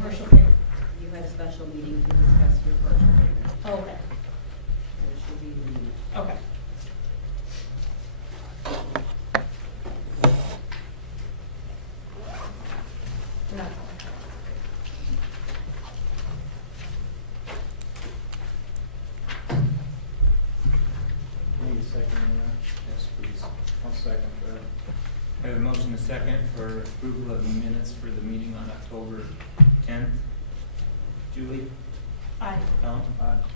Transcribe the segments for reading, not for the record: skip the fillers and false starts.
Partial payment. You had a special meeting to discuss your partial payment. Oh, okay, It should be in the okay. And that's all I have. Need a second on that? Yes, please. I'll second that. I have a motion and a second for approval of the minutes for the meeting on October 10th. Julie? Aye. Tom?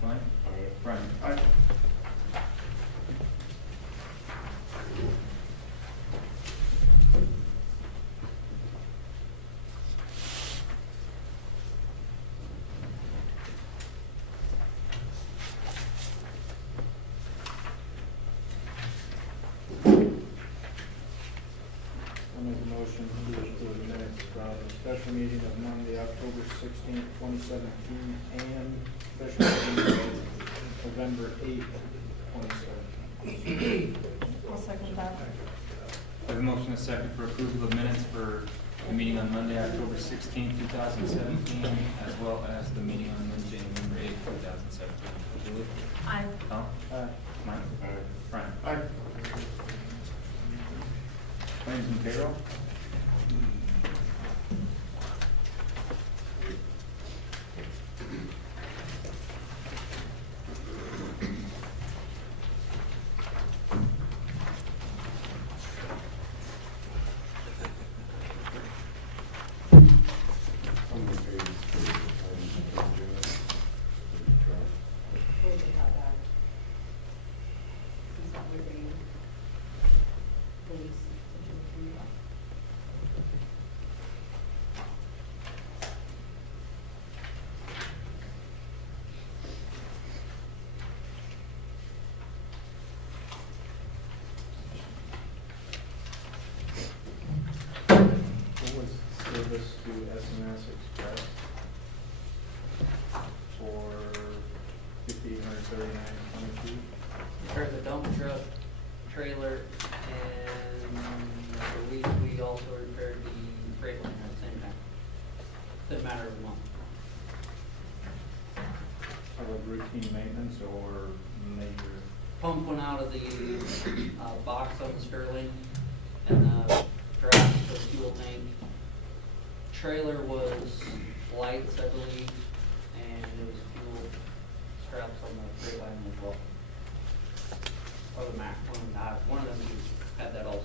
Mike? Brian? Aye. I'll make a motion to approve the minutes from the special meeting of Monday, October 16th, 2017, and special meeting of November 8th, 2017. I'll second that. I have a motion and a second for approval of minutes for the meeting on Monday, October 16th, 2017, as well as the meeting on Wednesday, November 8th, 2017. Julie? Aye. Tom? Aye. Mike? Brian? Aye. Claims and payroll? hold it back. He's not with the police situation. What was service to SMS Express for $1,539.22? Repaired the dump truck, trailer, and we also repaired the freight liner at the same time. Didn't matter of a month. Of routine maintenance or major? Pump went out of the, box on the Sterling, and the draft for the fuel tank. Trailer was lights, I believe, and it was fuel straps on the freight liner as well. Or the Mac, one of them had that also.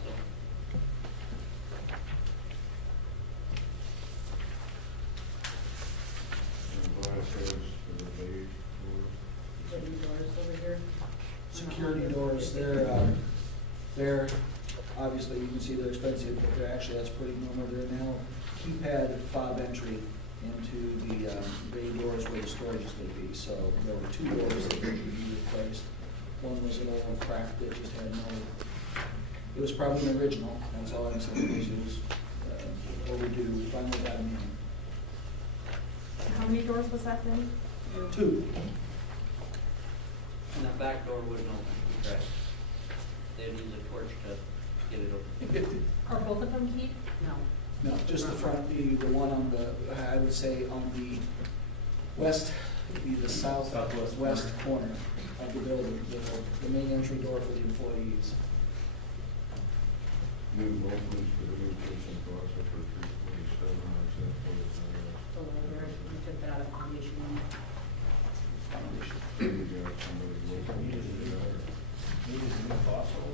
Put your doors over here. Security doors, they're, obviously, you can see they're expensive, but they're actually, that's pretty normal. They're now keypad fob entry into the bay doors where the storage is gonna be. So there were two doors that needed to be replaced. One was an old cracked that just had no, it was probably an original, that's all I'm saying, it was overdue, finally got them How many doors was that then? in. Two. And that back door wouldn't open, correct? They'd use a torch to get it open. Are both of them keyed? No. No, just the front, the one on the, I would say on the west, would be the Southwest west corner of the building, the main entry door for the employees. New locals for the new kitchen faucet for $347. So there, we took that out of foundation. You got somebody local to do that, or? Needed a new fossil.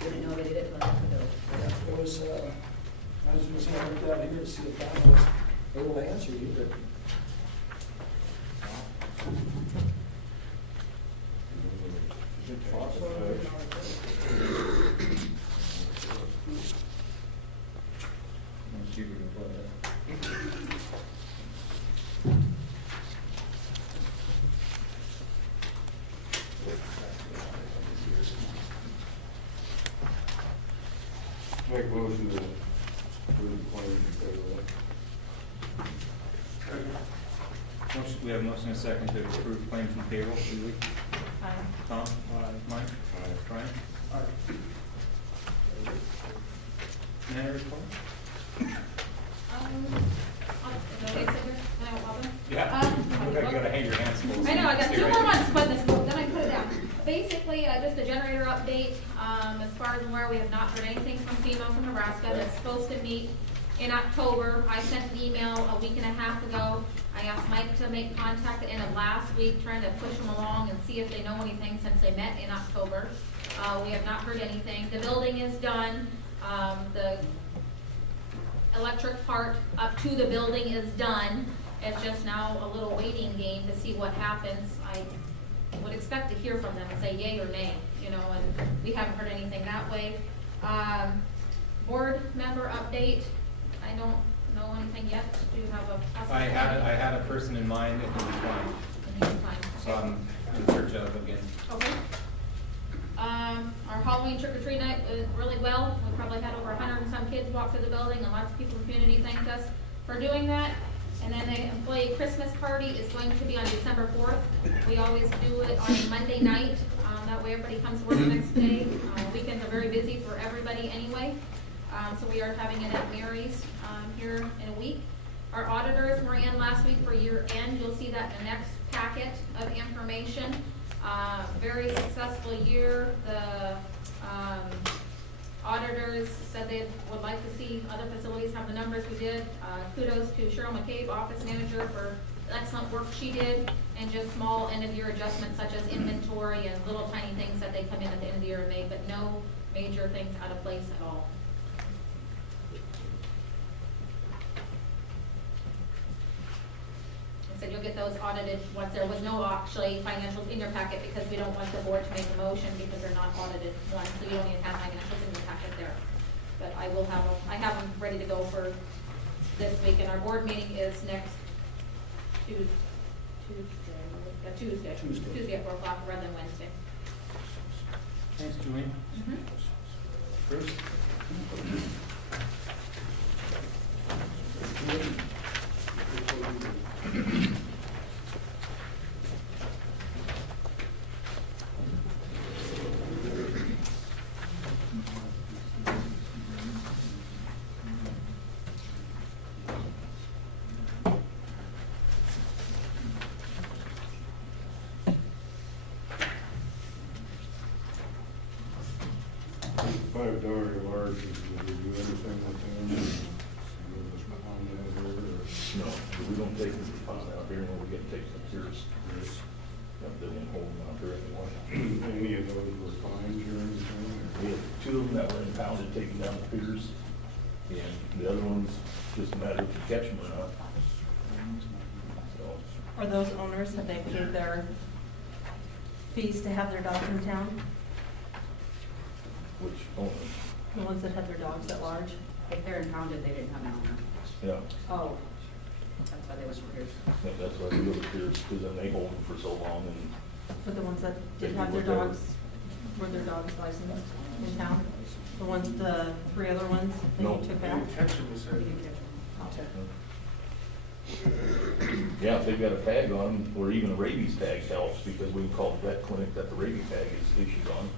Didn't know they did it, but it's a It was, I was gonna say, I looked out here to see if Don was able to answer you, but Is it fossil? Let's see if we can play that. Make a motion to approve the claims and payroll. Motion, we have a motion and a second to approve claims and payroll. Julie? Aye. Tom? Aye. Mike? Aye. Brian? Aye. Matter report? On Yeah, look like you gotta hang your hands full. so I know, you I can got stay two right more there. months to put this, then I put it down. Basically, just a generator update, as far as I'm aware, we have not heard anything from FEMA from Nebraska, that's supposed to meet in October. I sent an email a week and a half ago. I asked Mike to make contact at the end of last week, trying to push them along and see if they know anything since they met in October. We have not heard anything. The building is done. The electric part up to the building is done. It's just now a little waiting game to see what happens. I would expect to hear from them and say yay or nay, you know, and we haven't heard anything that way. Board member update, I don't know anything yet. Do you have a possible? I had a person in mind at the time, so I'm in search of again. Okay. Our Halloween trick or treat night went really well. We probably had over 100 and some kids walk through the building, and lots of people in the community thanked us for doing that. And then the employee Christmas party is going to be on December 4th. We always do it on Monday night. That way everybody comes to work the next day. Weekends are very busy for everybody anyway. So we are having it at Mary's here in a week. Our auditors were in last week for year end. You'll see that in the next packet of information. Very successful year. The auditors said they would like to see other facilities have the numbers we did. Kudos to Cheryl McCabe, office manager, for the excellent work she did, and just small end of year adjustments such as inventory and little tiny things that they come in at the end of the year and make, but no major things out of place at all. So you'll get those audited once there was no actually financials in your packet, because we don't want the board to make a motion because they're not audited ones, so you don't even have financials in your packet there. But I will have them, I have them ready to go for this week, and our board meeting is next Tuesday at 4 o'clock rather than Wednesday. Thanks, Julian. Bruce? $5 large, did we do anything with them? Was this on that order, or? No, we don't take the deposit out here, when we get taken up here, they won't hold them out there anymore. Any of those were fines or anything? We had two of them that were impounded, taking down the piers, and the other one's just a matter of to catch them or not. So, Are those owners, have they paid their fees to have their dogs in town? which, oh, The ones that have their dogs at large? If they're impounded, they didn't have an owner. yeah, Oh, that's why they went for yours. yeah, that's why we go to piers, because then they hold them for so long, and For the ones that did have their Whatever. dogs, were their dogs licensed in town? The ones, the three other ones that No. you took back? Catch them, you said. yeah, if they've got a tag on them, or even a rabies tag helps, because we can call the vet clinic that the rabies tag is issued on.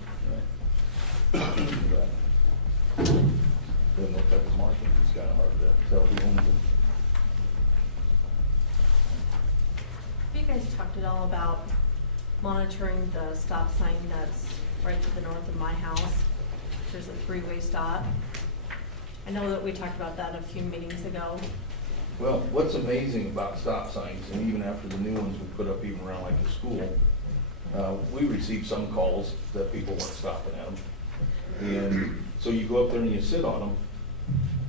Then no type of markings, it's kinda hard to tell who owns it. Have you guys talked at all about monitoring the stop sign that's right to the north of my house? There's a three-way stop. I know that we talked about that a few meetings ago. Well, what's amazing about stop signs, and even after the new ones we put up even around like the school, we received some calls that people weren't stopping at them. And so you go up there and you sit on them,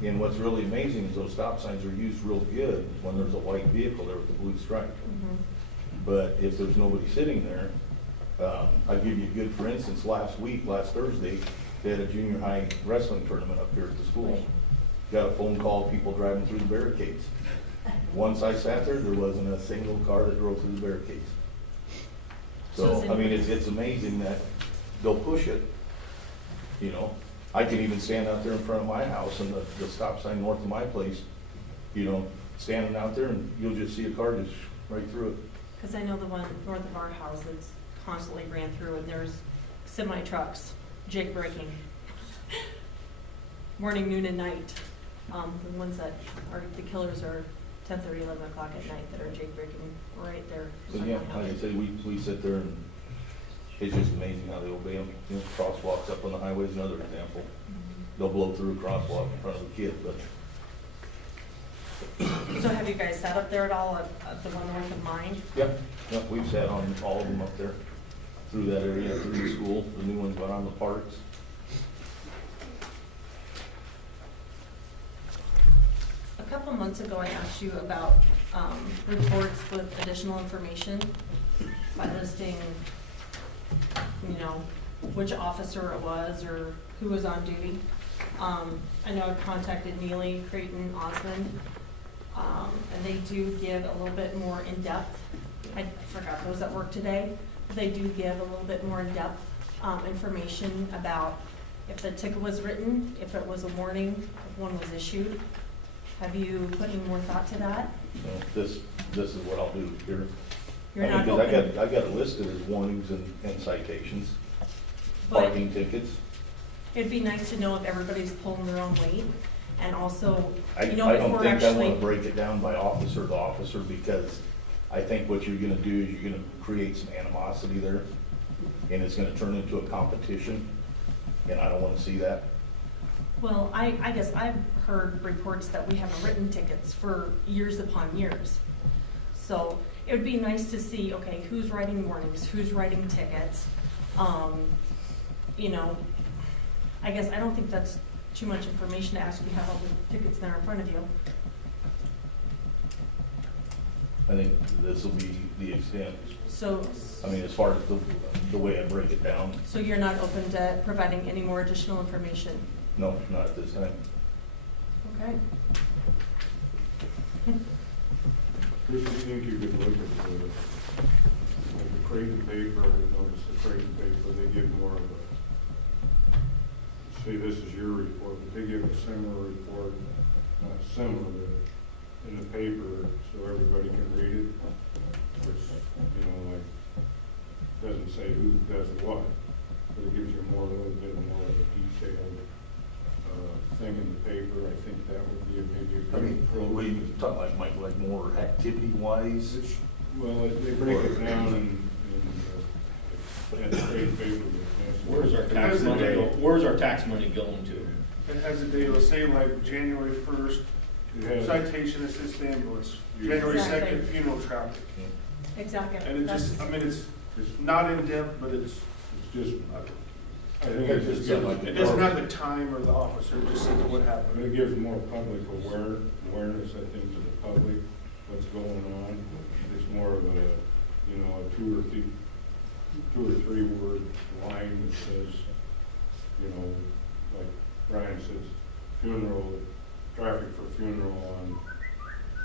and what's really amazing is those stop signs are used real good when there's a white vehicle there with the blue stripe. But if there's nobody sitting there, I'll give you a good, for instance, last Thursday, they had a junior high wrestling tournament up here at the school. Got a phone call, people driving through the barricades. Once I sat there wasn't a single car that drove through the barricades. So, I mean, it's amazing that they'll push it, you know. I can even stand out there in front of my house and the stop sign north of my place, you know, standing out there and you'll just see a car just right through it. Because I know the one north of our house that's constantly ran through, and there's semi-trucks, jake braking. Morning, noon, and night. The ones that are, the killers are 10:30, 11 o'clock at night that are jake breaking right there. So on yeah, my like I house. say, we sit there and it's just amazing how they obey them. You know, crosswalks up on the highway is another example. They'll blow through a crosswalk in front of a kid, but So have you guys sat up there at all at the one north of mine? yep, we've sat on all of them up there through that area, through the school, the new ones around the parks. A couple months ago, I asked you about reports with additional information by listing, you know, which officer it was or who was on duty. I know I contacted Neely, Creighton, Osmond, and they do give a little bit more in-depth. I forgot those that work today. They do give a little bit more in-depth information about if the ticket was written, if it was a warning, if one was issued. Have you put any more thought to that? You know, this is what I'll do here. You're I mean, not 'cause open, I got it listed as warnings and citations, but parking tickets. it'd be nice to know if everybody's pulling their own weight, and also, I you know, if don't we're think I wanna actually, break it down by officer to officer, because I think what you're gonna do is you're gonna create some animosity there, and it's gonna turn into a competition, and I don't wanna see that. well, I guess I've heard reports that we haven't written tickets for years upon years. So it would be nice to see, okay, who's writing warnings, who's writing tickets? You know, I guess I don't think that's too much information to ask if you have all the tickets there in front of you. I think this will be the extent, So, I mean, as far as the way I break it down, so you're not open to providing any more additional information? no, not at this time. Okay. Chris, I think you could look at the Creighton paper, I noticed the Creighton paper, they give more of a, say this is your report, but they give a similar report, not similar, but in the paper, so everybody can read it, which, you know, like, doesn't say who does what, but it gives you more, a little bit more of a detailed, thing in the paper. I think that would be maybe a I good mean, approach. we talk like, Mike, like more activity wise. Well, they break it down in that trade paper. Where's our tax money, where's our tax money going to? It has a date, let's say like January 1st, It has- citation assist ambulance, Yeah. January Exactly. 2nd, funeral traffic. Exactly. And it just, That's- I mean, it's not in depth, but it's, It's just, I think it just gives, it doesn't have the time or the officer, it just says what but happened. it gives more public awareness, I think, to the public, what's going on. It's more of a, you know, a two or three word line that says, you know, like Brian says, funeral, traffic for funeral on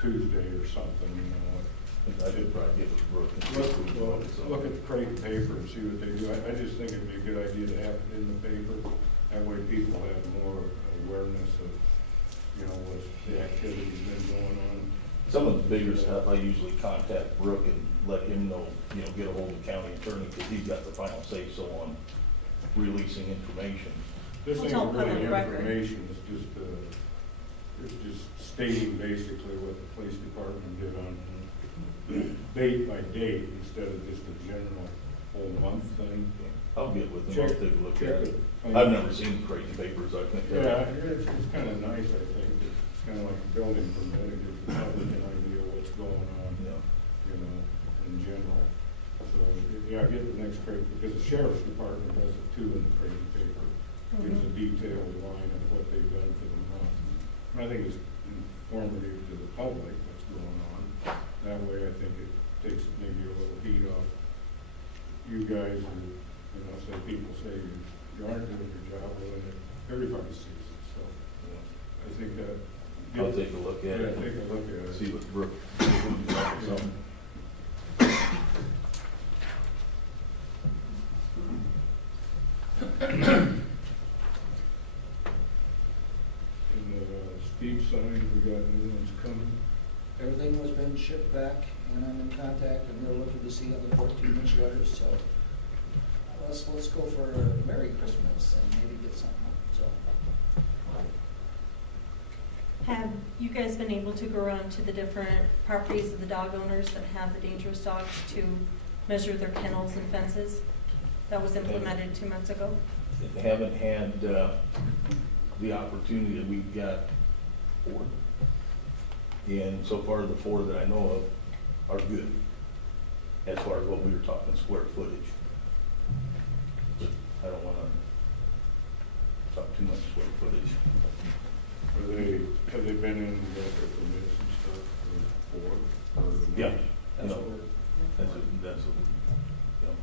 Tuesday or something, you know. I could probably get with Brooke. Look at the Creighton paper and see what they do. I just think it'd be a good idea to have it in the paper. That way people have more awareness of, you know, what the activity's been going on. Some of the bigger stuff, I usually contact Brooke and let him know, you know, get a hold of the county attorney, because he's got the final say-so on releasing information. This It's ain't all really public record. information, it's just stating basically what the police department did on date by date, instead of just a general whole month thing. I'll get with him, I'll take a look at it. Check I've never seen the crazy papers, I think. Yeah, it's kind of nice, I think. It's kind of like a building permit, it gives the public an idea of what's going on, Yeah. you know, in general. So, yeah, get the next crate, because the sheriff's department does it too in the crazy paper. Gives a detailed line of what they've done for the month. And I think it's informative to the public what's going on. That way, I think it takes maybe a little heat off you guys, and, you know, say, people say you aren't doing your job, well, then everybody sees it, so, I think that. I'll take a look at Yeah, it. take a look at it. See what Brooke, something. And the steep signs, we got new ones coming. Everything was been shipped back, and I'm in contact, and they're looking to see other 14-inch letters, so let's go for a Merry Christmas and maybe get something, so. Have you guys been able to go around to the different properties of the dog owners that have the dangerous dogs to measure their kennels and fences? That was implemented 2 months ago. Haven't had, the opportunity. We've got 4. And so far, the 4 that I know of are good, as far as what we were talking square footage. But I don't wanna talk too much square footage. Have they been in the permits and stuff for? Or the Yeah. months? That's No. what we're. That's, yeah.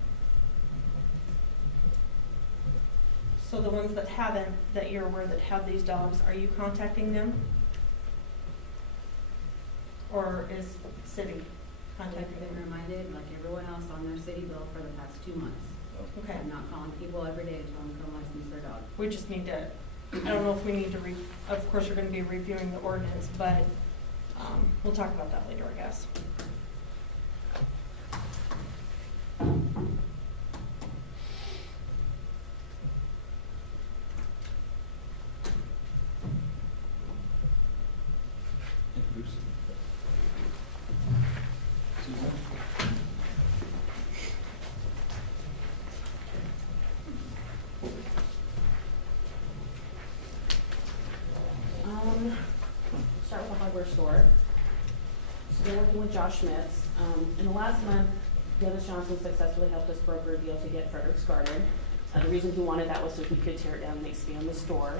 So the ones that haven't, that you're aware that have these dogs, are you contacting them? Or is city contacting I've been them? reminded, like everyone else, on their city bill for the past 2 months. Okay, I'm not calling people every day to tell them to come license their dog. we just need to, I don't know if we need to of course, we're gonna be reviewing the ordinance, but, we'll talk about that later, I guess. Bruce? Susan? Start with the hardware store. Still working with Josh Schmitz. In the last month, Dennis Johnson successfully helped us broker a deal to get Frederick's Garden. The reason he wanted that was so he could tear it down and expand the store.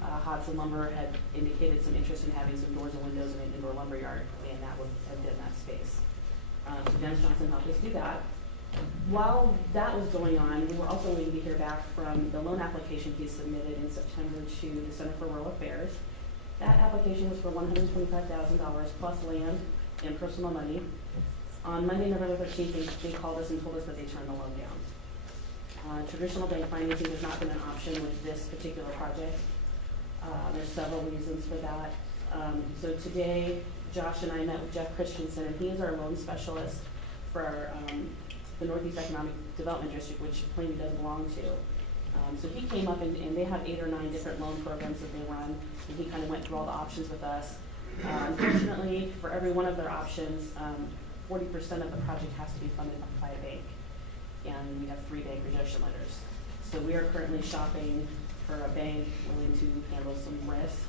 Hodson Lumber had indicated some interest in having some doors and windows in an indoor lumber yard, and that would have been that space. So Dennis Johnson helped us do that. While that was going on, we were also waiting to hear back from the loan application he submitted in September to the Center for Rural Affairs. That application was for $125,000 plus land and personal money. On Monday, November 13th, they called us and told us that they turned the loan down. Traditional bank financing has not been an option with this particular project. There's several reasons for that. So today, Josh and I met with Jeff Christensen, and he is our loan specialist for the Northeast Economic Development District, which Plainview does belong to. So he came up and they have 8 or 9 different loan programs that they run, and he kind of went through all the options with us. Unfortunately, for every one of their options, 40% of the project has to be funded by a bank, and we have 3 bank rejection letters. So we are currently shopping for a bank willing to handle some risk.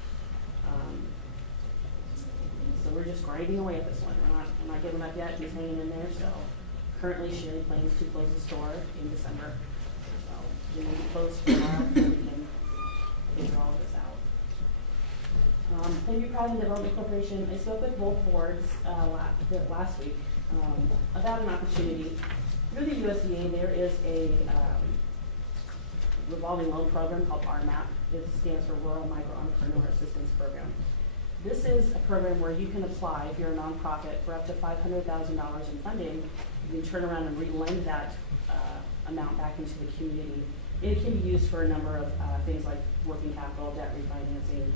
So we're just grinding away at this one. We're not giving up yet. He's hanging in there. So currently, Sherry plans to close the store in December. So we will be closed for a while so we can figure all of this out. Plainview Housing Development Corporation. I spoke with both boards last week about an opportunity. Through the USDA, there is a revolving loan program called RMAP. It stands for Rural Micro Entrepreneur Assistance Program. This is a program where you can apply, if you're a nonprofit, for up to $500,000 in funding. You can turn around and relend that amount back into the community. It can be used for a number of things like working capital, debt refinancing,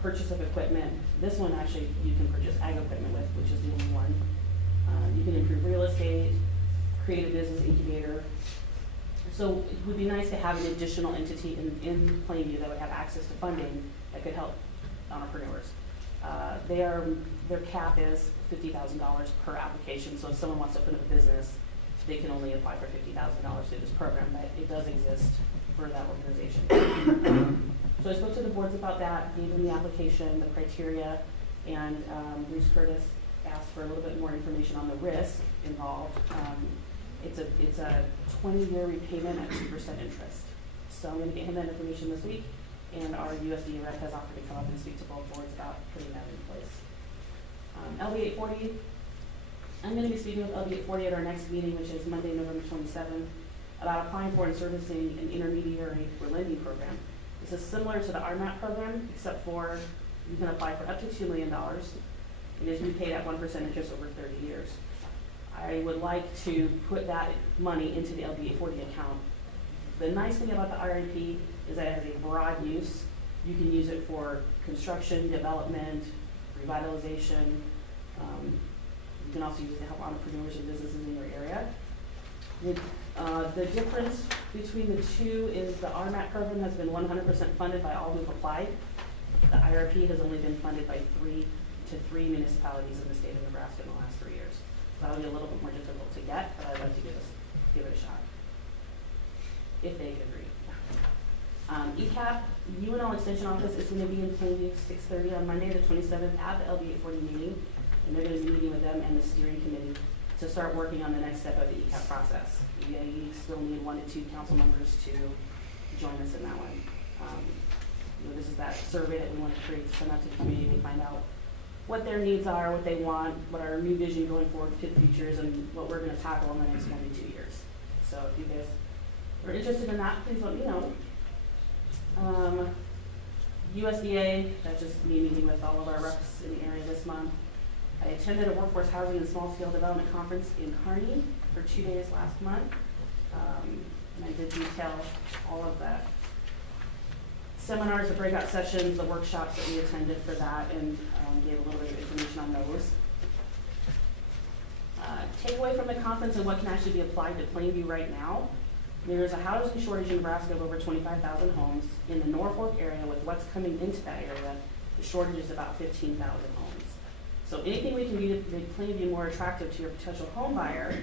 purchase of equipment. This one actually you can purchase ag equipment with, which is the only one. You can improve real estate, create a business incubator. So it would be nice to have an additional entity in Plainview that would have access to funding that could help entrepreneurs. Their cap is $50,000 per application, so if someone wants to open up a business, they can only apply for $50,000 through this program, but it does exist for that organization. So I spoke to the boards about that, gave them the application, the criteria, and Bruce Curtis asked for a little bit more information on the risk involved. It's a 20-year repayment at 2% interest. So I'm going to get him that information this week, and our USDA rep has offered to come up and speak to both boards about putting that in place. LB 840, I'm going to be speaking with LB 840 at our next meeting, which is Monday, November 27th, about applying for and servicing an intermediary lending program. This is similar to the RMAP program, except for you can apply for up to $2 million. It is repaid at 1% interest over 30 years. I would like to put that money into the LB 840 account. The nice thing about the RIP is that it has a broad use. You can use it for construction, development, revitalization. You can also use it to help entrepreneurs and businesses in your area. The difference between the two is the RMAP program has been 100% funded by all who've applied. The IRP has only been funded by 3 municipalities in the state of Nebraska in the last 3 years. So that would be a little bit more difficult to get, but I'd like to give it a shot, if they could agree. ECAP, UNL Extension Office is gonna be in Plainview 6:30 on Monday, the 27th, at the LB 840 meeting. And they're gonna be meeting with them and the steering committee to start working on the next step of the ECAP process. We still need 1 to 2 council members to join us in that one. This is that survey that we want to create to send out to the community and find out what their needs are, what they want, what our new vision going forward for the future is, and what we're gonna tackle in the next 1 to 2 years. So if you guys are interested in that, please let me know. USDA, that's just me meeting with all of our reps in the area this month. I attended a workforce housing and small scale development conference in Kearney for 2 days last month. And I did detail all of that seminars, the breakout sessions, the workshops that we attended for that, and gave a little bit of information on those. Takeaway from the conference and what can actually be applied to Plainview right now. There's a housing shortage in Nebraska of over 25,000 homes. In the Norfolk area, with what's coming into that area, the shortage is about 15,000 homes. So anything we can do to make Plainview more attractive to your potential home buyer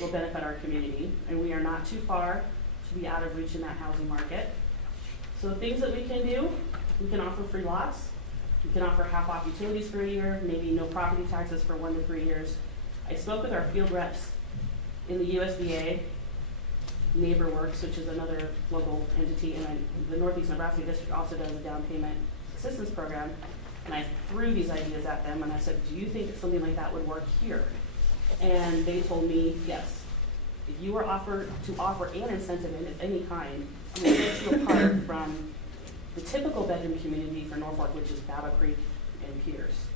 will benefit our community, and we are not too far to be out of reach in that housing market. So the things that we can do, we can offer free lots, we can offer half-off utilities for a year, maybe no property taxes for 1 to 3 years. I spoke with our field reps in the USDA, NeighborWorks, which is another local entity, and the Northeast Nebraska District also does a down payment assistance program. And I threw these ideas at them and I said, do you think that something like that would work here? And they told me, yes. If you were offered to offer an incentive of any kind, I'm going to set you apart from the typical bedroom community for Norfolk, which is Battle Creek and Pierce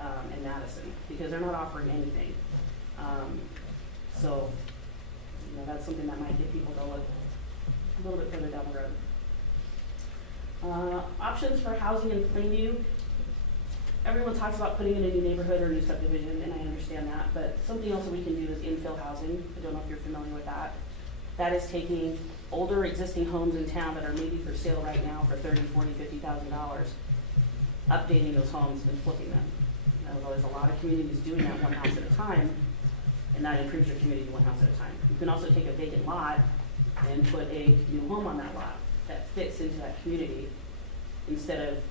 and Madison, because they're not offering anything. So, that's something that might get people to look a little bit further down the road. Options for housing in Plainview. Everyone talks about putting in a new neighborhood or a new subdivision, and I understand that, but something else that we can do is infill housing. I don't know if you're familiar with that. That is taking older existing homes in town that are maybe for sale right now for $30,000, $40,000, $50,000, updating those homes and flipping them. There's a lot of communities doing that one house at a time, and that improves your community one house at a time. You can also take a vacant lot and put a new home on that lot that fits into that community, instead of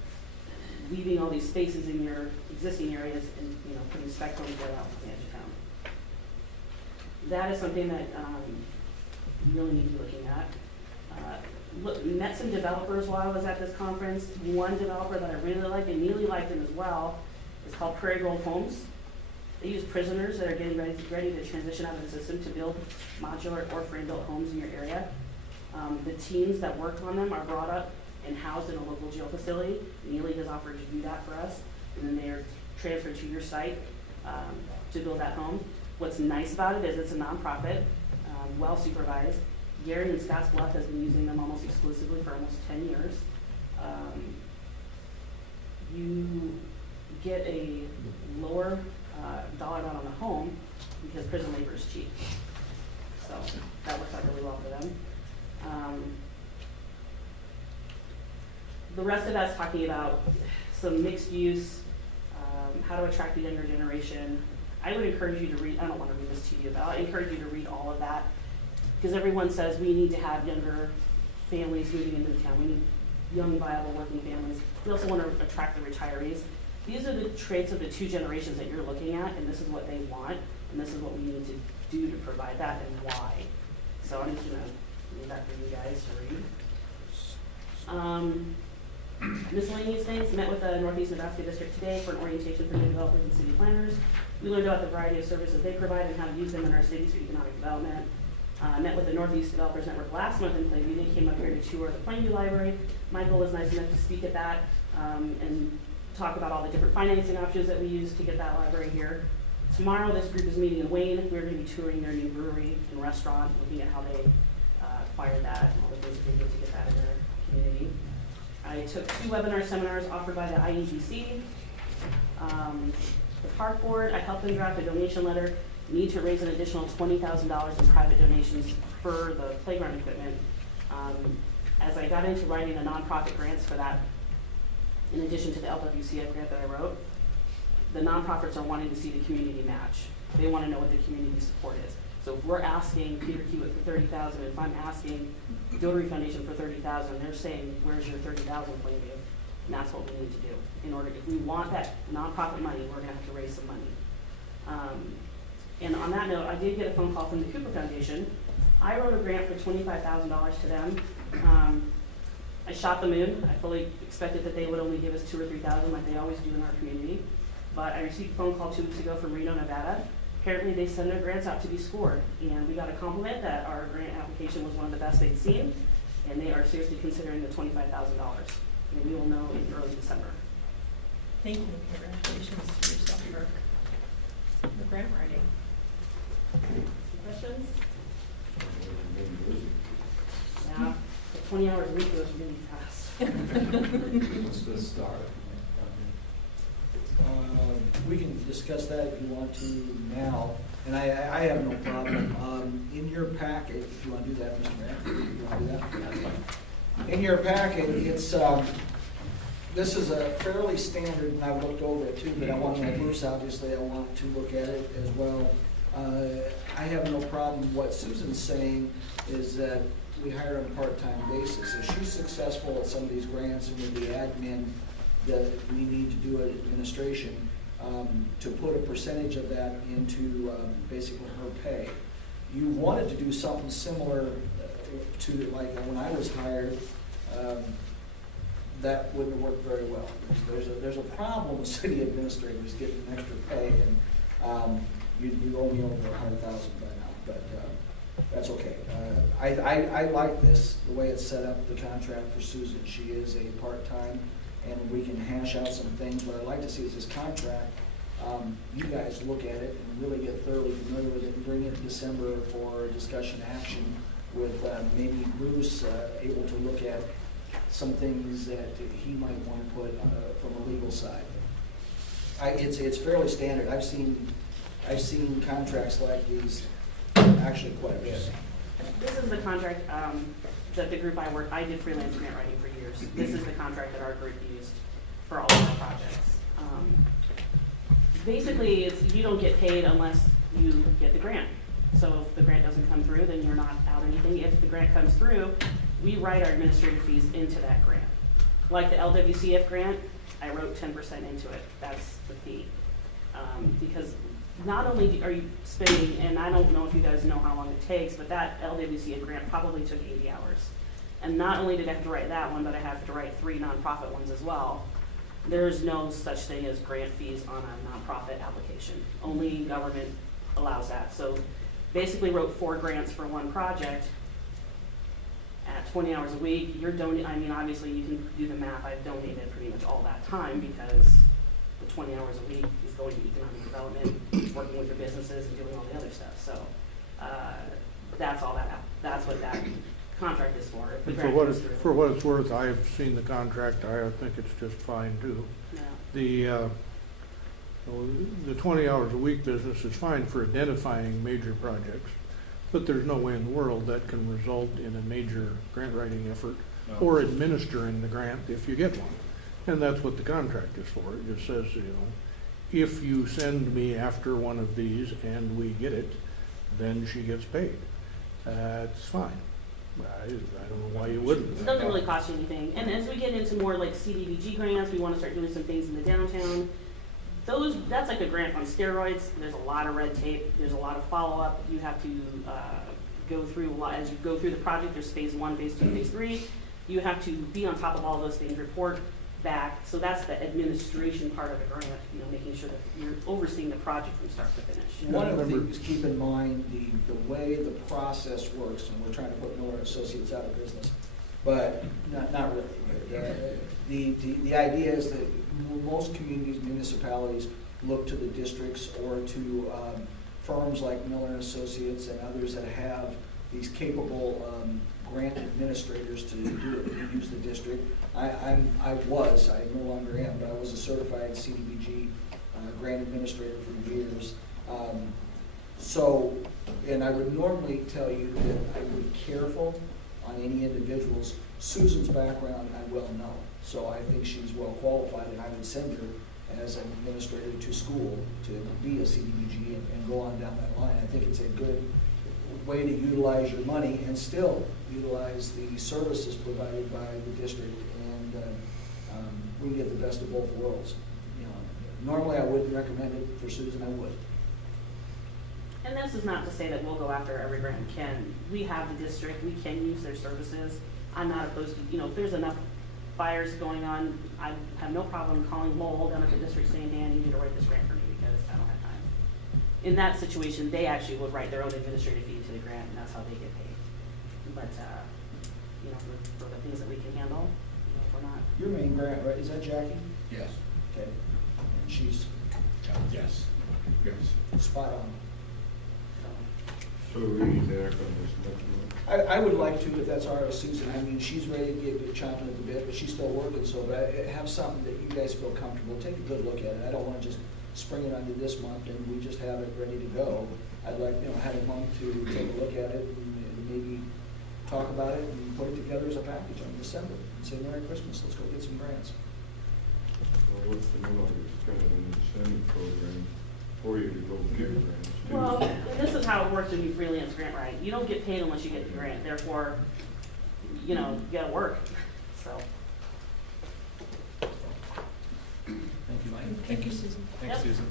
leaving all these spaces in your existing areas and putting spec homes right out on the edge of town. That is something that you really need to be looking at. Met some developers while I was at this conference. One developer that I really liked, and Neely liked him as well, is called Prairie Grove Homes. They use prisoners that are getting ready to transition out of the system to build modular or frame-built homes in your area. The teams that work on them are brought up and housed in a local jail facility. Neely has offered to do that for us, and then they are transferred to your site to build that home. What's nice about it is it's a nonprofit, well supervised. Gary and Scotts Bluff has been using them almost exclusively for almost 10 years. You get a lower dollar amount on the home because prison labor is cheap. So that works out really well for them. The rest of that's talking about some mixed use, how to attract the younger generation. I would encourage you to read, I don't want to read this to you, but I encourage you to read all of that, because everyone says we need to have younger families moving into town. We need young, viable, working families. We also want to attract the retirees. These are the traits of the 2 generations that you're looking at, and this is what they want, and this is what we need to do to provide that, and why. So I'm just going to leave that for you guys to read. Miscellaneous things. Met with the Northeast Nebraska District today for an orientation for new developers and city planners. We learned about the variety of services they provide and how to use them in our cities for economic development. Met with the Northeast Developers Network last month in Plainview. They came up here to tour the Plainview Library. Michael was nice enough to speak at that and talk about all the different financing options that we use to get that library here. Tomorrow, this group is meeting in Wayne. We're going to be touring their new brewery and restaurant, looking at how they acquired that and all the things that they did to get that in their community. I took 2 webinar seminars offered by the IEDC. The park board, I helped them draft a donation letter. Need to raise an additional $20,000 in private donations for the playground equipment. As I got into writing the nonprofit grants for that in addition to the LWCF grant that I wrote, the nonprofits are wanting to see the community match. They want to know what the community support is. So if we're asking Peter Hewitt for $30,000, if I'm asking Dotary Foundation for $30,000, they're saying, where's your $30,000, Plainview? And that's what we need to do. In order, if we want that nonprofit money, we're gonna have to raise some money. And on that note, I did get a phone call from the Cooper Foundation. I wrote a grant for $25,000 to them. I shot the moon. I fully expected that they would only give us $2,000 or $3,000 like they always do in our community. But I received a phone call 2 weeks ago from Reno, Nevada. Apparently they send their grants out to be scored. And we got a compliment that our grant application was one of the best they'd seen. And they are seriously considering the $25,000. And we will know in early December. Thank you, congratulations to yourself for the grant writing. Questions? Yeah, the 20 hours a week goes really fast. What's the start? We can discuss that if you want to now, and I have no problem. In your packet, if you want to do that, Mr. Grant, if you want to do that. In your packet, it's, this is a fairly standard, and I've looked over it too, but I want to know Bruce, obviously, I want to look at it as well. I have no problem. What Susan's saying is that we hire on a part-time basis. If she's successful at some of these grants and with the admin that we need to do at administration, to put a percentage of that into basically her pay. You wanted to do something similar to like when I was hired, that wouldn't have worked very well. There's a problem with city administrators getting extra pay, and you owe me over $100,000 by now, but that's okay. I like this, the way it's set up, the contract for Susan. She is a part-time, and we can hash out some things. What I'd like to see is this contract. You guys look at it and really get thoroughly familiar with it and bring it in December for discussion action with maybe Bruce able to look at some things that he might want to put from a legal side. It's fairly standard. I've seen contracts like these actually quite a bit. This is the contract that the group I did freelance grant writing for years. This is the contract that our group used for all of our projects. Basically, you don't get paid unless you get the grant. So if the grant doesn't come through, then you're not out anything. If the grant comes through, we write our administrative fees into that grant. Like the LWCF grant, I wrote 10% into it. That's the fee. Because not only are you spending, and I don't know if you guys know how long it takes, but that LWCF grant probably took 80 hours. And not only did I have to write that one, but I have to write 3 nonprofit ones as well. There's no such thing as grant fees on a nonprofit application. Only government allows that. So basically wrote 4 grants for one project at 20 hours a week. You're donating, I mean, obviously you can do the math. I've donated pretty much all that time because the 20 hours a week is going to economic development, working with your businesses and doing all the other stuff. So that's all that's what that contract is for. If the And grant for comes through. what it's worth, I have seen the contract. I think it's just fine too. Yeah. The 20 hours a week business is fine for identifying major projects, but there's no way in the world that can result in a major grant writing effort or administering the grant if you get one. And that's what the contract is for. It just says, if you send me after one of these and we get it, then she gets paid. That's fine. I don't know why you wouldn't. It doesn't really cost you anything. And as we get into more like CDBG grants, we want to start doing some things in the downtown. That's like a grant on steroids. There's a lot of red tape. There's a lot of follow-up. You have to go through a lot. As you go through the project, there's phase 1, phase 2, phase 3. You have to be on top of all those things, report back. So that's the administration part of the grant, making sure that you're overseeing the project from start to finish. One of the things, keep in mind, the way the process works, and we're trying to put Miller Associates out of business, but not really. But, the idea is that most communities, municipalities look to the districts or to firms like Miller Associates and others that have these capable grant administrators to do it. We use the district. I no longer am, but I was a certified CDBG grant administrator for years. And I would normally tell you that I would be careful on any individuals. Susan's background, I well know, so I think she's well qualified, and I would send her as an administrator to school to be a CDBG and go on down that line. I think it's a good way to utilize your money and still utilize the services provided by the district, and we can get the best of both worlds. You know, normally I wouldn't recommend it for Susan, I would. And this is not to say that we'll go after every grant we can. We have the district, we can use their services. I'm not opposed to, you know, if there's enough fires going on, I have no problem calling Lowell down at the district saying, Dan, you need to write this grant for me because I don't have time. In that situation, they actually would write their own administrative fee to the grant, and that's how they get paid. But, you know, for the things that we can handle, you know, if we're not. Your main grant, right, is that Jackie? Yes. Okay, and she's Yes. Yes. spot on. So we need to act on this next month. I would like to, if that's all right with Susan. I mean, she's ready to get chomping at the bit, but she's still working, so, but I have something that you guys feel comfortable. Take a good look at it. I don't wanna just spring it on you this month and we just have it ready to go. I'd like, you know, have a month to take a look at it and maybe talk about it and put it together as a package on December. And say, Merry Christmas, let's go get some grants. Well, what's the new one? It's kind of an incentive program for you to go get grants too. Well, and this is how it works when you freelance grant write. You don't get paid unless you get the grant, therefore, you know, you gotta work, so. Thank you, Mike. Thank you, Susan. Thanks, Yep. Susan.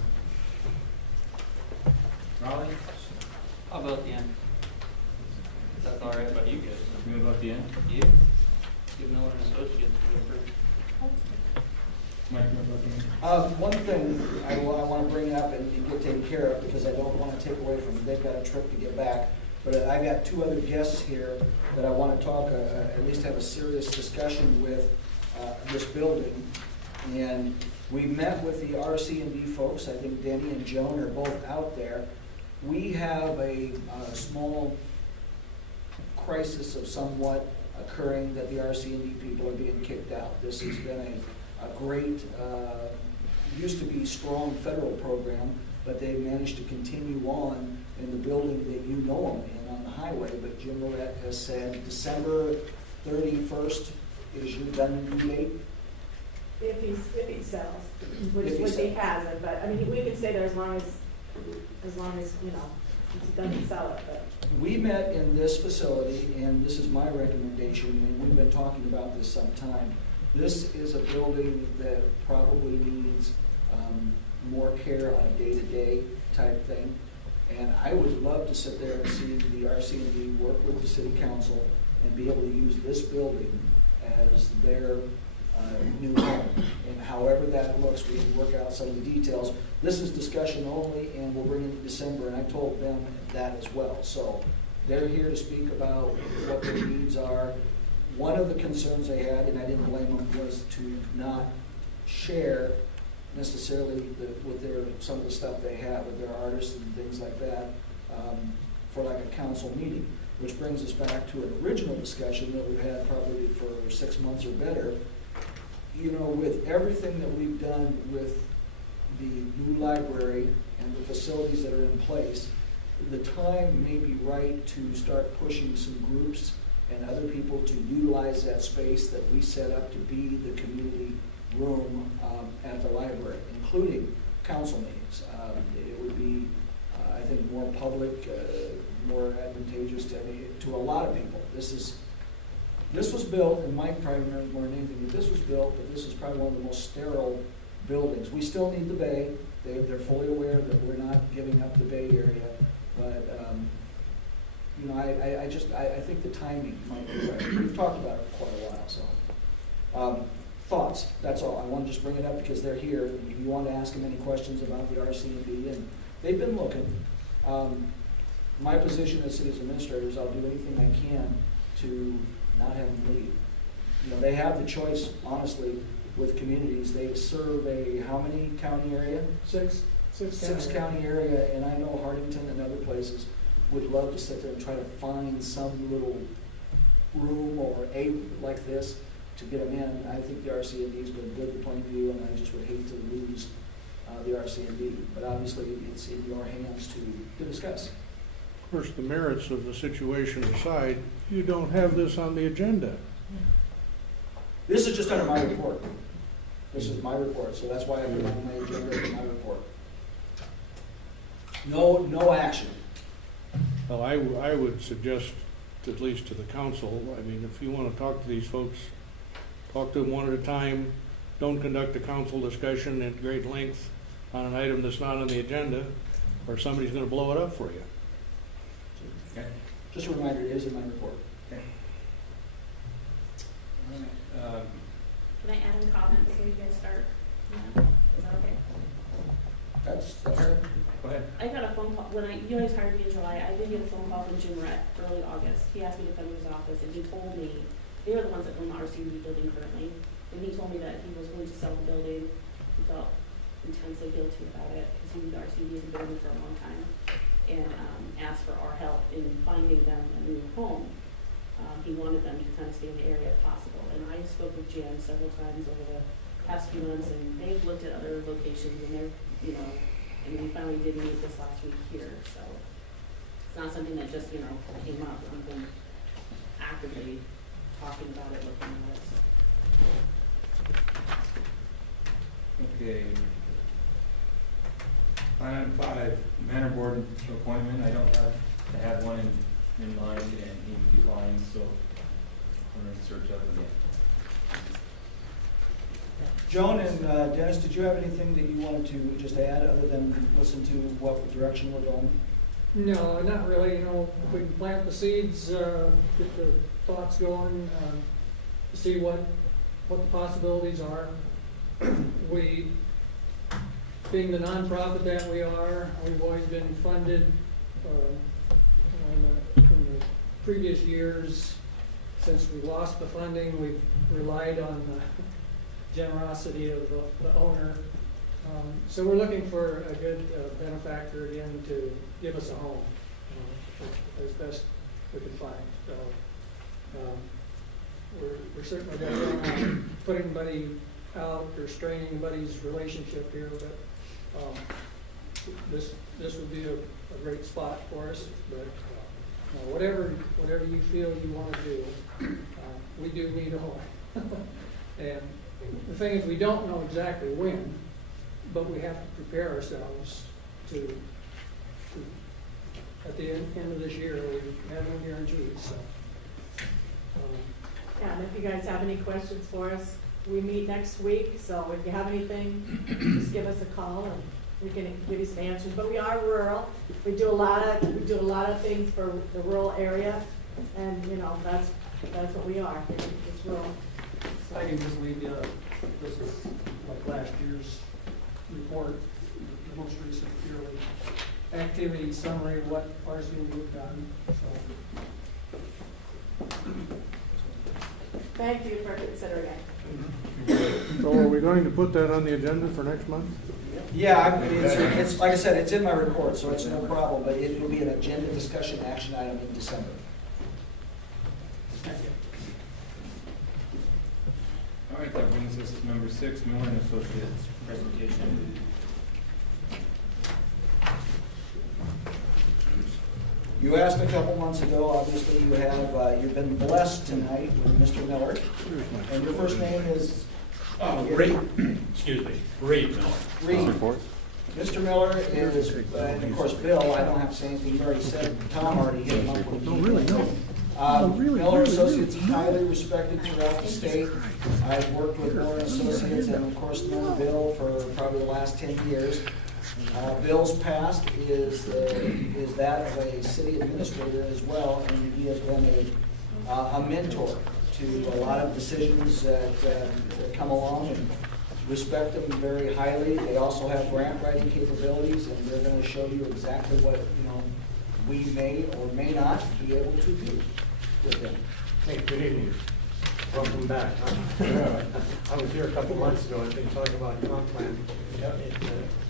Raleigh, How about the end? That's all right about you guys? you about the end? Yeah. Give Miller and Associates to go first. Mike, you about the end? One thing I want to bring up and get taken care of, because I don't want to take away from them. They've got a trip to get back. But I got two other guests here that I want to talk, at least have a serious discussion with this building. And we met with the RC&D folks. I think Denny and Joan are both out there. We have a small crisis of somewhat occurring that the RC&D people are being kicked out. This has been a great, used to be strong federal program, but they managed to continue on in the building that you know them in on the highway. But Jim Lorette has said December 31st is your done date. If he sells, which If he he sells. hasn't, but, I mean, we could stay there as long as, you know, he doesn't sell it, but. We met in this facility, and this is my recommendation, and we've been talking about this some time. This is a building that probably needs more care on a day-to-day type thing. And I would love to sit there and see the RC&D work with the city council and be able to use this building as their new home. And however that looks, we can work out some of the details. This is discussion only, and we'll bring it in December, and I told them that as well. So they're here to speak about what their needs are. One of the concerns they had, and I didn't blame them, was to not share necessarily some of the stuff they have with their artists and things like that for like a council meeting, which brings us back to an original discussion that we've had probably for 6 months or better. You know, with everything that we've done with the new library and the facilities that are in place, the time may be right to start pushing some groups and other people to utilize that space that we set up to be the community room at the library, including council meetings. It would be, I think, more public, more advantageous to a lot of people. This was built, and Mike probably knows more than anything, that this was built, but this is probably one of the most sterile buildings. We still need the bay. They're fully aware that we're not giving up the bay area, but you know, I think the timing might be right. We've talked about it for quite a while, so. Thoughts, that's all. I want to just bring it up because they're here. If you want to ask them any questions about the RC&D, and they've been looking. My position as city's administrator is I'll do anything I can to not have them leave. You know, they have the choice, honestly, with communities. They serve how many county area? Six County area, and I know Hardington and other places would love to sit there and try to find some little room or like this to get them in. I think the RC&D's been good at Plainview, and I just would hate to lose the RC&D. But obviously, it's in your hands to discuss. course, the merits of the situation aside, you don't have this on the agenda. This is just under my report. This is my report, so that's why I put it on my agenda as my report. No action. Well, I would suggest, at least to the council, I mean, if you want to talk to these folks, talk to them one at a time. Don't conduct a council discussion at great length on an item that's not on the agenda, or somebody's going to blow it up for you. Okay. Just a reminder, it is in my report. Okay. All right, Can I add in comments so you guys start? Yeah. Is that okay? That's go ahead. I got a phone call, you guys hired me in July, I did get a phone call from Jim Rett early August. He asked me to come to his office, and he told me, they were the ones that own the RCD building currently, and he told me that he was going to sell the building. He felt intensely guilty about it, because the RCD has been building for a long time, and asked for our help in finding them a new home. He wanted them to kind of stay in the area if possible, and I spoke with Jan several times over the past few months, and they've looked at other locations, and they're, you know, and we finally did meet this last week here, so it's not something that just, you know, came up. We've been actively talking about it, looking at it, so. Okay. Item 5, Manor Board appointment. I don't have one in mind, and he declined, so I'm going to search up again. Joan and Dennis, did you have anything that you wanted to just add, other than listen to what direction we're going? No, not really, you know, if we can plant the seeds, get the thoughts going, see what the possibilities are. We, being the nonprofit that we are, we've always been funded, in the previous years. Since we lost the funding, we've relied on the generosity of the owner. So we're looking for a good benefactor again to give us a home, as best we can find. So we're certainly going to don't want to put anybody out or strain anybody's relationship here, but this would be a great spot for us. But whatever you feel you want to do, we do need a home. And the thing is, we don't know exactly when, but we have to prepare ourselves to at the end of this year, we have no guarantees, so. Yeah, and if you guys have any questions for us, we meet next week, so if you have anything, just give us a call and we can give you some answers. But we are rural. We do a lot of things for the rural area, and you know, that's what we are. It's rural. I can just leave you, this is like last year's report, the most recent yearly activity summary of what RCD we've done, so. Thank you for considering it. So are we going to put that on the agenda for next month? Yeah, it's like I said, it's in my report, so it's no problem, but it will be an agenda discussion action item in December. All right, that brings us to number 6, Miller and Associates presentation. You asked a couple months ago, obviously you have, you've been blessed tonight with Mr. Miller, and your first name is? Reed, excuse me, Reed Miller. Reed. Mr. Miller is, and of course, Bill, I don't have to say anything, you already said, Tom already hit him up with No, really, no. Miller Associates is highly respected throughout the state. I've worked with Miller Associates and of course known Bill for probably the last 10 years. Bill's past is that of a city administrator as well, and he has been a mentor to a lot of decisions that come along, and respect them very highly. They also have grant writing capabilities, and they're going to show you exactly what we may or may not be able to do with them. Hey, good evening. Welcome back. I was here a couple months ago, I think, talking about comp plan.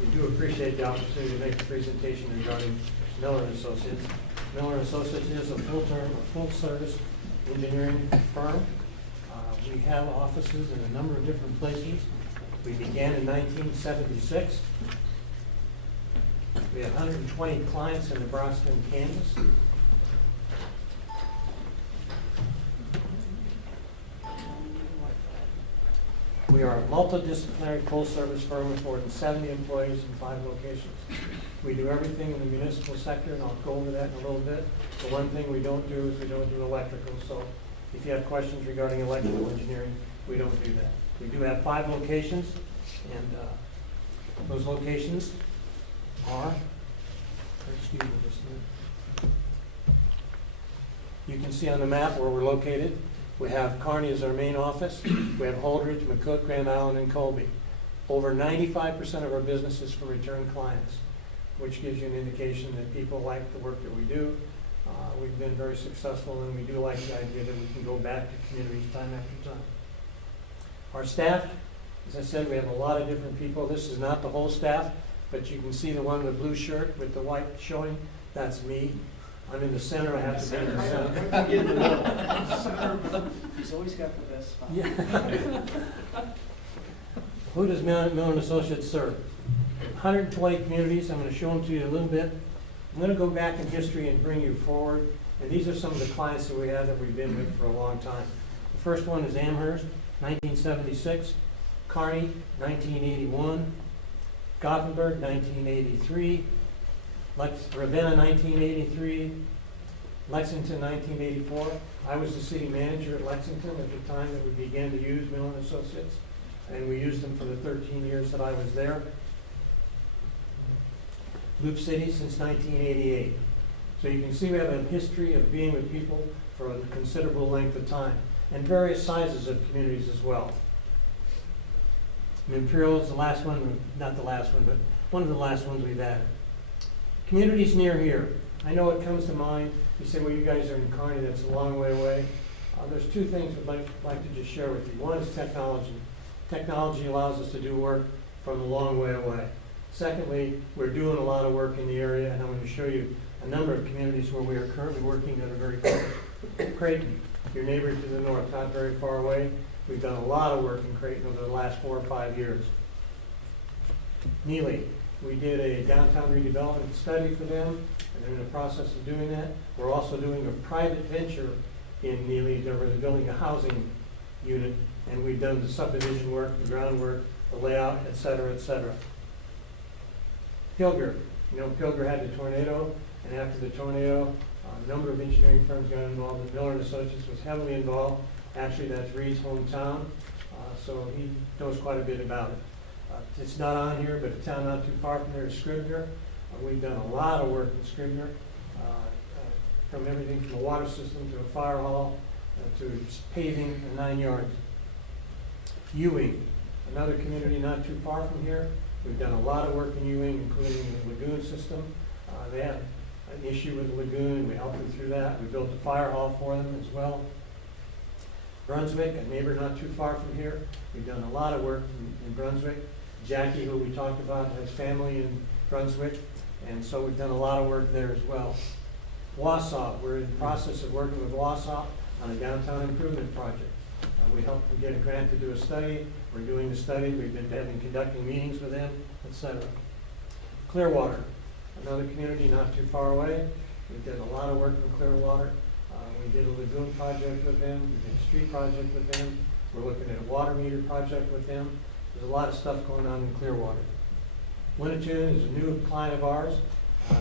We do appreciate the opportunity to make a presentation regarding Miller and Associates. Miller and Associates is a full-service engineering firm. We have offices in a number of different places. We began in 1976. We have 120 clients in Nebraska and Kansas. We are a multidisciplinary full-service firm with more than 70 employees in 5 locations. We do everything in the municipal sector, and I'll go over that in a little bit. The one thing we don't do is we don't do electrical, so if you have questions regarding electrical engineering, we don't do that. We do have 5 locations, and those locations are, excuse me just a minute. You can see on the map where we're located. We have Kearney as our main office. We have Holdridge, McCook, Grand Island, and Colby. Over 95% of our business is from return clients, which gives you an indication that people like the work that we do. We've been very successful, and we do like the idea that we can go back to communities time after time. Our staff, as I said, we have a lot of different people. This is not the whole staff, but you can see the one in the blue shirt with the white showing. That's me. I'm in the center. I have to be in the center. He's always got the best spot. Yeah. Who does Miller & Associates serve? 120 communities. I'm going to show them to you a little bit. I'm going to go back in history and bring you forward. And these are some of the clients that we have that we've been with for a long time. The first one is Amherst, 1976. Kearney, 1981. Gothenburg, 1983. Ravenna, 1983. Lexington, 1984. I was the city manager at Lexington at the time that we began to use Miller & Associates, and we used them for the 13 years that I was there. Loop City since 1988. So you can see we have a history of being with people for a considerable length of time, and various sizes of communities as well. Imperial is the last one, not the last one, but one of the last ones we've added. Communities near here. I know it comes to mind. You say, well, you guys are in Kearney, that's a long way away. There's 2 things I'd like to just share with you. One is technology. Technology allows us to do work from a long way away. Secondly, we're doing a lot of work in the area, and I'm going to show you a number of communities where we are currently working that are very close. Creighton, your neighbor to the north, not very far away. We've done a lot of work in Creighton over the last 4 or 5 years. Neely, we did a downtown redevelopment study for them, and they're in the process of doing that. We're also doing a private venture in Neely, where they're building a housing unit, and we've done the subdivision work, the groundwork, the layout, et cetera, et cetera. Pilger, Pilger had the tornado, and after the tornado, a number of engineering firms got involved, and Miller & Associates was heavily involved. Actually, that's Reed's hometown, so he knows quite a bit about it. It's not on here, but a town not too far from there is Scribner. We've done a lot of work in Scribner, from everything from a water system to a fire hall to paving the 9 yards. Ewing, another community not too far from here. We've done a lot of work in Ewing, including the lagoon system. They had an issue with the lagoon, and we helped them through that. We built a fire hall for them as well. Brunswick, a neighbor not too far from here. We've done a lot of work in Brunswick. Jackie, who we talked about, has family in Brunswick, and so we've done a lot of work there as well. Wausau, we're in the process of working with Wausau on a downtown improvement project. We helped them get a grant to do a study. We're doing the study. We've been conducting meetings with them, etc. Clearwater, another community not too far away. We did a lot of work in Clearwater. We did a lagoon project with them. We did a street project with them. We're looking at a water meter project with them. There's a lot of stuff going on in Clearwater. Winnetoon is a new client of ours.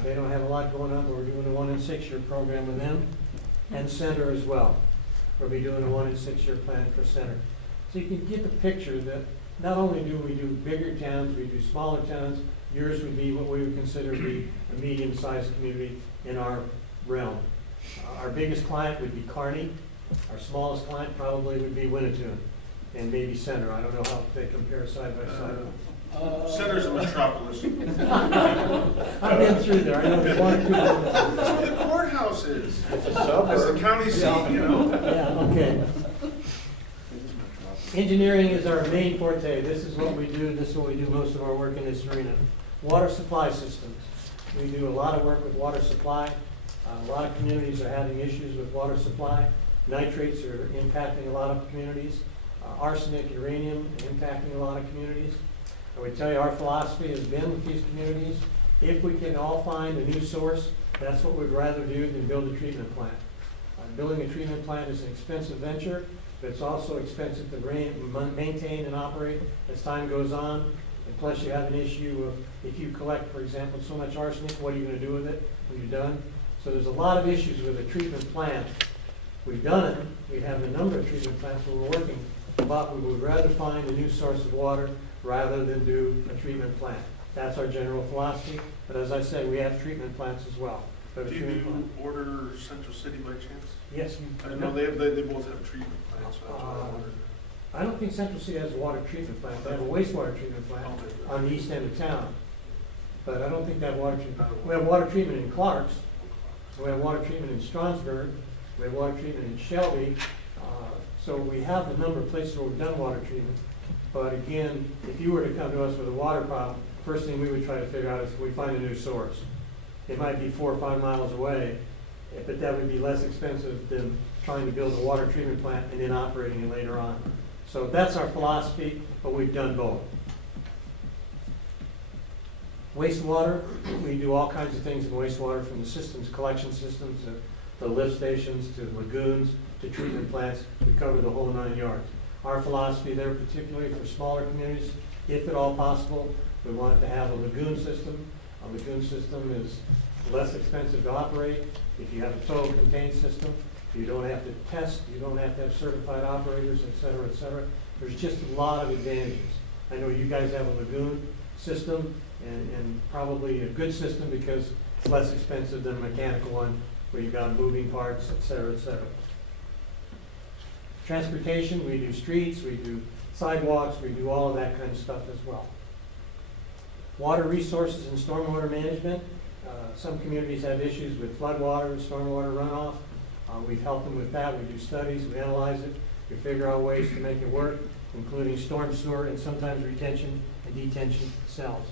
They don't have a lot going on, but we're doing a 1 and 6 year program with them. And Center as well. We'll be doing a 1 and 6 year plan for Center. So you can get the picture that not only do we do bigger towns, we do smaller towns. Yours would be what we would consider to be a medium-sized community in our realm. Our biggest client would be Kearney. Our smallest client probably would be Winnetoon, and maybe Center. I don't know how they compare side by side. Center's a metropolis. I've been through there. I know there's 1 or 2. That's where the courthouse is. It's a suburb. That's the county seat, Yeah, okay. Engineering is our main forte. This is what we do. This is what we do most of our work in this arena. Water supply systems. We do a lot of work with water supply. A lot of communities are having issues with water supply. Nitrates are impacting a lot of communities. Arsenic, uranium, impacting a lot of communities. I would tell you our philosophy has been with these communities If we can all find a new source, that's what we'd rather do than build a treatment plant. Building a treatment plant is an expensive venture, but it's also expensive to maintain and operate as time goes on. And plus you have an issue of, if you collect, for example, so much arsenic, what are you gonna do with it when you're done? So there's a lot of issues with a treatment plant. We've done it, we have a number of treatment plants where we're working, but we would rather find a new source of water rather than do a treatment plant. That's our general philosophy, but as I said, we have treatment plants as well. We have a Do you treatment plant. order Central City by chance? Yes. I know they both have treatment plants, so that's why I wondered. I don't think Central City has a water treatment plant, they have a wastewater treatment plant on the east end of town. But I don't think they have water treatment. We have water treatment in Clark's, we have water treatment in Strasburg, we have water treatment in Shelby. So we have a number of places where we've done water treatment. But again, if you were to come to us with a water problem, first thing we would try to figure out is, can we find a new source? It might be 4 or 5 miles away, but that would be less expensive than trying to build a water treatment plant and then operating it later on. So that's our philosophy, but we've done both. Wastewater, we do all kinds of things in wastewater, from the systems, collection systems, to lift stations, to lagoons, to treatment plants. We cover the whole 9 yards. Our philosophy there, particularly for smaller communities, if at all possible, we want to have a lagoon system. A lagoon system is less expensive to operate. If you have a total contained system, you don't have to test, you don't have to have certified operators, et cetera, et cetera. There's just a lot of advantages. I know you guys have a lagoon system, and probably a good system because it's less expensive than a mechanical one where you've got moving parts, et cetera, et cetera. Transportation, we do streets, we do sidewalks, we do all of that kind of stuff as well. Water resources and stormwater management. Some communities have issues with floodwater, stormwater runoff. We've helped them with that. We do studies, we analyze it, we figure out ways to make it work, including storm sewer and sometimes retention and detention cells.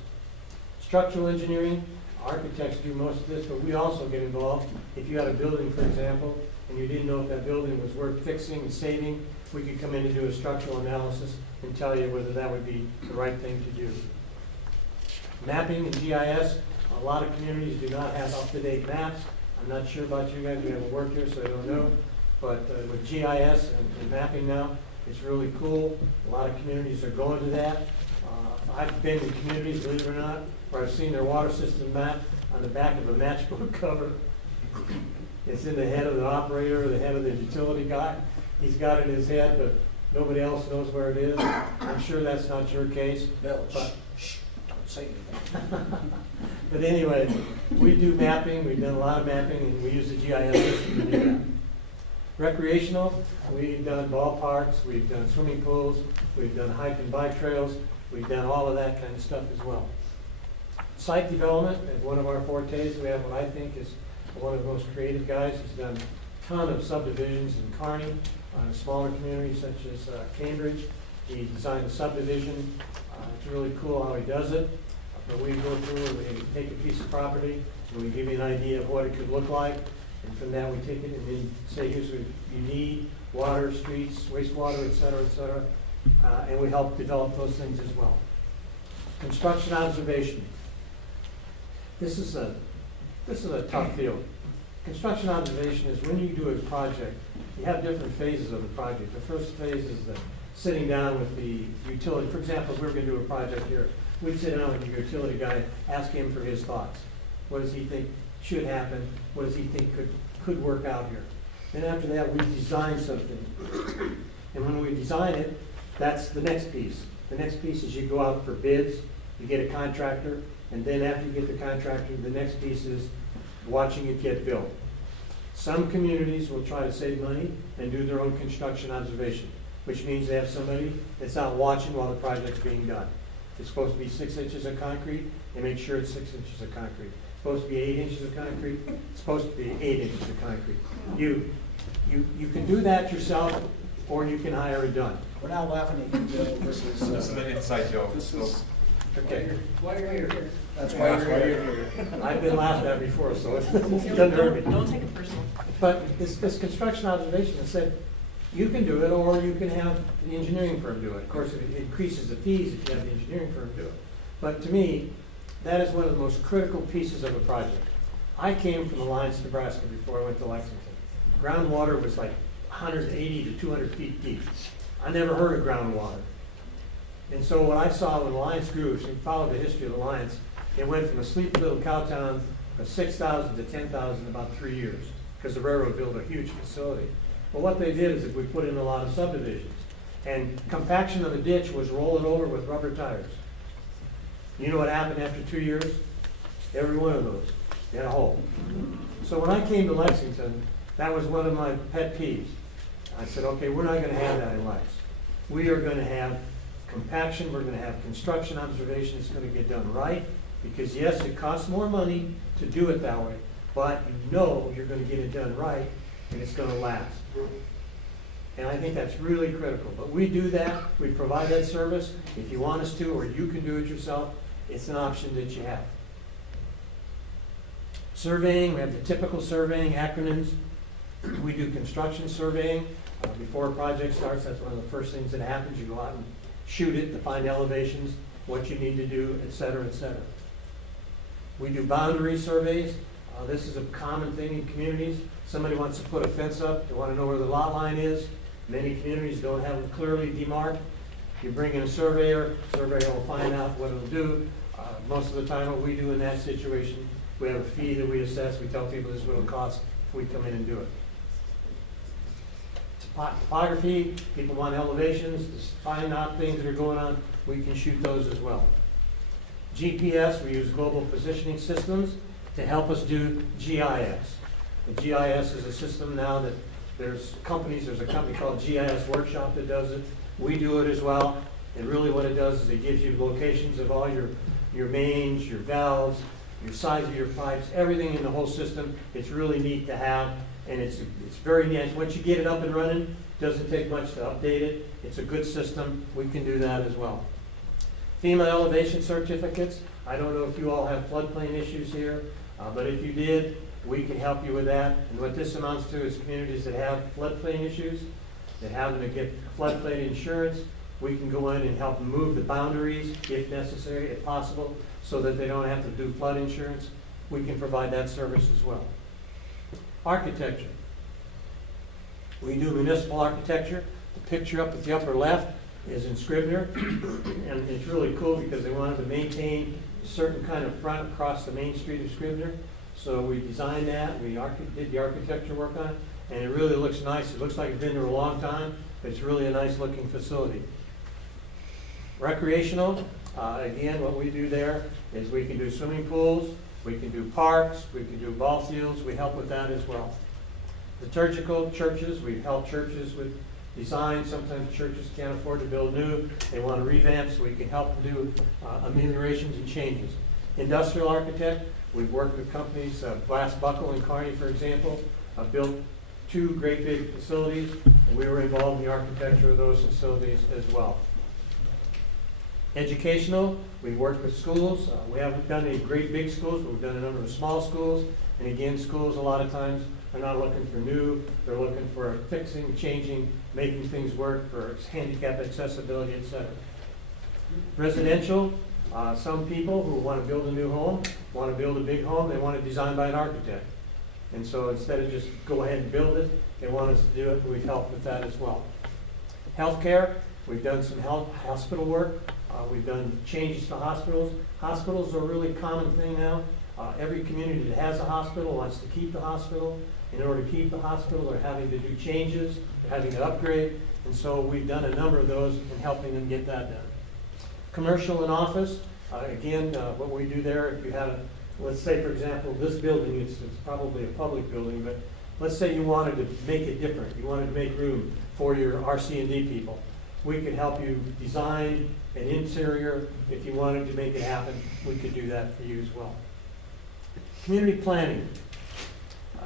Structural engineering, architects do most of this, but we also get involved. If you had a building, for example, and you didn't know if that building was worth fixing and saving, we could come in and do a structural analysis and tell you whether that would be the right thing to do. Mapping and GIS, a lot of communities do not have up-to-date maps. I'm not sure about you guys, we haven't worked here, so I don't know. But with GIS and mapping now, it's really cool. A lot of communities are going to that. I've been in communities, believe it or not, where I've seen their water system map on the back of a matchbook cover. It's in the head of the operator, the head of the utility guy. He's got it in his head, but nobody else knows where it is. I'm sure that's not your case. Bill, But, don't say anything. but anyway, we do mapping, we've done a lot of mapping, and we use the GIS system to do that. Recreational, we've done ballparks, we've done swimming pools, we've done hike and bike trails, we've done all of that kind of stuff as well. Site development is one of our fortes. We have what I think is one of the most creative guys. He's done a ton of subdivisions in Kearney, smaller communities such as Cambridge. He designed a subdivision. It's really cool how he does it. But we go through and we take a piece of property and we give you an idea of what it could look like. And from that we take it and then say, here's what you need: water, streets, wastewater, et cetera, et cetera. And we help develop those things as well. Construction observation. This is a tough field. Construction observation is when you do a project, you have different phases of the project. The first phase is the sitting down with the utility. For example, if we were going to do a project here, we'd sit down with the utility guy, ask him for his thoughts. What does he think should happen? What does he think could work out here? Then after that, we design something. And when we design it, that's the next piece. The next piece is you go out for bids, you get a contractor, and then after you get the contractor, the next piece is watching it get built. Some communities will try to save money and do their own construction observation, which means they have somebody that's out watching while the project's being done. If it's supposed to be 6 inches of concrete, they make sure it's 6 inches of concrete. It's supposed to be 8 inches of concrete, it's supposed to be 8 inches of concrete. You can do that yourself, or you can hire it done. We're not laughing at you, Bill. This is an inside joke. This is, Okay. Why are you here? that's why you're here. I've been laughed at before, so it doesn't hurt me. Don't take it personal. But this construction observation has said, you can do it, or you can have the engineering firm do it. Of course, it increases the fees if you have the engineering firm do it. But to me, that is one of the most critical pieces of a project. I came from Alliance, Nebraska before I went to Lexington. Groundwater was like 180 to 200 feet deep. I never heard of groundwater. And so what I saw when Alliance grew, if you follow the history of Alliance, it went from a sleepy little cow town of 6,000 to 10,000 in about 3 years, because the railroad built a huge facility. But what they did is that we put in a lot of subdivisions. And compaction of the ditch was roll it over with rubber tires. You know what happened after 2 years? Every one of those had a hole. So when I came to Lexington, that was one of my pet peeves. I said, okay, we're not gonna have that in Lex. We are gonna have compaction, we're gonna have construction observation, it's gonna get done right, because yes, it costs more money to do it that way, but you know you're gonna get it done right, and it's gonna last. And I think that's really critical. But we do that, we provide that service. If you want us to, or you can do it yourself, it's an option that you have. Surveying, we have the typical surveying acronyms. We do construction surveying. Before a project starts, that's one of the first things that happens. You go out and shoot it to find elevations, what you need to do, et cetera, et cetera. We do boundary surveys. This is a common thing in communities. Somebody wants to put a fence up, they want to know where the lot line is. Many communities don't have them clearly demarked. You bring in a surveyor will find out what it'll do. Most of the time what we do in that situation, we have a fee that we assess. We tell people this is what it'll cost if we come in and do it. Topography, people want elevations, to find out things that are going on, we can shoot those as well. GPS, we use global positioning systems to help us do GIS. The GIS is a system now that there's a company called GIS Workshop that does it. We do it as well. And really what it does is it gives you locations of all your mains, your valves, your size of your pipes, everything in the whole system. It's really neat to have, and it's very nice. Once you get it up and running, it doesn't take much to update it. It's a good system. We can do that as well. FEMA elevation certificates. I don't know if you all have floodplain issues here, but if you did, we can help you with that. And what this amounts to is communities that have floodplain issues, that have to get floodplain insurance. We can go in and help move the boundaries if necessary, if possible, so that they don't have to do flood insurance. We can provide that service as well. Architecture. We do municipal architecture. The picture up at the upper left is in Scribner, and it's really cool because they wanted to maintain a certain kind of front across the main street of Scribner. So we designed that, we did the architecture work on it, and it really looks nice. It looks like it's been there a long time, but it's really a nice looking facility. Recreational, again, what we do there is we can do swimming pools, we can do parks, we can do ball fields, we help with that as well. Liturgical churches, we help churches with design. Sometimes churches can't afford to build new, they want to revamp, so we can help them do ameliorations and changes. Industrial architect, we've worked with companies, Glass Buckle and Kearney, for example, built 2 great big facilities, and we were involved in the architecture of those facilities as well. Educational, we've worked with schools. We haven't done any great big schools, but we've done a number of small schools. And again, schools a lot of times are not looking for new, they're looking for fixing, changing, making things work for handicap accessibility, etc. Residential, some people who want to build a new home, want to build a big home, they want it designed by an architect. And so instead of just go ahead and build it, they want us to do it, and we've helped with that as well. Healthcare, we've done some hospital work. We've done changes to hospitals. Hospitals are a really common thing now. Every community that has a hospital wants to keep the hospital. In order to keep the hospital, they're having to do changes, they're having to upgrade, and so we've done a number of those in helping them get that done. Commercial and office, again, what we do there, if you had let's say, for example, this building is probably a public building, but let's say you wanted to make it different. You wanted to make room for your RC&D people. We could help you design an interior. If you wanted to make it happen, we could do that for you as well. Community planning.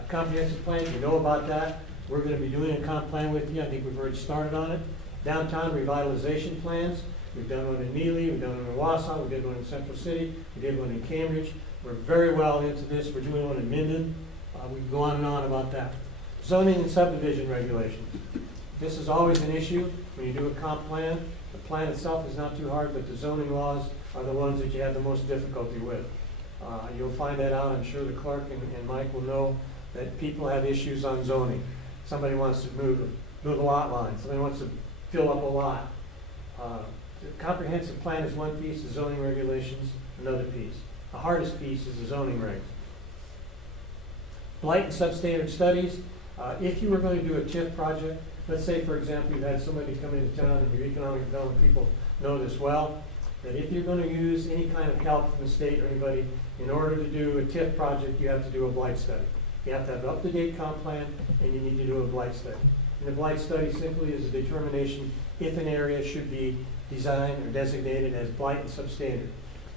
Comprehensive plan, you know about that. We're going to be doing a comp plan with you. I think we've already started on it. Downtown revitalization plans. We've done one in Neely, we've done one in Wausau, we did one in Central City, we did one in Cambridge. We're very well into this. We're doing one in Minden. We can go on and on about that. Zoning and subdivision regulations. This is always an issue when you do a comp plan. The plan itself is not too hard, but the zoning laws are the ones that you have the most difficulty with. You'll find that out, I'm sure the clerk and Mike will know that people have issues on zoning. Somebody wants to move a lot line, somebody wants to fill up a lot. The comprehensive plan is one piece, the zoning regulations another piece. The hardest piece is the zoning regs. Blight and substandard studies, if you were going to do a TIF project, let's say for example you had somebody come into town and your economic development people know this well, that if you're going to use any kind of help from the state or anybody, in order to do a TIF project, you have to do a blight study. You have to have an up-to-date comp plan, and you need to do a blight study. And the blight study simply is a determination if an area should be designed or designated as blight and substandard.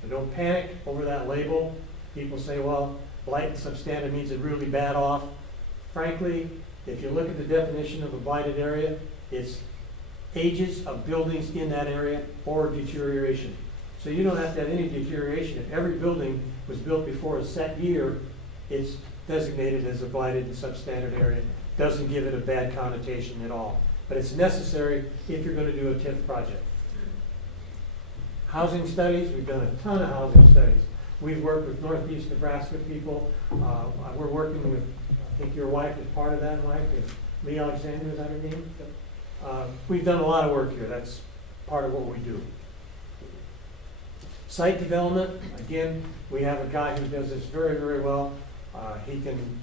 So don't panic over that label. People say, well, blight and substandard means it's really bad off. Frankly, if you look at the definition of a blighted area, it's ages of buildings in that area or deterioration. So you don't have to have any deterioration. If every building was built before a set year, it's designated as a blighted and substandard area. Doesn't give it a bad connotation at all. But it's necessary if you're going to do a TIF project. Housing studies, we've done a ton of housing studies. We've worked with Northeast Nebraska people. We're working with, I think your wife is part of that, Mike, and Lee Alexander, is that her name? We've done a lot of work here. That's part of what we do. Site development, again, we have a guy who does this very, very well. He can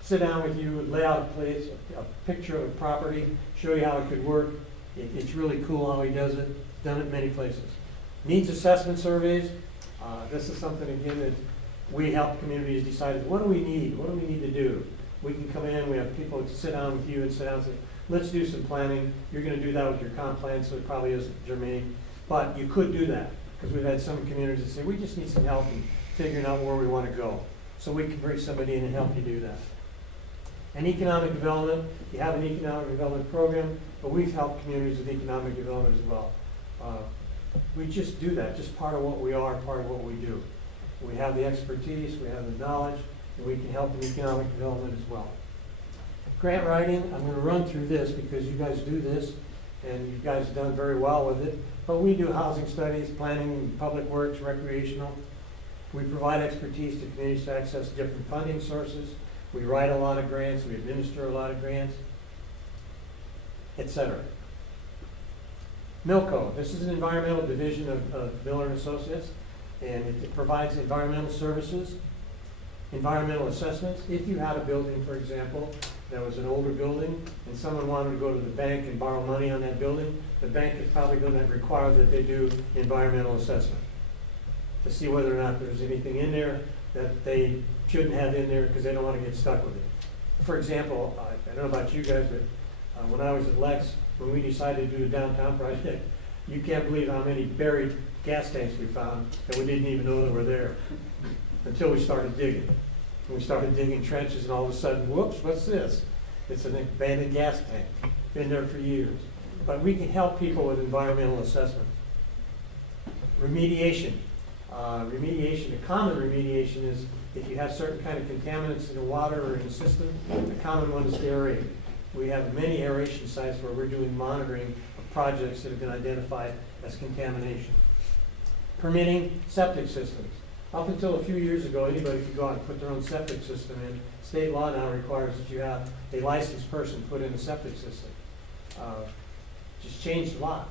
sit down with you, lay out a place, a picture of a property, show you how it could work. It's really cool how he does it. Done it many places. Needs assessment surveys. This is something, again, that we help communities decide, what do we need? What do we need to do? We can come in, we have people sit down with you and sit down and say, let's do some planning. You're going to do that with your comp plan, so it probably isn't germane. But you could do that, because we've had some communities that say, we just need some help in figuring out where we want to go. So we can bring somebody in and help you do that. And economic development, you have an economic development program, but we've helped communities with economic development as well. We just do that, just part of what we are, part of what we do. We have the expertise, we have the knowledge, and we can help in economic development as well. Grant writing, I'm going to run through this because you guys do this, and you guys have done very well with it. But we do housing studies, planning, public works, recreational. We provide expertise to communities to access different funding sources. We write a lot of grants, we administer a lot of grants, etc. Milco, this is an environmental division of Miller and Associates, and it provides environmental services, environmental assessments. If you had a building, for example, that was an older building, and someone wanted to go to the bank and borrow money on that building, the bank is probably going to require that they do environmental assessment to see whether or not there's anything in there that they shouldn't have in there because they don't want to get stuck with it. For example, I don't know about you guys, but when I was at Lex, when we decided to do a downtown project, you can't believe how many buried gas tanks we found that we didn't even know that were there until we started digging. And we started digging trenches and all of a sudden, whoops, what's this? It's an abandoned gas tank, been there for years. But we can help people with environmental assessment. Remediation. A common remediation is if you have certain kind of contaminants in the water or in the system, the common one is to aerate. We have many aeration sites where we're doing monitoring of projects that have been identified as contamination. Permitting septic systems. Up until a few years ago, anybody could go out and put their own septic system in. State law now requires that you have a licensed person put in a septic system. Just changed a lot.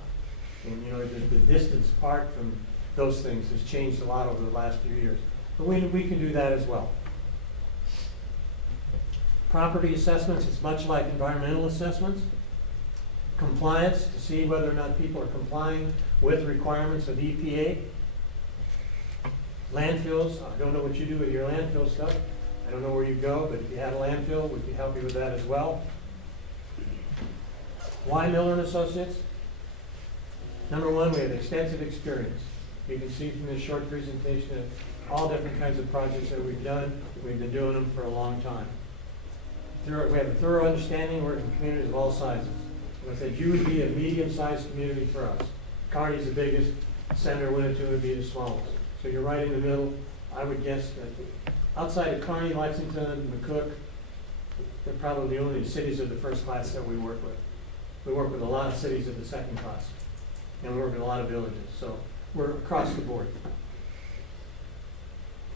And you know, the distance apart from those things has changed a lot over the last few years. But we can do that as well. Property assessments, it's much like environmental assessments. Compliance, to see whether or not people are complying with requirements of EPA. Landfills, I don't know what you do with your landfill stuff. I don't know where you go, but if you had a landfill, we can help you with that as well. Why Miller and Associates? Number one, we have extensive experience. You can see from this short presentation all different kinds of projects that we've done. We've been doing them for a long time. We have a thorough understanding, working in communities of all sizes. And I said, you would be a medium-sized community for us. Kearney's the biggest, Senator Winnington would be the smallest. So you're right in the middle. I would guess that outside of Kearney, Lexington, McCook, they're probably the only cities of the first class that we work with. We work with a lot of cities of the second class, and we work with a lot of villages. So we're across the board.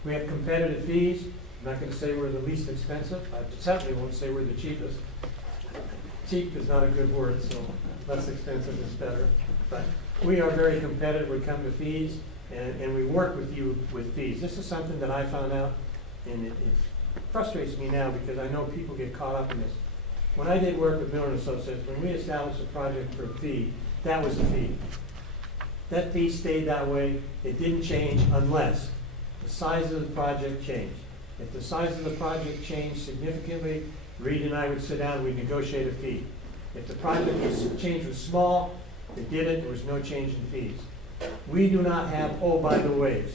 We have competitive fees. I'm not gonna say we're the least expensive. I certainly won't say we're the cheapest. Cheap is not a good word, so less expensive is better. But we are very competitive when it comes to fees, and we work with you with fees. This is something that I found out, and it frustrates me now because I know people get caught up in this. When I did work with Miller & Associates, when we established a project for a fee, that was the fee. That fee stayed that way. It didn't change unless the size of the project changed. If the size of the project changed significantly, Reed and I would sit down and we'd negotiate a fee. If the change was small, it didn't, there was no change in fees. We do not have oh by the ways.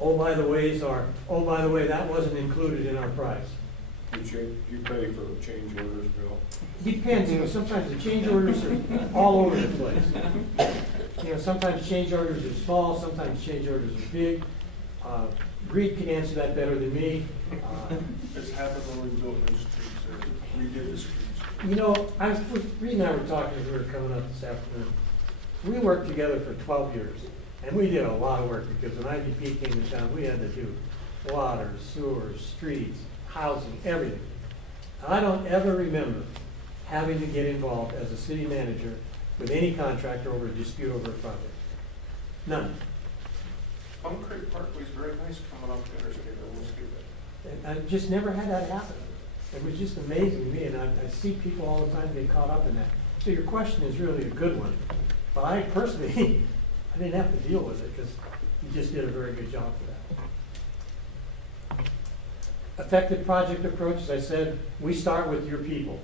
Oh by the ways are, oh by the way, that wasn't included in our price. You pay for change orders, Bill? Depends, you know, sometimes the change orders are all over the place. You know, sometimes change orders are small, sometimes change orders are big. Reed can answer that better than me. It's happened when we built new streets, or redid the streets. You know, Reed and I were talking as we were coming up this afternoon. We worked together for 12 years, and we did a lot of work because when IDP came to town, we had to do water, sewers, streets, housing, everything. I don't ever remember having to get involved as a city manager with any contractor over a dispute over a project. None. Plum Creek Parkway's very nice coming off the interstate, I will say that. And I just never had that happen. It was just amazing to me, and I see people all the time get caught up in that. So your question is really a good one. But I personally, I didn't have to deal with it because you just did a very good job for that. Effective project approach, as I said, we start with your people.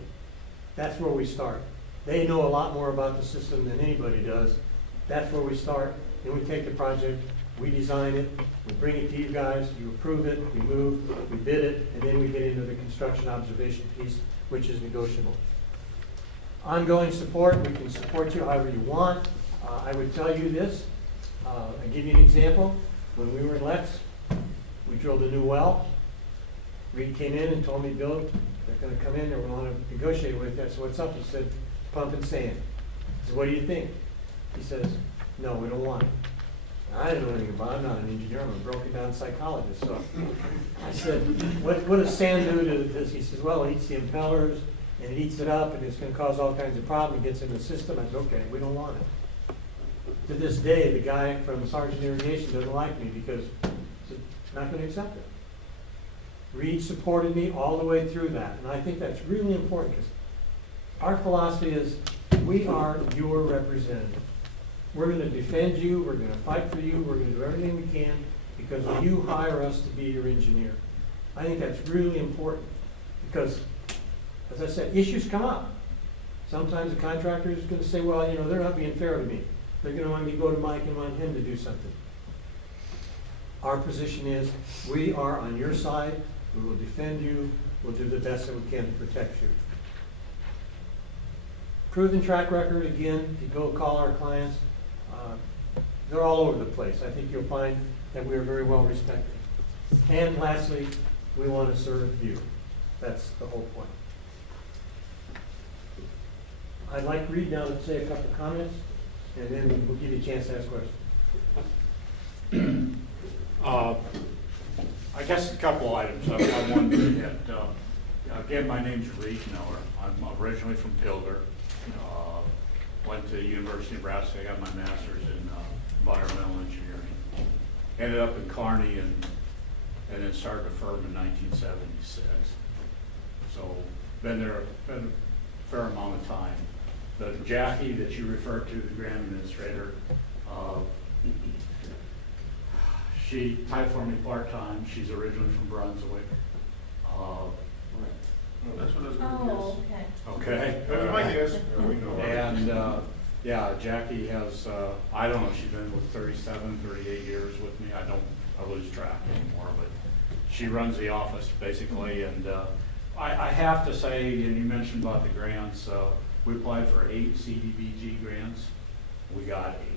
That's where we start. They know a lot more about the system than anybody does. That's where we start. Then we take the project, we design it, we bring it to you guys, you approve it, we move, we bid it, and then we get into the construction observation piece, which is negotiable. Ongoing support, we can support you however you want. I would tell you this, I'll give you an example. When we were in Lex, we drilled a new well. Reed came in and told me, Bill, they're gonna come in, they want to negotiate with you. I said, what's up? He said, pump and sand. I said, what do you think? He says, no, we don't want it. I didn't know anything about it. I'm not an engineer, I'm a broken down psychologist. So I said, what does sand do to this? He says, well, it eats the impellers and it eats it up and it's gonna cause all kinds of problems. It gets in the system. I said, okay, we don't want it. To this day, the guy from Sergeant Irrigation doesn't like me because he's not gonna accept it. Reed supported me all the way through that. And I think that's really important because our philosophy is we are your representative. We're going to defend you, we're going to fight for you, we're going to do everything we can because you hire us to be your engineer. I think that's really important because, as I said, issues come up. Sometimes the contractor is going to say, well, you know, they're not being fair to me. They're going to want me to go to Mike and want him to do something. Our position is we are on your side, we will defend you, we'll do the best that we can to protect you. Proven track record, again, if you go call our clients, they're all over the place. I think you'll find that we are very well respected. And lastly, we want to serve you. That's the whole point. I'd like Reed now to say a couple of comments, and then we'll give you a chance to ask questions. I guess a couple items I wanted to hit. Again, my name's Reed Miller. I'm originally from Pilger. Went to University of Nebraska. I got my master's in environmental engineering. Ended up in Kearney and then started a firm in 1976. So been there a fair amount of time. The Jackie that you referred to, the grant administrator, she typed for me part-time. She's originally from Brunswick. That's what I was gonna guess. okay. Okay. That was my guess. And, yeah, Jackie has, I don't know, she's been with 37, 38 years with me. I lose track anymore, but she runs the office basically. And I have to say, and you mentioned about the grants, we applied for 8 CDBG grants. We got 8.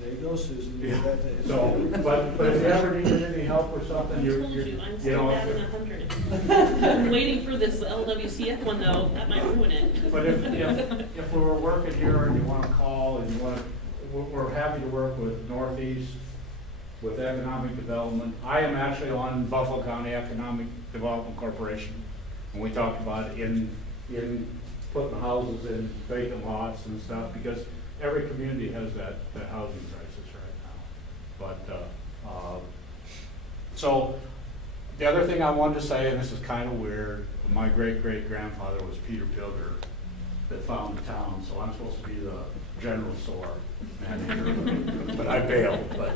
There you go, Susan. Yeah. That- So, but if you ever need any help with something, I told you, I'm so bad in 100. I'm waiting for this LWCF one though, that might ruin it. But if we were working here and you want to call and you want to we're happy to work with Northeast, with economic development. I am actually on Buffalo County Economic Development Corporation, and we talked about in putting houses in vacant lots and stuff, because every community has that housing crisis right now. But, so, the other thing I wanted to say, and this is kind of weird, my great-great-grandfather was Peter Pilger that found the town, so I'm supposed to be the general store manager, but I bailed. But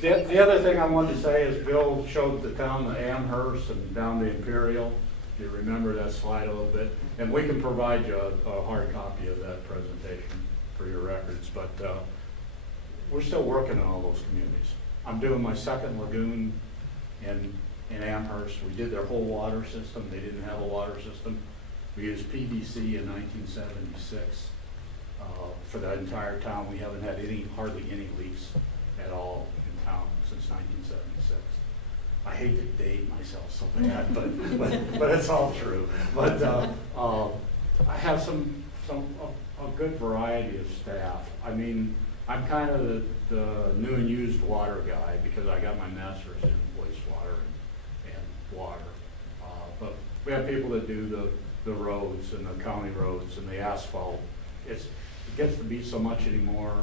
the other thing I wanted to say is Bill showed the town the Amherst and down the Imperial. You remember that slide a little bit, and we can provide you a hard copy of that presentation for your records. But we're still working on all those communities. I'm doing my second lagoon in Amherst. We did their whole water system. They didn't have a water system. We used PVC in 1976 for the entire town. We haven't had hardly any leaks at all in town since 1976. I hate to date myself so bad, but it's all true. But I have a good variety of staff. I mean, I'm kind of the new and used water guy because I got my master's in wastewater and water. But we have people that do the roads and the county roads and the asphalt. It gets to be so much anymore.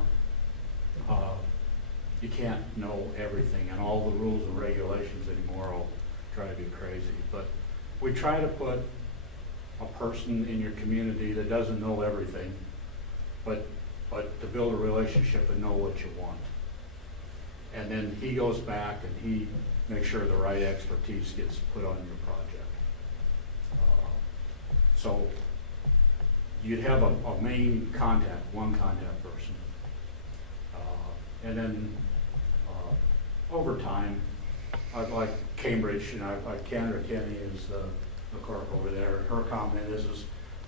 You can't know everything, and all the rules and regulations anymore will drive you crazy. But we try to put a person in your community that doesn't know everything, but to build a relationship and know what you want. And then he goes back and he makes sure the right expertise gets put on your project. So you'd have a main contact, one contact person. And then over time, I'd like Cambridge, and like Kendra Kenny is the clerk over there, and her comment is,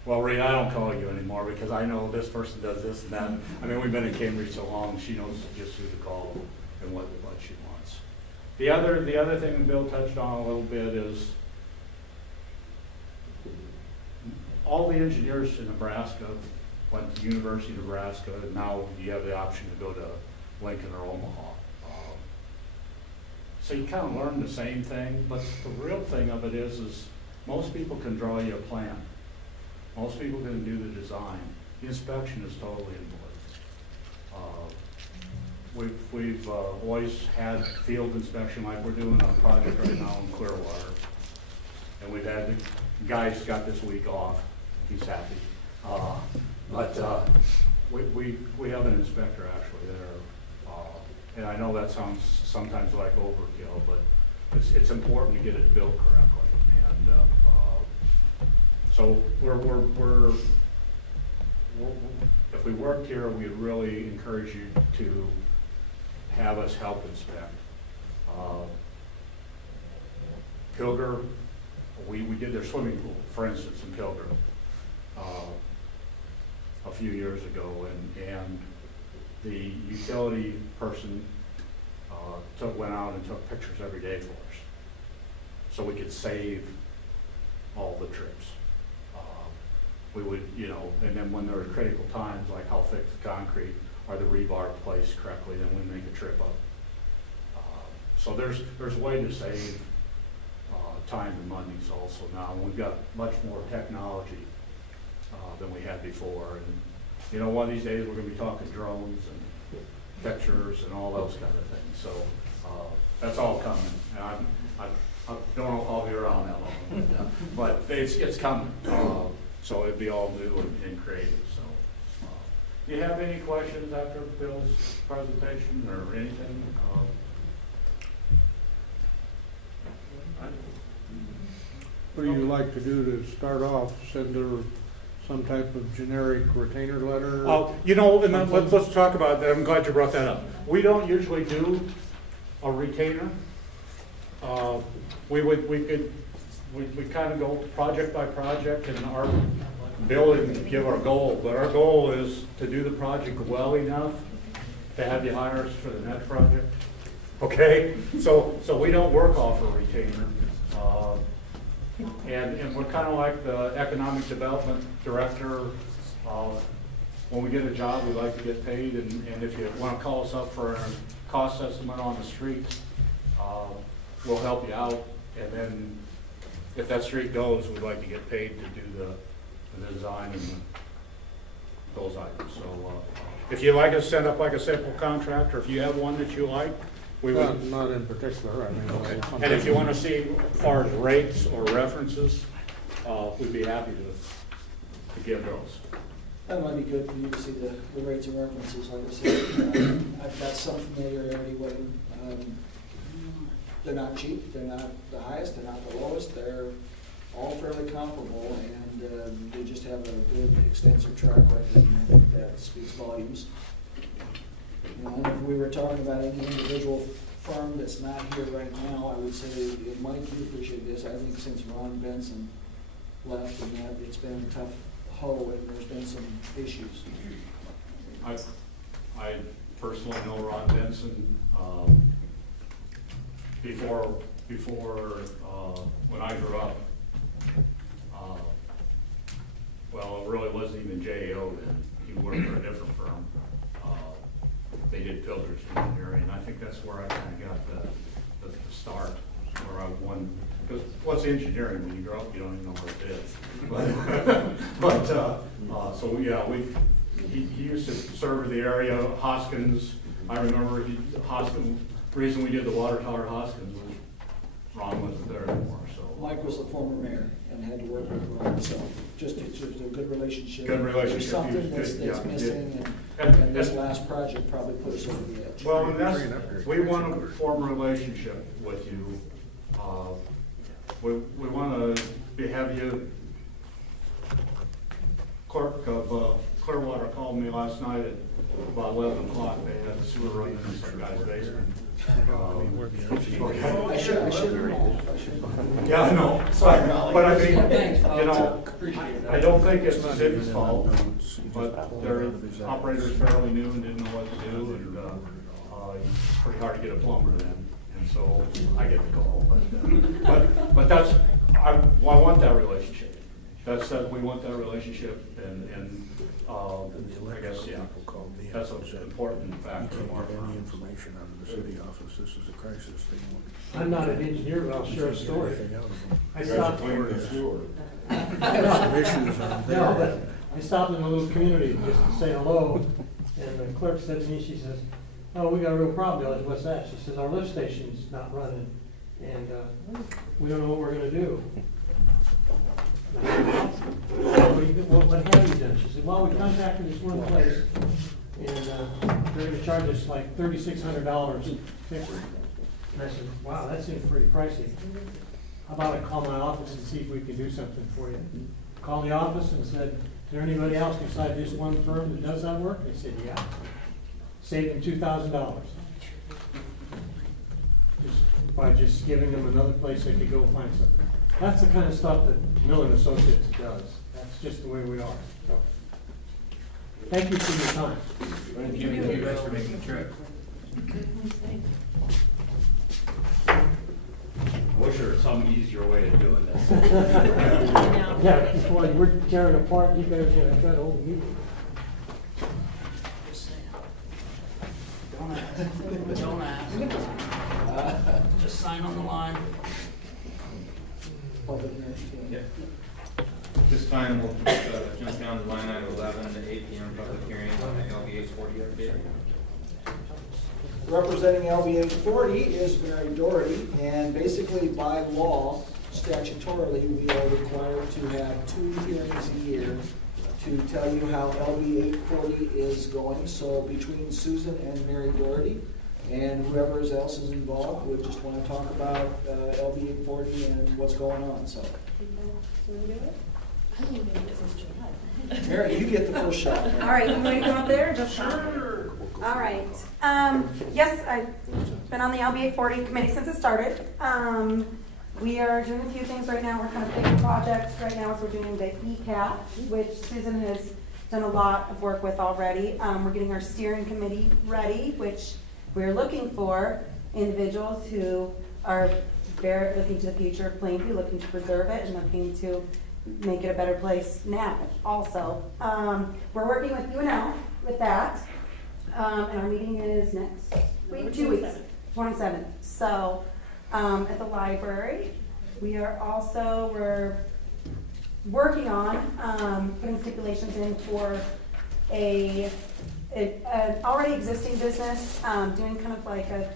well, Ray, I don't call you anymore because I know this person does this and that. I mean, we've been in Cambridge so long, she knows just who to call and what she wants. The other thing Bill touched on a little bit is all the engineers in Nebraska went to University of Nebraska, and now you have the option to go to Lincoln or Omaha. So you kind of learn the same thing, but the real thing of it is most people can draw you a plan. Most people can do the design. The inspection is totally important. We've always had field inspection, like we're doing a project right now in Clearwater. And we've had, the guy's got this week off, he's happy. But we have an inspector actually there. And I know that sounds sometimes like overkill, but it's important to get it built correctly. And so if we worked here, we'd really encourage you to have us help inspect. Pilger, we did their swimming pool, for instance, in Pilger a few years ago, and the utility person went out and took pictures every day for us, so we could save all the trips. We would, and then when there were critical times, like how thick the concrete, are the rebar placed correctly, then we make a trip up. So there's a way to save time and monies also now. We've got much more technology than we had before, and one of these days we're going to be talking drones and pictures and all those kind of things. So that's all coming. And I don't know if I'll be around that long, but it's coming. So it'd be all new and creative. So, do you have any questions after Bill's presentation or anything? What do you like to do to start off? Send her some type of generic retainer letter? And then let's talk about that. I'm glad you brought that up. We don't usually do a retainer. We kind of go project by project, and our Bill didn't give our goal, but our goal is to do the project well enough to have you hire us for the next project. Okay, so we don't work off a retainer. And we're kind of like the economic development director. when we get a job, we like to get paid, and if you wanna call us up for a cost estimate on the street, we'll help you out, and then if that street goes, we'd like to get paid to do the design and those items. So, if you'd like us to set up like a simple contract, or if you have one that you like, we would. Not in particular, I mean. Okay. And if you wanna see as far as rates or references, we'd be happy to give those. That might be good for you to see the rates and references, like I said. I've got some familiarity with them. They're not cheap, they're not the highest, they're not the lowest, they're all fairly comparable, and they just have a good extensive track record, and I think that speaks volumes. You know, and if we were talking about any individual firm that's not here right now, I would say, and Mike, you appreciate this, I think since Ron Benson left, and that it's been a tough hoe, and there's been some issues. I personally know Ron Benson, before when I grew up. Well, it really wasn't even JAO then. He worked for a different firm. They did Pilgers Engineering, and I think that's where I kind of got the start, where I won. Because what's engineering? When you grow up, you don't even know what it is. But so yeah, he used to serve the area. Hoskins, I remember Hoskins. The reason we did the water tower Hoskins was Ron wasn't there anymore. So Mike was the former mayor and had to work with Ron, so it's just a good relationship. Good relationship. There's something that's Yeah, missing, yeah. and this last project probably put us over the edge. Well, and we want to form a relationship with you. We want to have you. Clerk of Clearwater called me last night at about 11 o'clock. They had the sewer running in some guy's basement. I should. Yeah, I know. Sorry, But I mean, you know, I don't think it's the city's fault, but their operator's fairly new and didn't know what to do, and it's pretty hard to get a plumber then, and so I get the call. But that's, I want that relationship. That's we want that relationship, and I guess, yeah, that's an important factor of our firm. Information out of the city office, this is a crisis. I'm not an engineer, but I'll share a story. I stopped. I stopped in a little community just to say hello, and the clerk said to me, she says, "Oh, we got a real problem." I said, "What's that?" She says, "Our lift station's not running, and we don't know what we're gonna do." And I said, what have you done? She said, "Well, we contacted this one place, and they're gonna charge us like $3,600 to fix it." And I said, "Wow, that seems pretty pricey. How about I call my office and see if we can do something for you?" Called the office and said, "Is there anybody else besides this one firm that does that work?" They said, "Yeah." Saved them $2,000. By just giving them another place they could go find something. That's the kind of stuff that Miller and Associates does. That's just the way we are. So, thank you for your time. Thank you guys for making the trip. Wish there was some easier way of doing this. Yeah, before we're tearing apart, you guys are trying to hold a meeting. Don't ask. Just sign on the line. This time, we'll jump down to line item 11, the 8 p.m. public hearing on the LBA 40 update. Representing LBA 40 is Mary Doherty, and basically by law, statutorily, we are required to have 2 hearings a year to tell you how LB 840 is going. So between Susan and Mary Doherty and whoever else is involved, we just want to talk about LB 840 and what's going on. So, Mary, you get the first shot. All right, you ready to go up there? Just sure. All right. Yes, I've been on the LBA 40 committee since it started. We are doing a few things right now. We're kind of big projects right now. So we're doing the ECAP, which Susan has done a lot of work with already. We're getting our steering committee ready, which we're looking for individuals who are looking to the future of Plainview, looking to preserve it, and looking to make it a better place now also. We're working with UNL with that, and our meeting is next week, 2 weeks, 27th. So, at the library, we're working on, putting stipulations in for an already existing business, doing kind of like a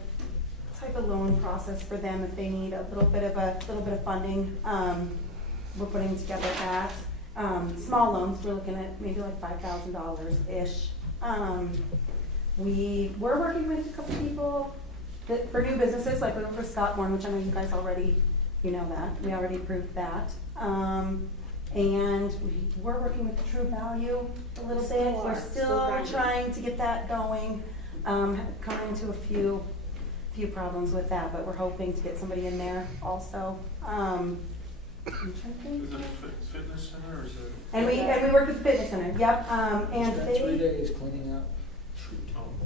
type of loan process for them if they need a little bit of funding. We're putting together that. Small loans, we're looking at maybe like $5,000-ish. We're working with a couple people for new businesses, like we went for Scott Moore, which I know you guys already, you know that. We already approved that. And we're working with True Value a little bit. We're still trying to get that going. Coming to a few problems with that, but we're hoping to get somebody in there also. Is it a fitness center or is it? And we work with the fitness center, yep, and Spent 3 they, days cleaning up.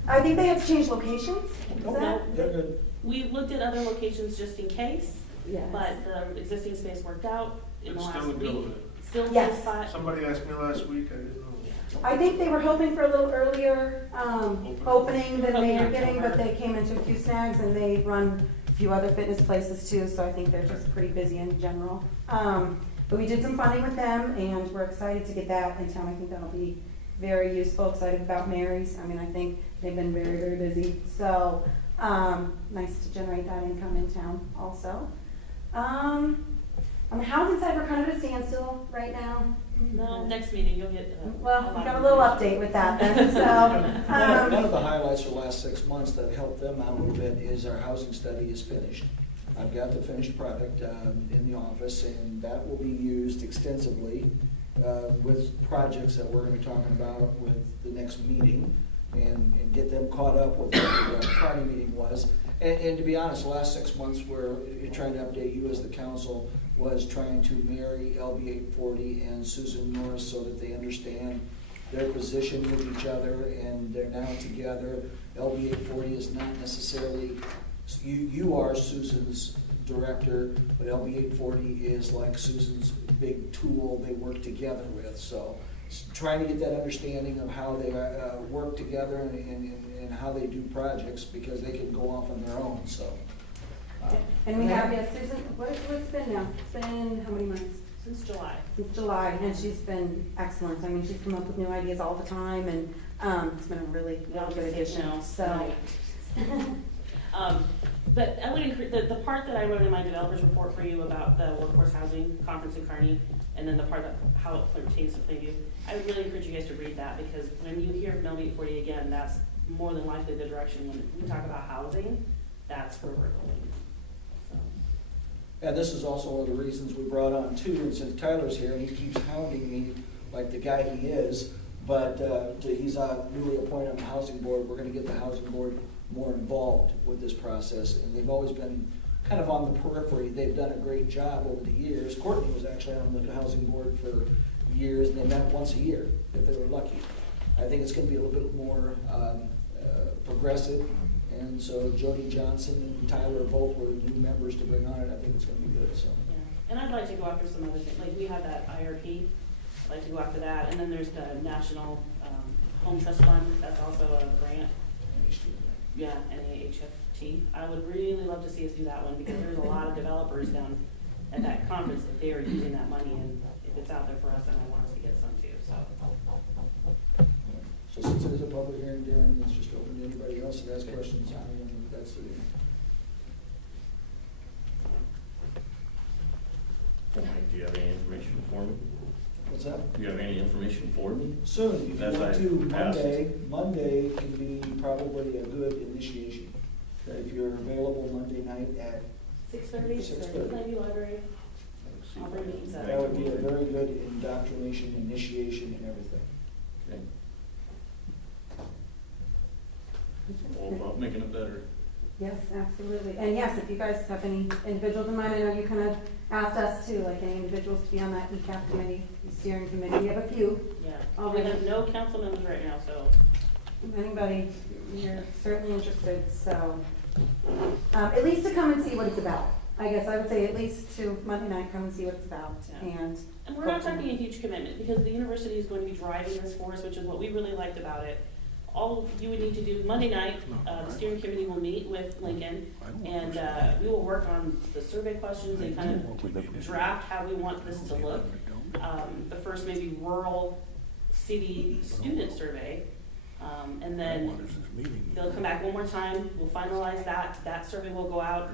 I think they have to change locations, is Oh, that? no, They're good. we looked at other locations just in case, Yes. but the existing space worked out in the It's last still a week. go ahead. Still the Yes. same spot. Somebody asked me last week, I didn't know. I think they were hoping for a little earlier, opening than they are Hoping getting, but October. they came into a few snags and they run a few other fitness places too, so I think they're just pretty busy in general. But we did some funding with them and we're excited to get that in town. I think that'll be very useful, excited about Mary's. I mean, I think they've been very, very busy, so, nice to generate that income in town also. On the housing side, we're kind of at a standstill right now. No, next meeting you'll get. Well, we lot got a of little information. update with that then, so. One of the highlights for the last 6 months that helped them out a little bit is our housing study is finished. I've got the finished product in the office, and that will be used extensively with projects that we're gonna be talking about with the next meeting, and get them caught up with what the county meeting was. And to be honest, the last 6 months where trying to update you as the council was trying to marry LB 840 and Susan Norris so that they understand their position with each other, and they're now together. LB 840 is not necessarily, you are Susan's director, but LB 840 is like Susan's big tool they work together with. So trying to get that understanding of how they work together and how they do projects, because they can go off on their own, so. And we have, yeah, Susan, what's it been now? It's been how many months? Since July. Since July, and she's been excellent. I mean, she's come up with new ideas all the time, and it's been a really, really good addition, so. But I would encourage, the part that I wrote in my developers report for you about the workforce housing conference in Kearney, and then the part that how it pertains to Plainview, I would really encourage you guys to read that, because when you hear from LB 840 again, that's more than likely the direction. When we talk about housing, that's where we're going. So. And this is also one of the reasons we brought on too, and since Tyler's here, and he keeps hounding me like the guy he is, but he's newly appointed on the housing board. We're gonna get the housing board more involved with this process, and they've always been kind of on the periphery. They've done a great job over the years. Courtney was actually on the housing board for years, and they met once a year, if they were lucky. I think it's gonna be a little bit more progressive, and so Jody Johnson and Tyler both were new members to bring on it. I think it's gonna be good, so. Yeah, and I'd like to go after some other things, like we have that IRP, I'd like to go after that, and then there's the National Home Trust Fund, that's also a grant. Yeah, NAHFT. I would really love to see us do that one, because there's a lot of developers down at that conference that they are using that money, and if it's out there for us, then I want us to get some too, so. So since it is a public hearing, Darren, it's just open to anybody else that has questions. That's the. Do you have any information for me? What's that? Do you have any information for me? Soon, if you As want I to, asked. Monday can be probably a good initiation. If you're available Monday night at 6:30, 6:30. Plainview Library. Auburn meets at. That would be a very good indoctrination, initiation, and everything. Okay. All about making it better. Yes, absolutely. And yes, if you guys have any individuals in mind, I know you kind of asked us too, like any individuals to be on that ECAP committee, the steering committee. We have a few. Yeah, we have no council members right now, so. If anybody, you're certainly interested, so. At least to come and see what it's about. I guess I would say at least to Monday night, come and see what it's about, Yeah. and. And we're not talking a huge commitment, because the university is going to be driving this for us, which is what we really liked about it. All you would need to do, Monday night, the steering committee will meet with Lincoln, and, we will work on the survey questions and kind of draft how we want this to look. The first maybe rural city student survey, and then they'll come back one more time, we'll finalize that survey will go out.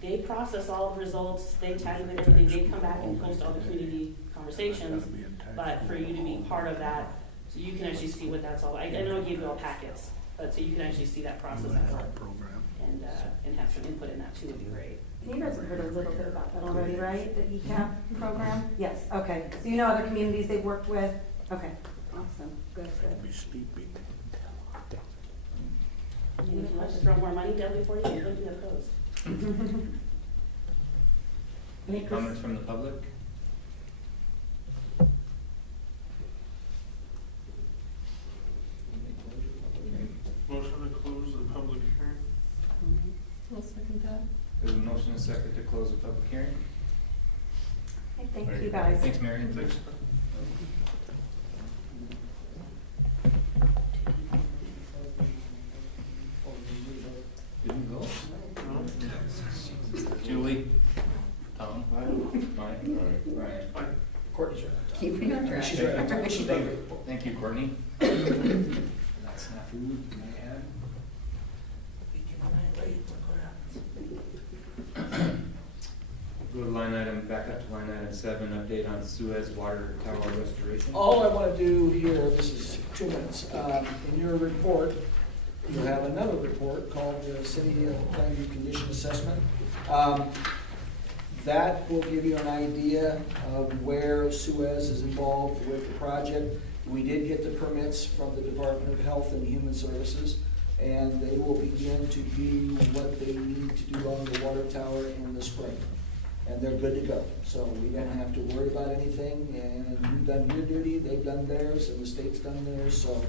They process all the results, they tabulate everything, they come back and post all the community conversations, but for you to be part of that, so you can actually see what that's all, I know I gave you all packets, but so you can actually see that process at work, and have some input in that too would be great. You guys have heard a little bit about that already, right? The ECAP program? Yes, okay. So you know other communities they've worked with? Okay, awesome, good, good. Be sleeping. And if you'd like to throw more money down before you, you don't be opposed. Any comments from the public? Motion to close the public hearing. I'll second that. There's a motion and a second to close the public hearing. Okay, thank you guys. Thanks, Mary. Thanks. Didn't go? No? Julie? Tom? Mike? Right. Courtney's right on top. Keeping it dry. She's right on top. She's right. Thank you, Courtney. That's not food, may I add? Go to line item, back up to line item 7, update on Suez water tower restoration. All I want to do here, this is 2 minutes, in your report, you have another report called the City of Plainview Condition Assessment. That will give you an idea of where Suez is involved with the project. We did get the permits from the Department of Health and Human Services, and they will begin to do what they need to do on the water tower in the spring. And they're good to go, so we don't have to worry about anything, and you've done your duty, they've done theirs, and the state's done theirs, so,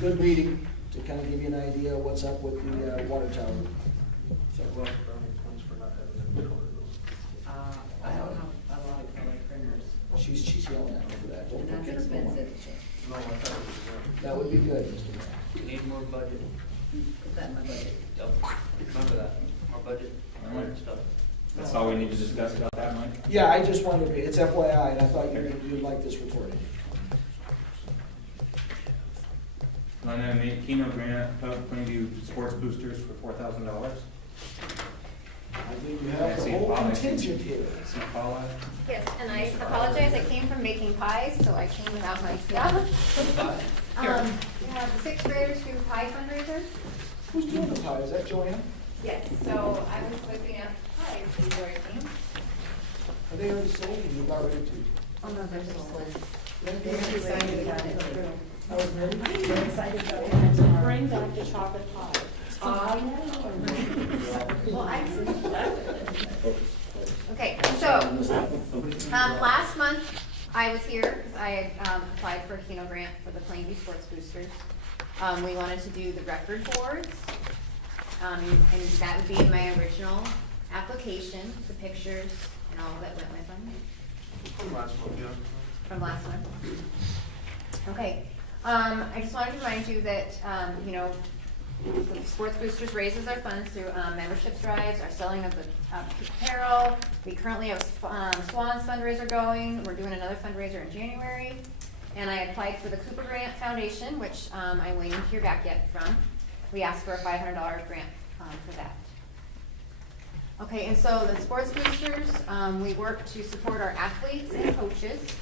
good reading to kind of give you an idea of what's up with the, water tower. So, Ross Browning comes for not having them color those. I don't have a lot of color printers. she's yelling at me for that. Don't And get that's her going. expensive. No, I thought it was them. That would be good, Mr. Mayor. We need more budget. Put that in my budget. Yep. Remember that, more budget, All right. stuff. That's all we need to discuss about that, Mike? Yeah, I just wanted to, it's FYI, and I thought you'd like this reporting. Line item 8, Keno grant, Plainview sports boosters for $4,000. I think you have the whole contingent here. See Paula? Yes, and I apologize, I came from making pies, so I came without my stuff. We have the 6th graders do pie fundraiser. Who's doing the pie? Is that Joanne? Yes, so I was whipping up pies before I came. Are they already sold and you've already to? Oh, no, they're sold. They're excited about it. I was very excited about it. Bring back the chocolate pie. Well, okay, so, last month, I was here because I had applied for a Keno grant for the Plainview Sports Boosters. We wanted to do the record boards, and that would be in my original application, the pictures and all that went with them. From last month, yeah. From last month. Okay, I just wanted to remind you that, you know, the Sports Boosters raises our funds through membership drives, our selling of the apparel. We currently have Swan's fundraiser going. We're doing another fundraiser in January. And I applied for the Cooper Grant Foundation, which I'm waiting to hear back yet from. We asked for a $500 grant for that. Okay, and so the Sports Boosters, we work to support our athletes and coaches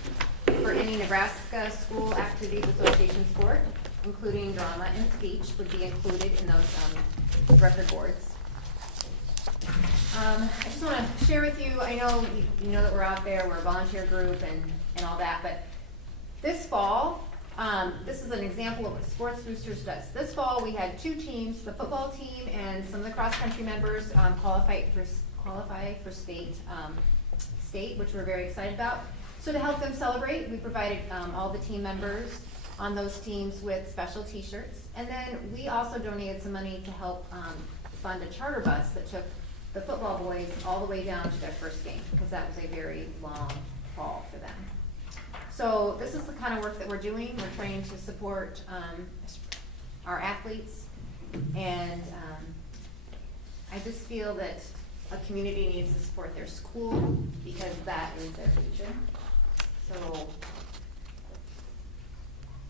for any Nebraska School Activities Association sport, including drama and speech would be included in those record boards. I just want to share with you, I know you know that we're out there, we're a volunteer group and all that, but this fall, this is an example of what Sports Boosters does. This fall, we had 2 teams, the football team and some of the cross-country members qualify for state, which we're very excited about. So to help them celebrate, we provided all the team members on those teams with special t-shirts. And then we also donated some money to help fund a charter bus that took the football boys all the way down to their first game, because that was a very long haul for them. So this is the kind of work that we're doing. We're trying to support our athletes, and I just feel that a community needs to support their school because that is their future. So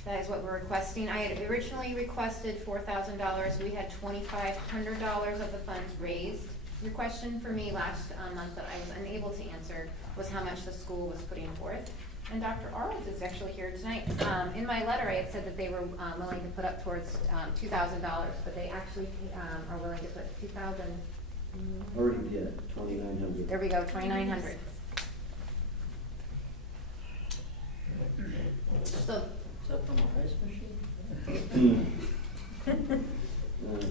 that is what we're requesting. I had originally requested $4,000. We had $2,500 of the funds raised. Your question for me last month that I was unable to answer was how much the school was putting forth. And Dr. Arnold is actually here tonight. In my letter, I had said that they were willing to put up towards $2,000, but they actually are willing to put $2,000. Already did, 2,900. There we go, 2,900. So. Is that from a ice machine?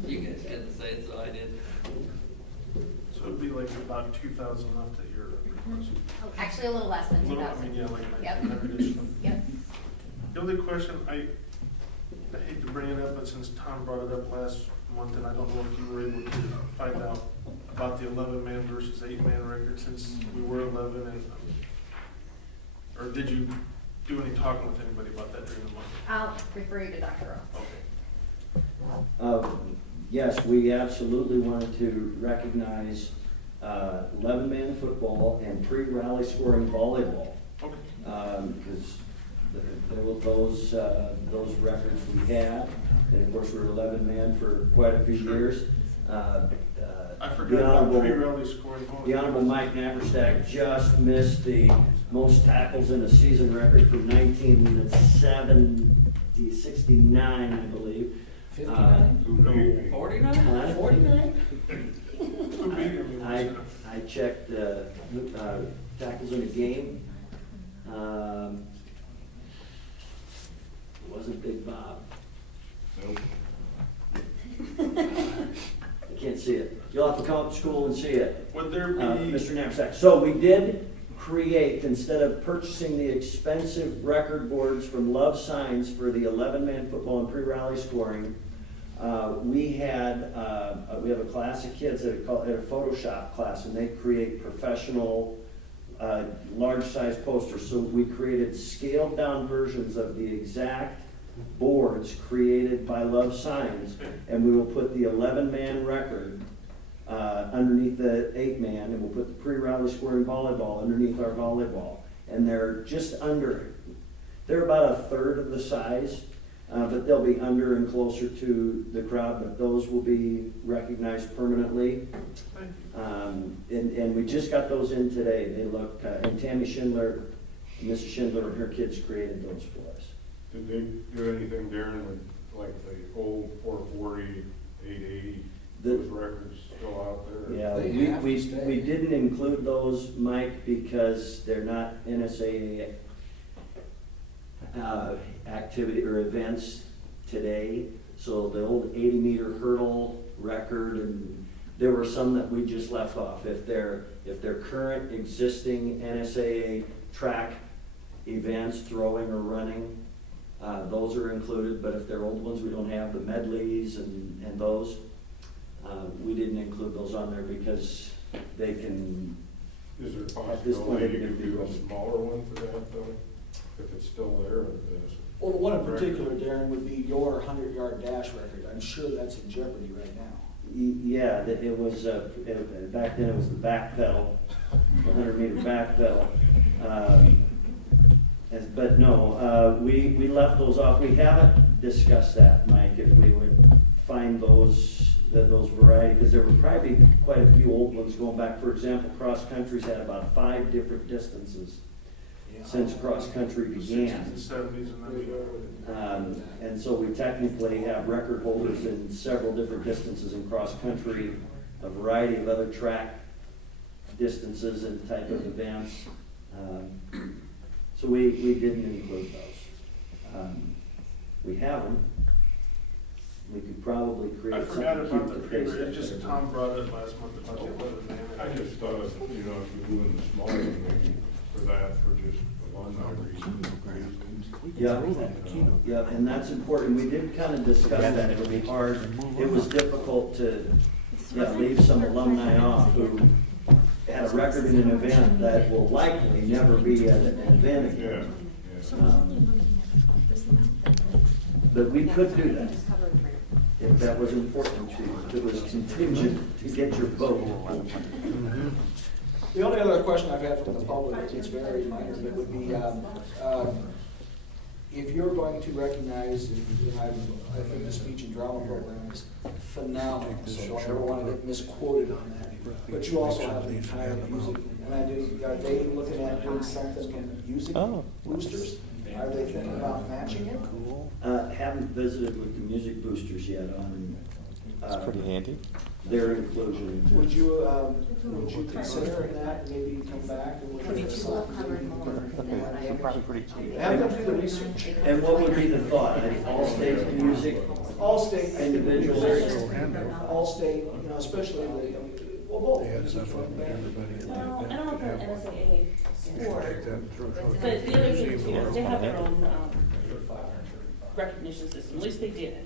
You guys didn't say it, so I did. So it'd be like about 2,000 left that you're requesting. Oh, actually, a little less than 2,000. I mean, yeah, like Yep. 1,900-ish. Yep. The only question, I hate to bring it up, but since Tom brought it up last month, and I don't know if you were able to find out about the 11-man versus 8-man record, since we were 11, and, or did you do any talking with anybody about that during the month? I'll refer you to Dr. Rowe. Okay. Yes, we absolutely wanted to recognize 11-man football and pre-rally scoring volleyball. Okay. Because there were those records we had, and of course we were 11-man for quite a few years. I forgot about pre-rally scoring volleyball. The Honorable Mike Naverstack just missed the most tackles in a season record from 1969, I believe. 59? 49? 49? I checked tackles in a game. It wasn't Big Bob. Nope. I can't see it. You'll have to come up to school and see it. Would there be? Mr. Knapsack. So we did create, instead of purchasing the expensive record boards from Love Signs for the 11-man football and pre-rally scoring, we have a class of kids that are called a Photoshop class, and they create professional large-size posters. So we created scaled-down versions of the exact boards created by Love Signs, and we will put the 11-man record underneath the 8-man, and we'll put the pre-rally scoring volleyball underneath our volleyball. And they're they're about a third of the size, but they'll be under and closer to the crowd, but those will be recognized permanently. And we just got those in today. They look, and Tammy Schindler, Mrs. Schindler and her kids created those for us. Did they do anything, Darren, with like the old 440, 880, those records still out there? Yeah, we didn't include those, Mike, because they're not NSAA activity or events today. So the old 80-meter hurdle record, and there were some that we just left off. If they're current existing NSAA track events, throwing or running, those are included. But if they're old ones, we don't have the medleys and those. We didn't include those on there because they can. Is there a at this point, possibility you could do a smaller one for that though, if it's still there? Well, the one in particular, Darren, would be your 100-yard dash record. I'm sure that's in jeopardy right now. Yeah, it was, back then it was the back pedal, the 100-meter back pedal. But no, we left those off. We haven't discussed that, Mike, if we would find those variety, because there were probably quite a few old ones going back. For example, cross country's had about 5 different distances since cross country began. The 60s and 70s. And so we technically have record holders in several different distances in cross country, a variety of other track distances and type of events. So we didn't include those. We have them. We could probably create I something forgot about cute the to pre, paste it up just, there. Tom brought it last month about the 11-man. I just thought, if you're doing the small one, maybe for that, for just one reason. Yeah, and that's important. We did kind of discuss that. It would be hard. It was difficult to yeah, leave some alumni off who had a record in an event that will likely never be at an event again. But we could do that if that was important to you, if it was contingent to get your vote. The only other question I've had from the public, it's very minor, but would be, if you're going to recognize, and I think the speech and drama program is phenomenal, so I don't ever want to get misquoted on that. But you also have the entire music, and are they looking at doing something from the music boosters? Are they thinking about matching it? Haven't visited with the music boosters yet on. It's pretty handy. Their inclusion. Would you consider that, maybe come back and look at the song? Probably pretty cheap. Have them do the research. And what would be the thought? All state music? All state. Individuals? All state, you know, especially the, well, both. Well, I don't know if they're an NSAA sport, but the other thing too is they have their own, recognition system, at least they did.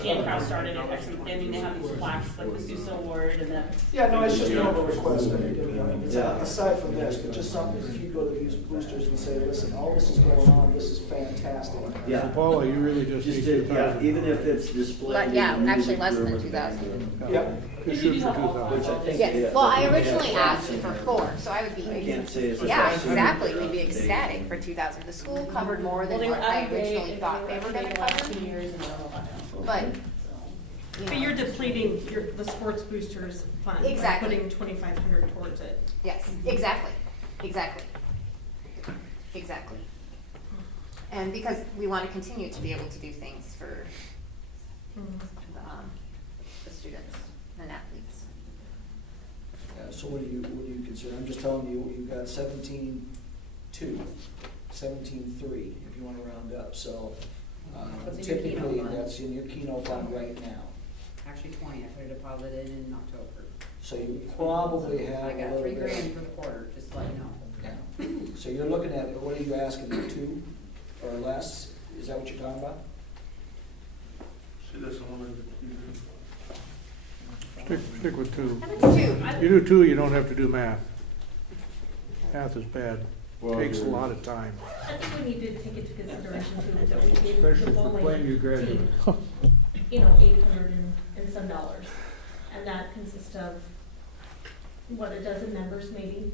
Jan Kraus started it, actually, I mean, they have these plaques, like the Sousa Award and the. Yeah, no, it's just more of a request than anything. It's aside from this, but just something, if you go to these boosters and say, listen, all this is going on, this is fantastic. Yeah. Paula, you really just need Yeah, 2,000. even if it's displayed. But yeah, in the actually music less room than with 2,000. band. Yep. You shoot for 2,000. Which I think. Yes, well, I originally asked for 4, so I would be. I can't say it's. Yeah, exactly, we'd be ecstatic for 2,000. The school covered more Well, than they were what I out of date, originally and thought they were gonna the last cover, 2 years, and I don't know about now. but, But you're depleting the sports boosters fund. by Exactly. Putting 2,500 towards it. yes, exactly, exactly. Exactly. And because we want to continue to be able to do things for the students and athletes. So what do you consider? I'm just telling you, you've got 17.2, 17.3, if you want to round up, so. What's in your Keno Typically, fund? that's in your Keno fund right now. Actually 20, I put a deposit in October. So you probably have I a got little $3 bit. grand for the quarter, just to let you know. Yeah. So you're looking at, what are you asking, 2 or less? Is that what you're talking about? She doesn't want to. Stick with 2. How about 2? You do 2, you don't have to do math. Math is bad. Well, Takes a lot of time. I think we need to take into consideration too, that we gave the Especially for bowling Plainview graduates. team, $800 and some dollars. And that consists of, what, a dozen members maybe?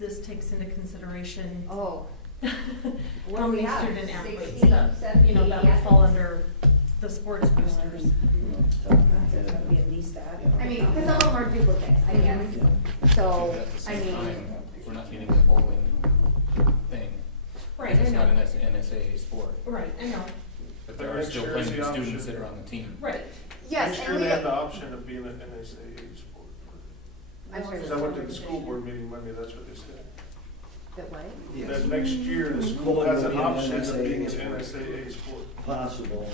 This takes into consideration Oh. how many student athletes 60, that, 70 that would athletes. fall under the sports boosters. It's gotta be at least that. I mean, because some of them are duplicates, I guess. So, At the I same mean, time, we're not getting the bowling thing. Right, I It's not know. an NSAA sport, Right, I know. but there are Next still year is plenty of the students option. that are on the team. Right. yes, Next and year we, they have the option of being an NSAA sport. I'm sure Because I went to the school board meeting Monday, that's what they said. that way. That next year, the school has an option of being an NSAA sport. Possible.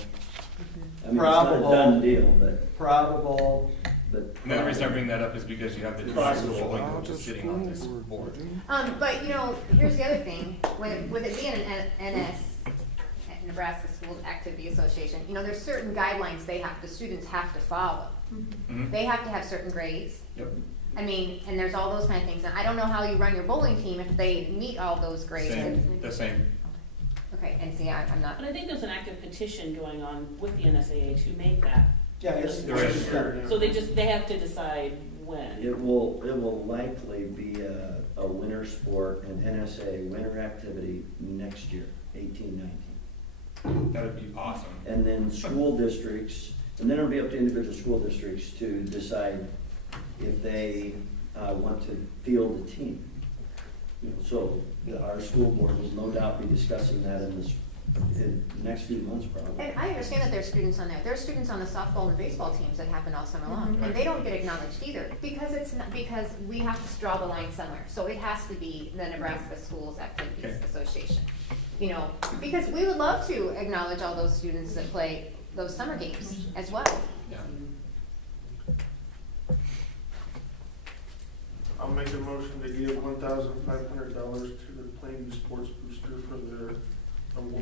I mean, it's not a Probable. done deal, but, Probable. but. And the only reason I bring that up is because you have the Possible. two bowling coaches sitting on this board. But here's the other thing, with it being an Nebraska Schools Activity Association, there's certain guidelines the students have to follow. Mhm. They have to have certain grades. Yep. I mean, and there's all those kind of things, and I don't know how you run your bowling team if they meet all those grades. The same. Okay, and see, I'm not, But I think there's an active petition going on with the NSAA to make that. Yeah, it's. There is. So they have to decide when. It will likely be a winter sport, an NSA winter activity next year, 18-19. That would be awesome. And then school districts, and then it'll be up to individual school districts to decide if they want to field a team. So our school board will no doubt be discussing that in the next few months probably. and I understand that there's students on there. There are students on the softball and baseball teams that happen all summer long, Mhm. and they don't get acknowledged either, because because we have to draw the line somewhere. So it has to be the Nebraska Schools Activities Okay. Association. Because we would love to acknowledge all those students that play those summer games as well. Yeah. I'll make a motion to give $1,500 to the Plainview Sports Booster for their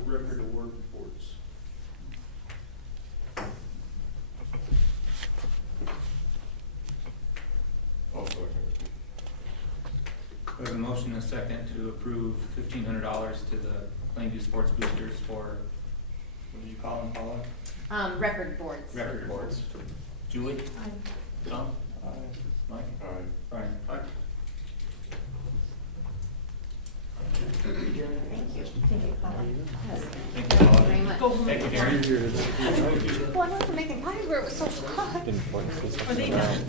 record award awards. a motion and a second to approve $1,500 to the Plainview Sports Boosters for, what did you call them, Paula? Record boards. Record boards. Julie? Tom? Mike? Aye. Brian? Thank you. Thank you, Paula. Very much. Thank you, Darren. Well, I wasn't making pies where it was so hot. Are they done?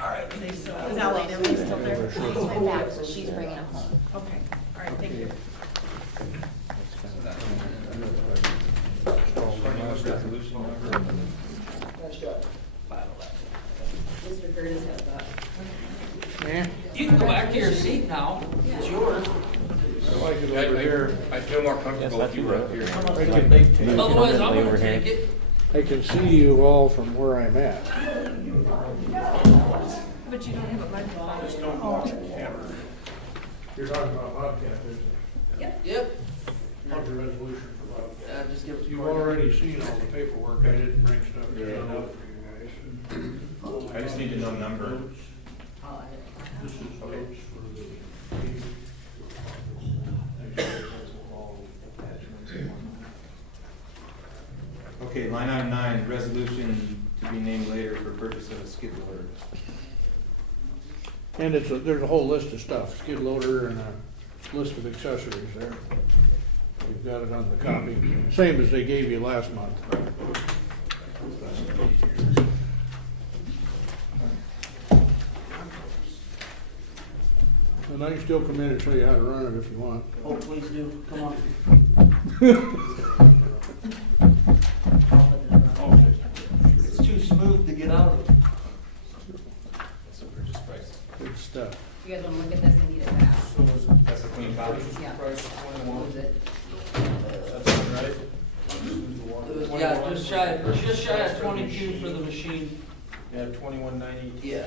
All right. Is Ally and everybody still there? She's went back, so she's bringing them home. Okay, all right, thank you. Resolution number. Nice job. Mr. Curtis has that. Yeah, You can go back to your seat now, it's yours. I like it over here. I feel more comfortable if you were up here. Otherwise, I'm gonna take it. I can see you all from where I'm at. But you don't have a microphone. Just don't block the camera. You're talking about Bobcat, isn't it? Yep. What's the resolution for Bobcat? Just give it to You've Courtney. already seen all the paperwork. I didn't bring stuff to clean up for you guys. I just need to know number. This is votes for the. Okay, line item 9, resolution to be named later for purchase of a skid loader. And there's a whole list of stuff, skid loader and a list of accessories there. You've got it on the copy, same as they gave you last month. And I can still come in and show you how to run it if you want. Oh, please do, come on. It's too smooth to get out of. That's the purchase price. Good stuff. You guys wanna look at this and need it back? That's a clean copy. Yeah. Price of 21. Is it? That sound right? Yeah, just shy of 22 for the machine. Yeah, 2190. Yeah.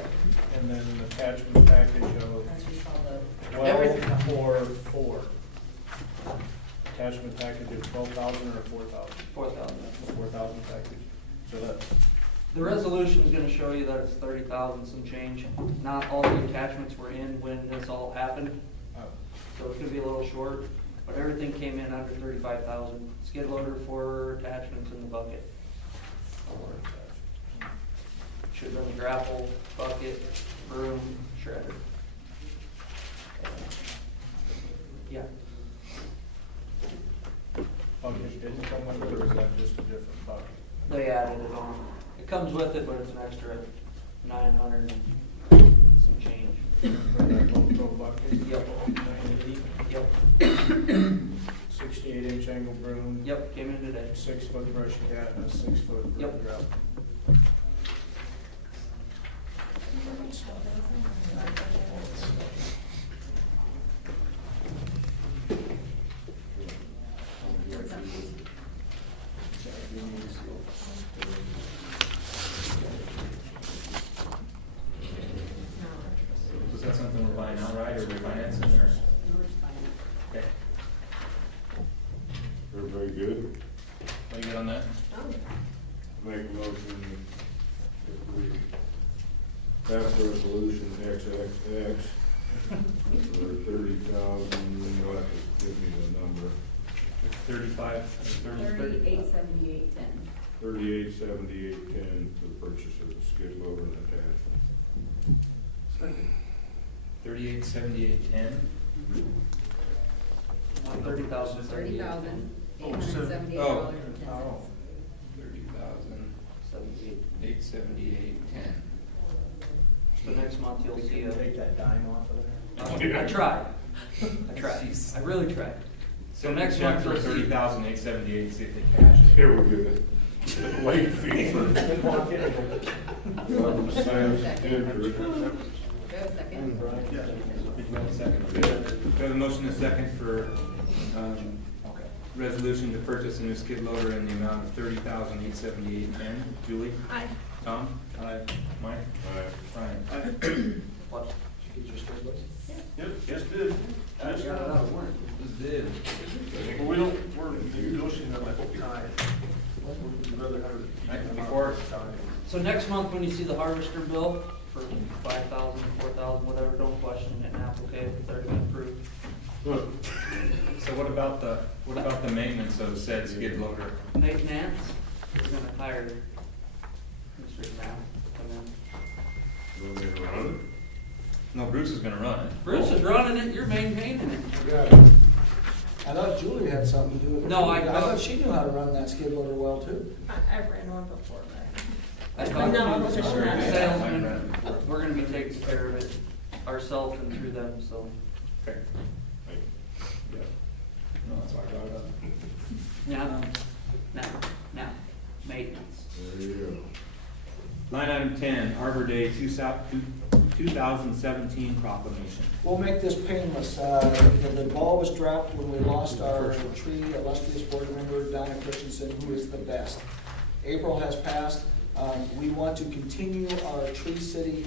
And then an attachment package of That's just all the. 12 or 4. Attachment package of 12,000 or 4,000? 4,000. 4,000 package. So that's, The resolution is gonna show you that it's 30,000 some change. Not all the attachments were in when this all happened, so it's gonna be a little short, but everything came in under 35,000. Skid loader, 4 attachments in the bucket. Should have been grapple, bucket, broom, shredder. Yeah, bucket didn't come with it, or is that just a different bucket? they added it on. It comes with it, but it's an extra 900 and some change. For that low bucket? Yep. 980, Yep, 68-inch angle broom. yep, came in today. 6-foot brush cat and a 6-foot Yep. gravel. Was that something we're buying outright or refinancing or? Okay. Everybody good? Are you good on that? Make a motion if we pass resolution XXX for 30,000, you'll have to give me the number. 35, 30. 387810. 387810 for the purchase of the skid loader and attachment. 387810. 30,000. $30,878.10. Oh. 30,878.10. So next month you'll see a. Take that dime off of there. I tried. I really tried. So next check month for you'll see. 30,878. See if they cash it. Here we go. Late fee for. Do I have a second? Did you have a second? We have a motion and a second for resolution to purchase a new skid loader in the amount of 30,878.10. Julie? Aye. Tom? Aye. Mike? Aye. Brian? What? Yep, yes, did. I got it out of work. Just did. Well, we're negotiating that like time. We'd rather have it. Before. So next month, when you see the harvester bill for 5,000, 4,000, whatever, don't question it now, okay, if it's already been approved. So what about the maintenance of said skid loader? Maintenance, we're gonna hire Mr. Matt to come in. You want me to run it? No, Bruce is gonna run it. Bruce is running it, you're maintaining it. Yeah. I thought Julie had something to do with it. No, too. I I thought- thought she knew how to run that skid loader well too. I've ran one before, but. I I'm not talked on to the the machine. salesman, we're gonna be taking care of it ourselves and through them, so. Okay. Yeah. No, that's why I brought it up. Now, maintenance. There you Line item 10, Arbor Day 2017 proclamation. We'll make this painless. The ball was dropped when we lost our tree illustrious board member, Donna Christensen, who is the best. April has passed. We want to continue our Tree City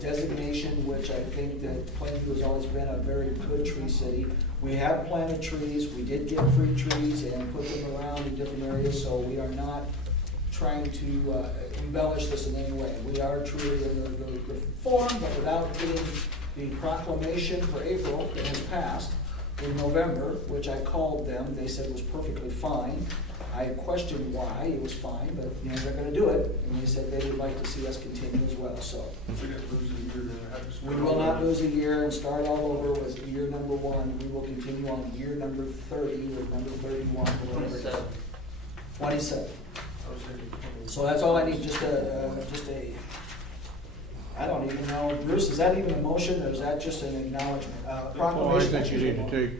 designation, which I think that Plainview has always been a very good tree city. We have planted trees. We did get free trees and put them around in different areas, so we are not trying to embellish this in any way. We are truly in the form, but without getting the proclamation for April that has passed in November, which I called them. They said it was perfectly fine. I questioned why it was fine, but you know, they're gonna do it, and they said they would like to see us continue as well, so. We didn't lose a year then, I have to We start will all not over. lose a year and start all over with year number 1. We will continue on year number 30 with number 31, whatever it is. 27. I was thinking 20. So that's all I need, just a, I don't even know, Bruce, is that even a motion, or is that just an acknowledgement? Well, I Proclamation? think you need to take,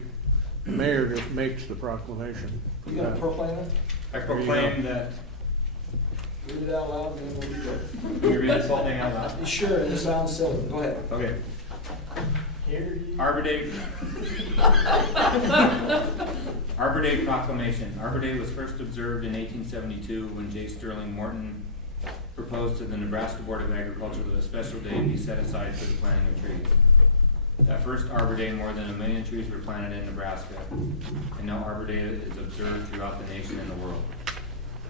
the mayor just makes the proclamation. You gonna proclaim it? I proclaim that, Read it out loud, and then we'll be good. can you read this whole thing out loud? Sure, it sounds silly, go ahead. Okay. Arbor Day. Arbor Day proclamation. Arbor Day was first observed in 1872 when J. Sterling Morton proposed to the Nebraska Board of Agriculture that a special day be set aside for the planting of trees. That first Arbor Day, more than 1 million trees were planted in Nebraska, and now Arbor Day is observed throughout the nation and the world.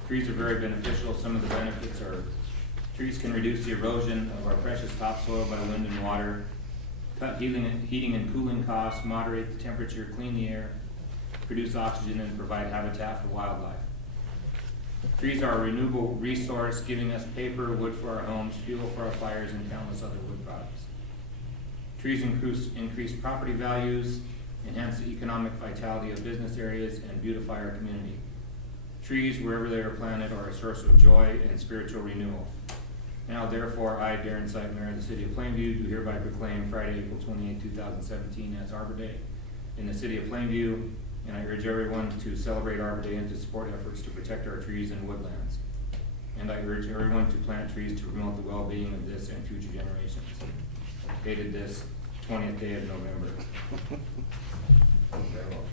Trees are very beneficial. Some of the benefits are: trees can reduce the erosion of our precious topsoil by wind and water, cut heating and cooling costs, moderate the temperature, clean the air, produce oxygen, and provide habitat for wildlife. Trees are a renewable resource, giving us paper, wood for our homes, fuel for our fires, and countless other wood products. Trees increase property values, enhance the economic vitality of business areas, and beautify our community. Trees, wherever they are planted, are a source of joy and spiritual renewal. Now therefore, I, Darren Sight, Mayor of the City of Plainview, do hereby proclaim Friday, April 28, 2017 as Arbor Day in the City of Plainview, and I urge everyone to celebrate Arbor Day and to support efforts to protect our trees and woodlands. And I urge everyone to plant trees to promote the well-being of this and future generations. Dated this 20th day of November. Very well.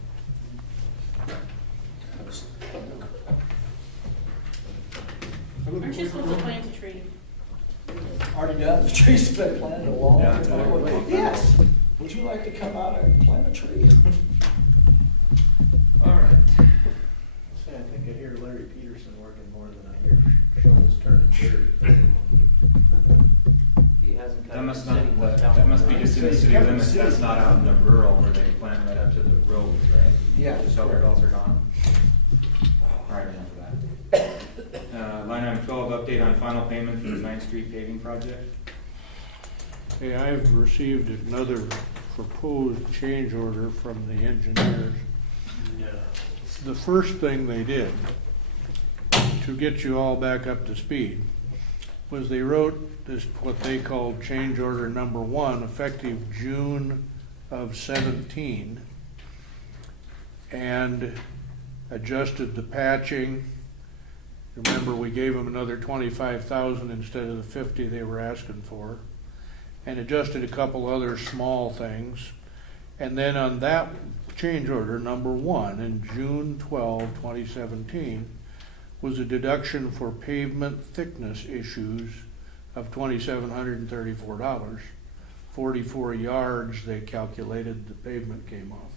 Aren't you supposed to plant a tree? Already done, the trees have been planted a long Yeah. time ago. Yes, would you like to come out and plant a tree? All right. Say, I think I hear Larry Peterson working more than I hear shovels turning dirt. He hasn't cut That the must city not, much down. that must be just in the city limits, that's not out in the rural where they plant right up to the roads, right? Yeah. The shelter belts are gone. All right, enough of that. Line item 12, update on final payment for the 9th Street paving project. Hey, I've received another proposed change order from the engineers. The first thing they did to get you all back up to speed was they wrote this, what they called change order number 1, effective June of 17, and adjusted the patching. Remember, we gave them another $25,000 instead of the $50 they were asking for, and adjusted a couple other small things. And then on that change order number 1 in June 12, 2017, was a deduction for pavement thickness issues of $2,734. 44 yards, they calculated, the pavement came off.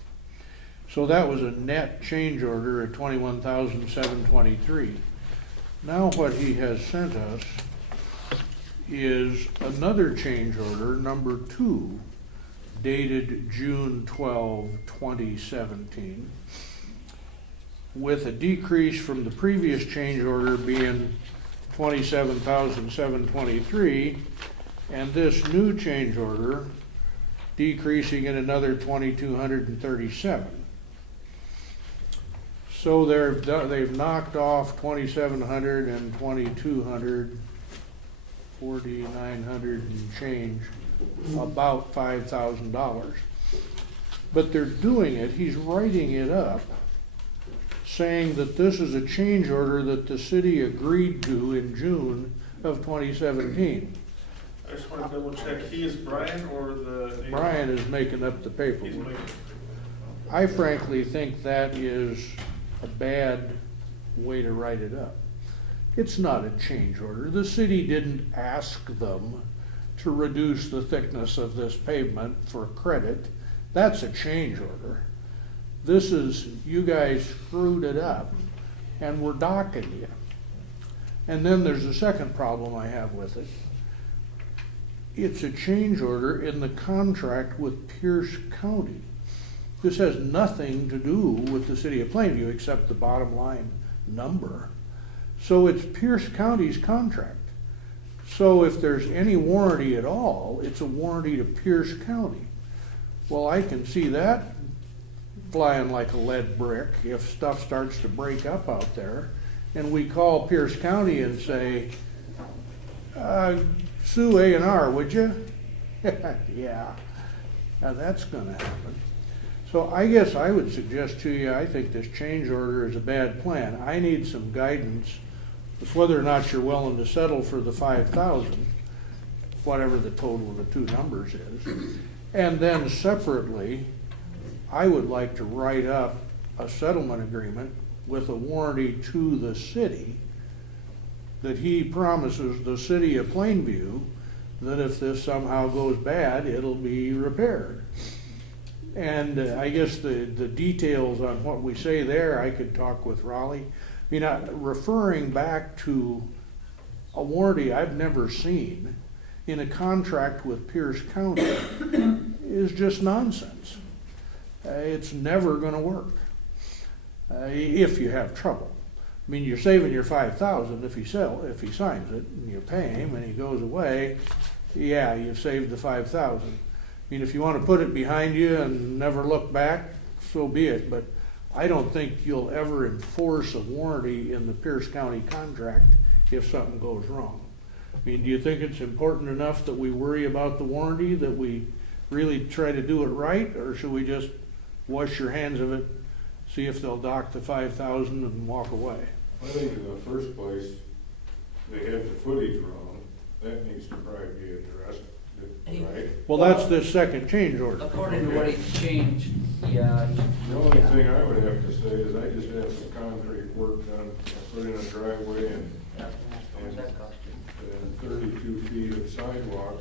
So that was a net change order at $21,723. Now what he has sent us is another change order, number 2, dated June 12, 2017, with a decrease from the previous change order being $27,723, and this new change order decreasing in another $2,237. So they've knocked off $2,700 and $2,200, $4,900 and change, about $5,000. But they're doing it, he's writing it up, saying that this is a change order that the city agreed to in June of 2017. I just want to double check, he is Brian or the? Brian is making up the He's paperwork. making. I frankly think that is a bad way to write it up. It's not a change order. The city didn't ask them to reduce the thickness of this pavement for credit. That's a change order. This is, you guys screwed it up and we're docking you. And then there's a second problem I have with it. It's a change order in the contract with Pierce County. This has nothing to do with the city of Plainview except the bottom line number. So it's Pierce County's contract. So if there's any warranty at all, it's a warranty to Pierce County. Well, I can see that flying like a lead brick if stuff starts to break up out there and we call Pierce County and say, sue A&R, would you? Yeah, now that's gonna happen. So I guess I would suggest to you, I think this change order is a bad plan. I need some guidance with whether or not you're willing to settle for the 5,000, whatever the total of the two numbers is. And then separately, I would like to write up a settlement agreement with a warranty to the city that he promises the city of Plainview that if this somehow goes bad, it'll be repaired. And I guess the details on what we say there, I could talk with Raleigh. I mean, referring back to a warranty I've never seen in a contract with Pierce County is just nonsense. It's never going to work if you have trouble. I mean, you're saving your 5,000 if he signs it and you pay him and he goes away. Yeah, you've saved the 5,000. I mean, if you want to put it behind you and never look back, so be it. But I don't think you'll ever enforce a warranty in the Pierce County contract if something goes wrong. I mean, do you think it's important enough that we worry about the warranty, that we really try to do it right, or should we just wash your hands of it, see if they'll dock the 5,000 and walk away? I think in the first place, they had the footage wrong. That needs to probably be addressed, right? Well, that's the second change order. According to what he changed, yeah. The only thing I would have to say is I just had some concrete work done. I put in a driveway and How much that cost you? 32 feet of sidewalk.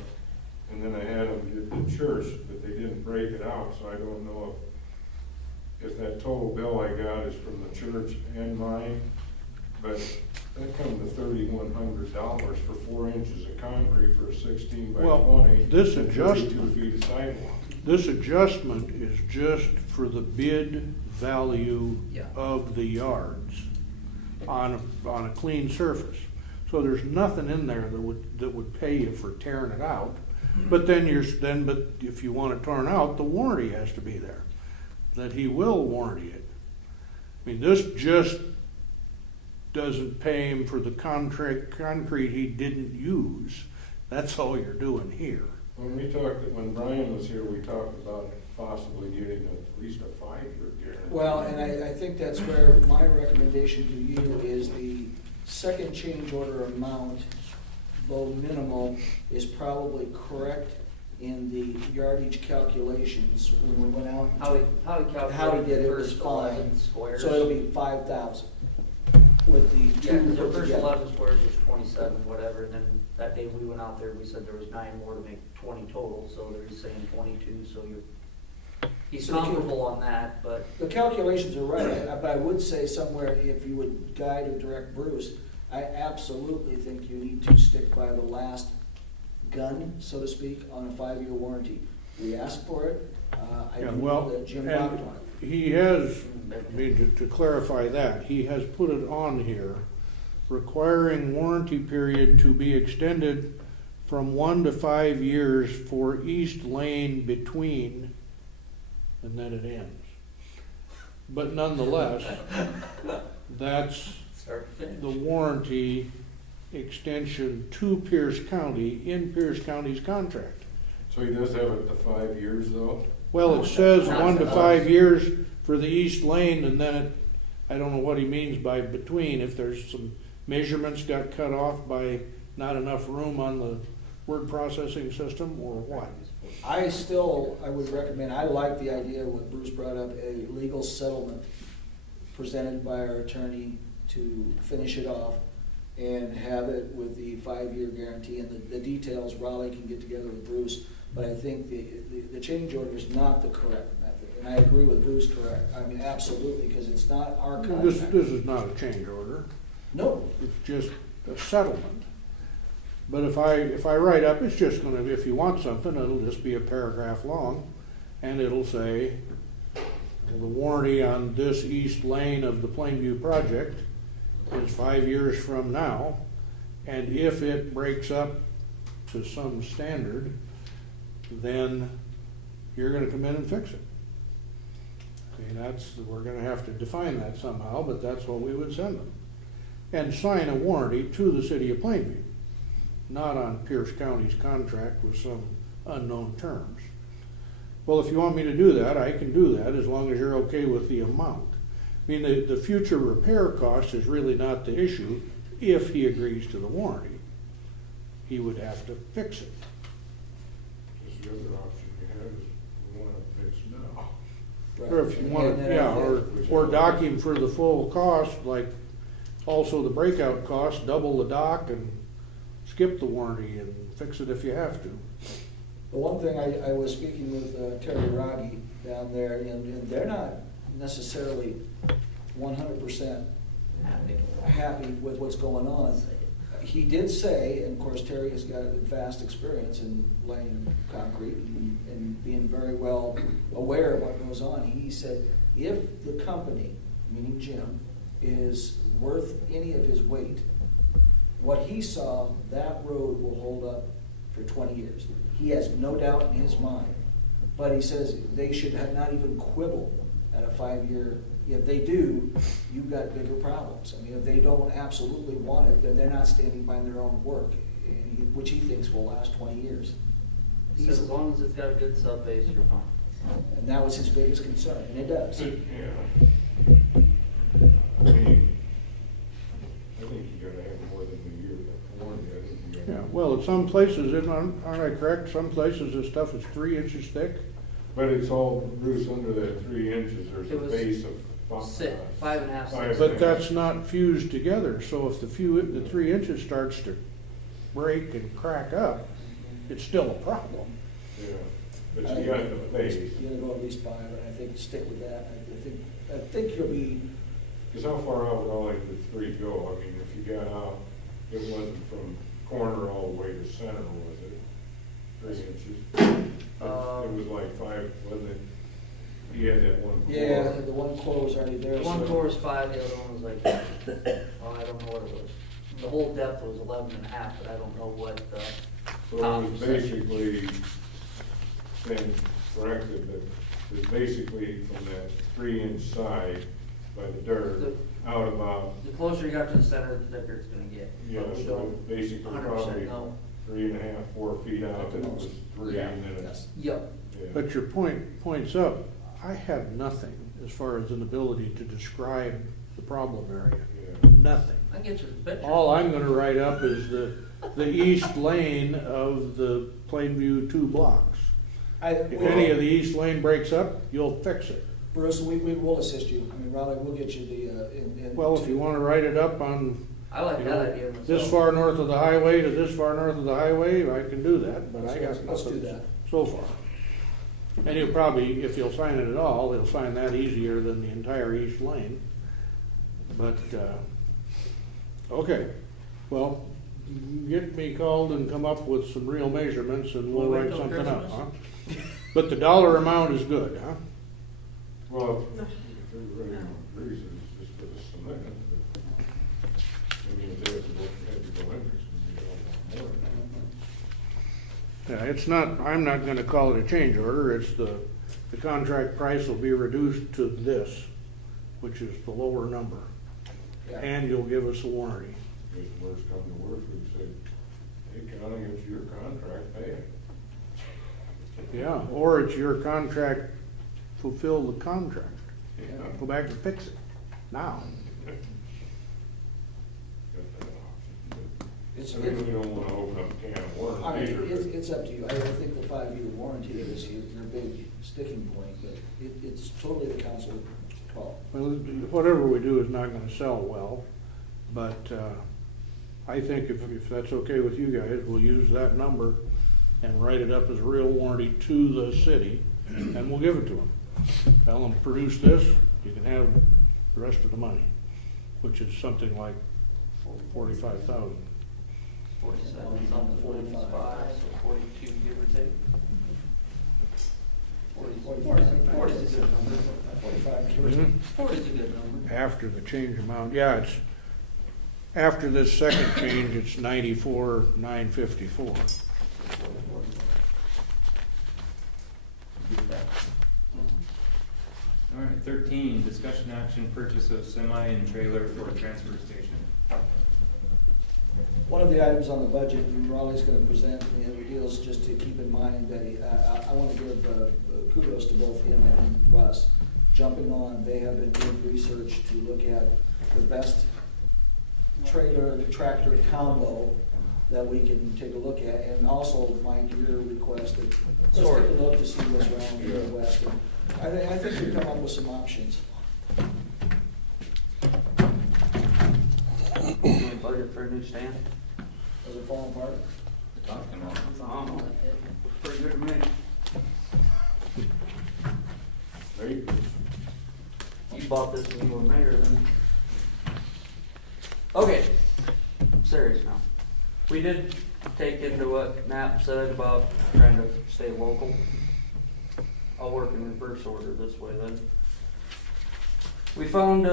And then I had them get the church, but they didn't break it out, so I don't know if that total bill I got is from the church and mine. But that comes to $3,100 for 4 inches of concrete for a 16 by 20. This and adjustment, 32 feet of sidewalk. this adjustment is just for the bid value of the yards on a clean surface. So there's nothing in there that would pay you for tearing it out. But then but if you want it torn out, the warranty has to be there, that he will warranty it. I mean, this just doesn't pay him for the concrete he didn't use. That's all you're doing here. When Brian was here, we talked about possibly getting at least a 5-year guarantee. Well, and I think that's where my recommendation to you is the second change order amount, though minimal, is probably correct in the yardage calculations when we went out. How he calculated How he did it the was first fine. 11 squares. So it'll be 5,000 with the Yeah, two because the put first together. 11 squares was 27, whatever, and then that day we went out there, we said there was 9 more to make 20 total, so they're saying 22, so he's So the two- comfortable on that, but The calculations are right, but I would say somewhere, if you would guide or direct Bruce, I absolutely think you need to stick by the last gun, so to speak, on a 5-year warranty. We asked for it. I Yeah, do well, know that Jim and balked on it. he has, I mean, to clarify that, he has put it on here, requiring warranty period to be extended from 1 to 5 years for east lane between, and then it ends. But nonetheless, that's Start to finish. the warranty extension to Pierce County in Pierce County's contract. So he does have it to 5 years though? Well, it says 1 to 5 years for the east lane, and then it, I don't know what he means by between, if there's some measurements got cut off by not enough room on the word processing system, or what? I would recommend, I like the idea what Bruce brought up, a legal settlement presented by our attorney to finish it off and have it with the 5-year guarantee, and the details Raleigh can get together with Bruce. But I think the change order is not the correct method, and I agree with Bruce, correct. I mean, absolutely, because it's not our contract. This is not a change order. No. It's just a settlement. But if I write up, it's just gonna, if you want something, it'll just be a paragraph long, and it'll say, the warranty on this east lane of the Plainview project is 5 years from now, and if it breaks up to some standard, then you're gonna come in and fix it. I mean, we're gonna have to define that somehow, but that's what we would send them. And sign a warranty to the city of Plainview, not on Pierce County's contract with some unknown terms. Well, if you want me to do that, I can do that, as long as you're okay with the amount. I mean, the future repair cost is really not the issue. If he agrees to the warranty, he would have to fix it. Just the other option you have is we want it fixed now. Right. Or if you want, And then I think- or dock him for the full cost, like also the breakout cost, double the dock and skip the warranty and fix it if you have to. The one thing, I was speaking with Terry Rogge down there, and they're not necessarily 100% happy with what's going on. He did say, and of course Terry has got vast experience in laying concrete and being very well aware of what goes on. He said, if the company, meaning Jim, is worth any of his weight, what he saw, that road will hold up for 20 years. He has no doubt in his mind. But he says they should not even quibble at a 5-year. If they do, you've got bigger problems. I mean, if they don't absolutely want it, then they're not standing by their own work, which he thinks will last 20 years. He says as long as it's got a good sub base, you're fine. And that was his biggest concern, and it does. Yeah. I mean, I think you gotta have more than a year warranty. I think you gotta. Yeah, well, at some places, aren't I correct, some places this stuff is 3 inches thick? But it's all, Bruce, under that 3 inches, there's It a was base of. 5.5, 6. But that's not fused together, so if the 3 inches starts to break and crack up, it's still a problem. Yeah, but you got the base. You're gonna go at least 5, and I think stick with that. I think you'll be. Because how far out would all like the 3 go? I mean, if you got out, it wasn't from corner all the way to center, was it? 3 inches? It was like 5, wasn't it? He had that one core. Yeah, the one core was already there. One so- core was 5, the other one was like, oh, I don't know what it was. The whole depth was 11.5, but I don't know what the So top it was section. basically, then corrected, that it's basically from that 3-inch side by the dirt, out about, The closer you got to the center, the thicker it's gonna get. yeah, But we so don't basically 100% probably know. 3.5, 4 feet out, and it was 3, Yeah, and then it's. yes. Yep. Yeah. But your point's up. I have nothing as far as an ability to describe the problem area. Yeah. Nothing. I can get you the picture. All I'm gonna write up is the east lane of the Plainview 2 blocks. If any of the east lane breaks up, you'll fix it. Bruce, we will assist you. I mean, Raleigh, we'll get you the. Well, if you wanna write it up on, I like you that know, idea myself. this far north of the highway to this far north of the highway, I can do that, but I got Let's do nothing that. so far. And he'll probably, if he'll sign it at all, he'll sign that easier than the entire east lane. But, okay, well, get me called and come up with some real measurements and we'll Wanna wait write till something up, Christmas? huh? But the dollar amount is good, huh? Well, if everybody agrees, it's just for the cement, but, I mean, if they have to go, had to go in, it's gonna be a lot more. Yeah, it's not, I'm not gonna call it a change order, it's the contract price will be reduced to this, which is the lower number. Yeah. And you'll give us a warranty. If the worst come to worst, we'd say, hey, county, it's your contract, pay it. Yeah, or it's your contract, fulfill the contract. Yeah. Go back and fix it, now. Got that option, but It's, I really don't wanna open up a can of worms I mean, either. it's up to you. I think the 5-year warranty is their big sticking point, but it's totally the council call. Well, whatever we do is not gonna sell well, but, I think if that's okay with you guys, we'll use that number and write it up as a real warranty to the city, and we'll give it to them. Tell them, produce this, you can have the rest of the money, which is something like 45,000. 47, something, 45, so 42, give or take. 40 is a good number. 45. 40 is a good number. After the change amount, yeah, it's, after this second change, it's 94,954. All right, 13, discussion action, purchase of semi and trailer for a transfer station. One of the items on the budget, and Raleigh's gonna present, and the deal is just to keep in mind that I wanna give kudos to both him and Russ. Jumping on, they have been doing research to look at the best trailer and tractor combo that we can take a look at, and also, Mike, your request that, let's take a look to see what's around in the west. And I think we've come up with some options. Any budget for a new stand? Does it fall apart? Talking about. I don't know, looks pretty good to me. Hey, You bought this when you were mayor then. Okay, serious now. We did take into what Knapp said about trying to stay local. I'll work in reverse order this way then. We found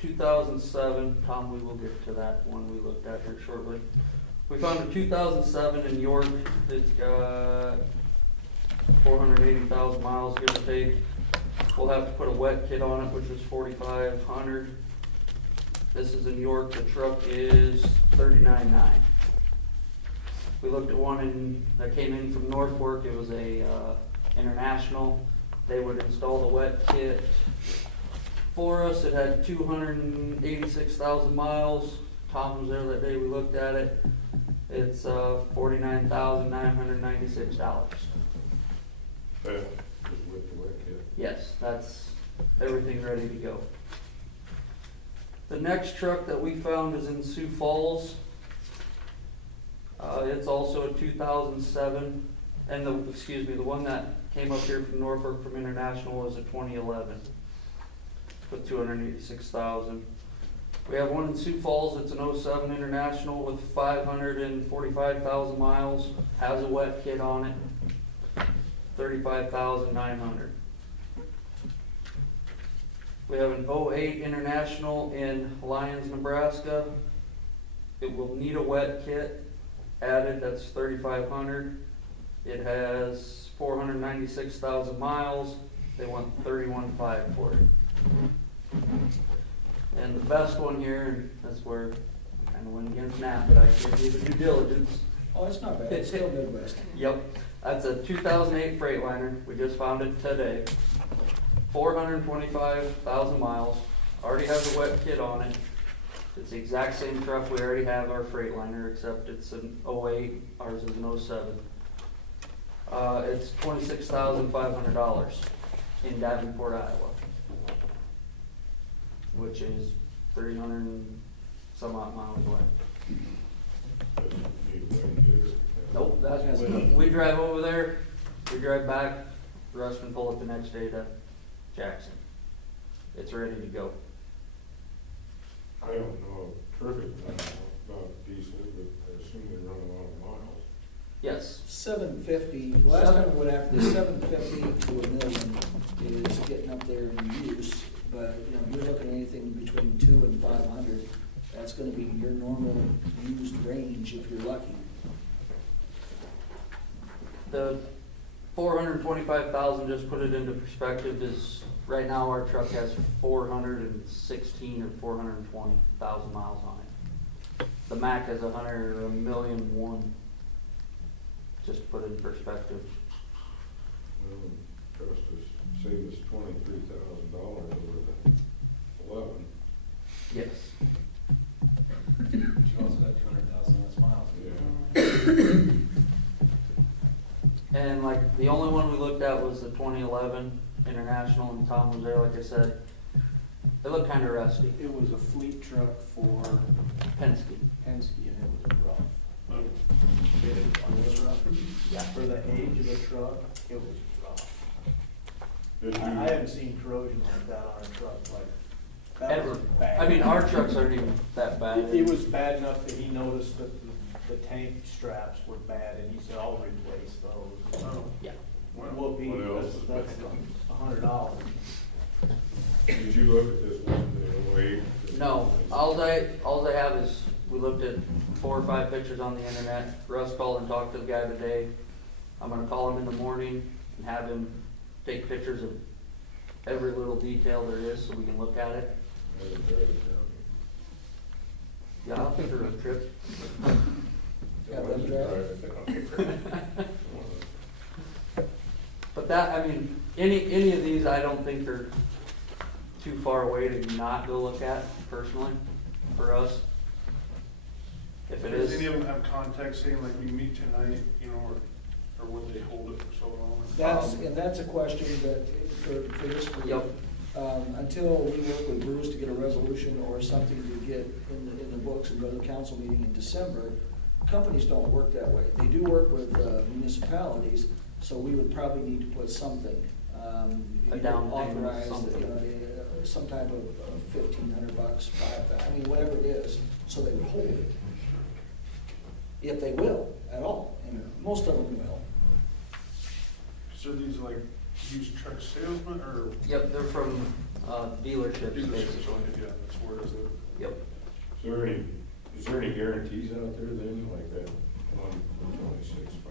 2007, Tom, we will get to that one we looked at here shortly. We found a 2007 in York. It's got 480,000 miles, give or take. We'll have to put a wet kit on it, which is 4,500. This is in York. The truck is 39.9. We looked at one that came in from Norfolk. It was a international. They would install the wet kit for us. It had 286,000 miles. Tom was there that day we looked at it. It's $49,996. that is with the wet kit. Yes, that's everything ready to go. The next truck that we found is in Sioux Falls. It's also a 2007, and the one that came up here from Norfolk from International was a 2011 with 286,000. We have one in Sioux Falls. It's an 07 International with 545,000 miles. Has a wet kit on it. 35,900. We have an 08 International in Lyons, Nebraska. It will need a wet kit added. That's 3,500. It has 496,000 miles. They want 31,500 for it. And the best one here, and that's where I kind of went against Knapp, but I gave you the due diligence. Oh, it's not bad. It's still Midwest. Yep, that's a 2008 Freightliner. We just found it today. 425,000 miles. Already has a wet kit on it. It's the exact same truck we already have our Freightliner, except it's an 08. Ours is an 07. It's $26,500 in Davenport, Iowa, which is 300 and some odd miles away. Doesn't need a wet kit or. Nope, that's, we drive over there, we drive back, Russ can pull it the next day to Jackson. It's ready to go. I don't know terrific about diesel, but I assume they run a lot of miles. Yes. 750, the last time we went after the 750 to $1 million is getting up there in use, but, you know, you're looking at anything between 2 and 500. That's gonna be your normal used range if you're lucky. The 425,000, just put it into perspective, is, right now our truck has 416 or 420,000 miles on it. The Mac has 1,000,001. Just to put it in perspective. Well, it cost us, save us $23,000 over the 11. Yes. But you also got 200,000 less miles. Yeah. And like, the only one we looked at was the 2011 International, and Tom was there, like I said. They look kind of rusty. It was a fleet truck for Penske. Penske, and it was rough. It was rough. Yeah. For the age of the truck, it was rough. Did you, I haven't seen corrosion like that on a truck, like, that Ever. was bad. I mean, our trucks aren't even that bad. It was bad enough that he noticed that the tank straps were bad, and he said, I'll replace those. Oh, Yeah. Whoopee, what else that's is bad? $100. Did you look at this one, the weight? No, all they have is, we looked at 4 or 5 pictures on the internet. Russ called and talked to the guy today. I'm gonna call him in the morning and have him take pictures of every little detail there is so we can look at it. Yeah, I'll take a road trip. Yeah, let me drive. But that, I mean, any of these, I don't think are too far away to not go look at personally, for us. If it Does is, any of them have context saying like we meet tonight, you know, or would they hold it for so long? And that's a question that, for this group. Yep. Until we work with Bruce to get a resolution or something to get in the books and go to the council meeting in December, companies don't work that way. They do work with municipalities, so we would probably need to put something. A down payment, authorize, something. some type of $1,500, $5,000, I mean, whatever it is, so they would hold it. If they will, at all, and most of them will. So these like used truck salesmen or? yep, they're from dealerships, Dealerships, basically. yeah, that's where it is. Yep. Is there any guarantees out there then, like that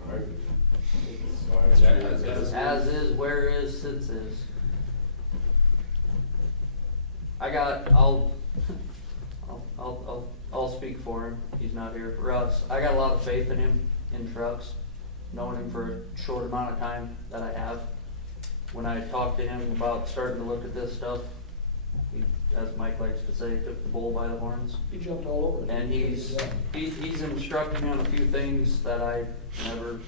126.5? As is, where is, sits is. I'll speak for him, he's not here. Russ, I got a lot of faith in him, in trucks, knowing him for a short amount of time that I have. When I talked to him about starting to look at this stuff, he, as Mike likes to say, took the bull by the horns. He jumped all over it. And he's instructed me on a few things that I never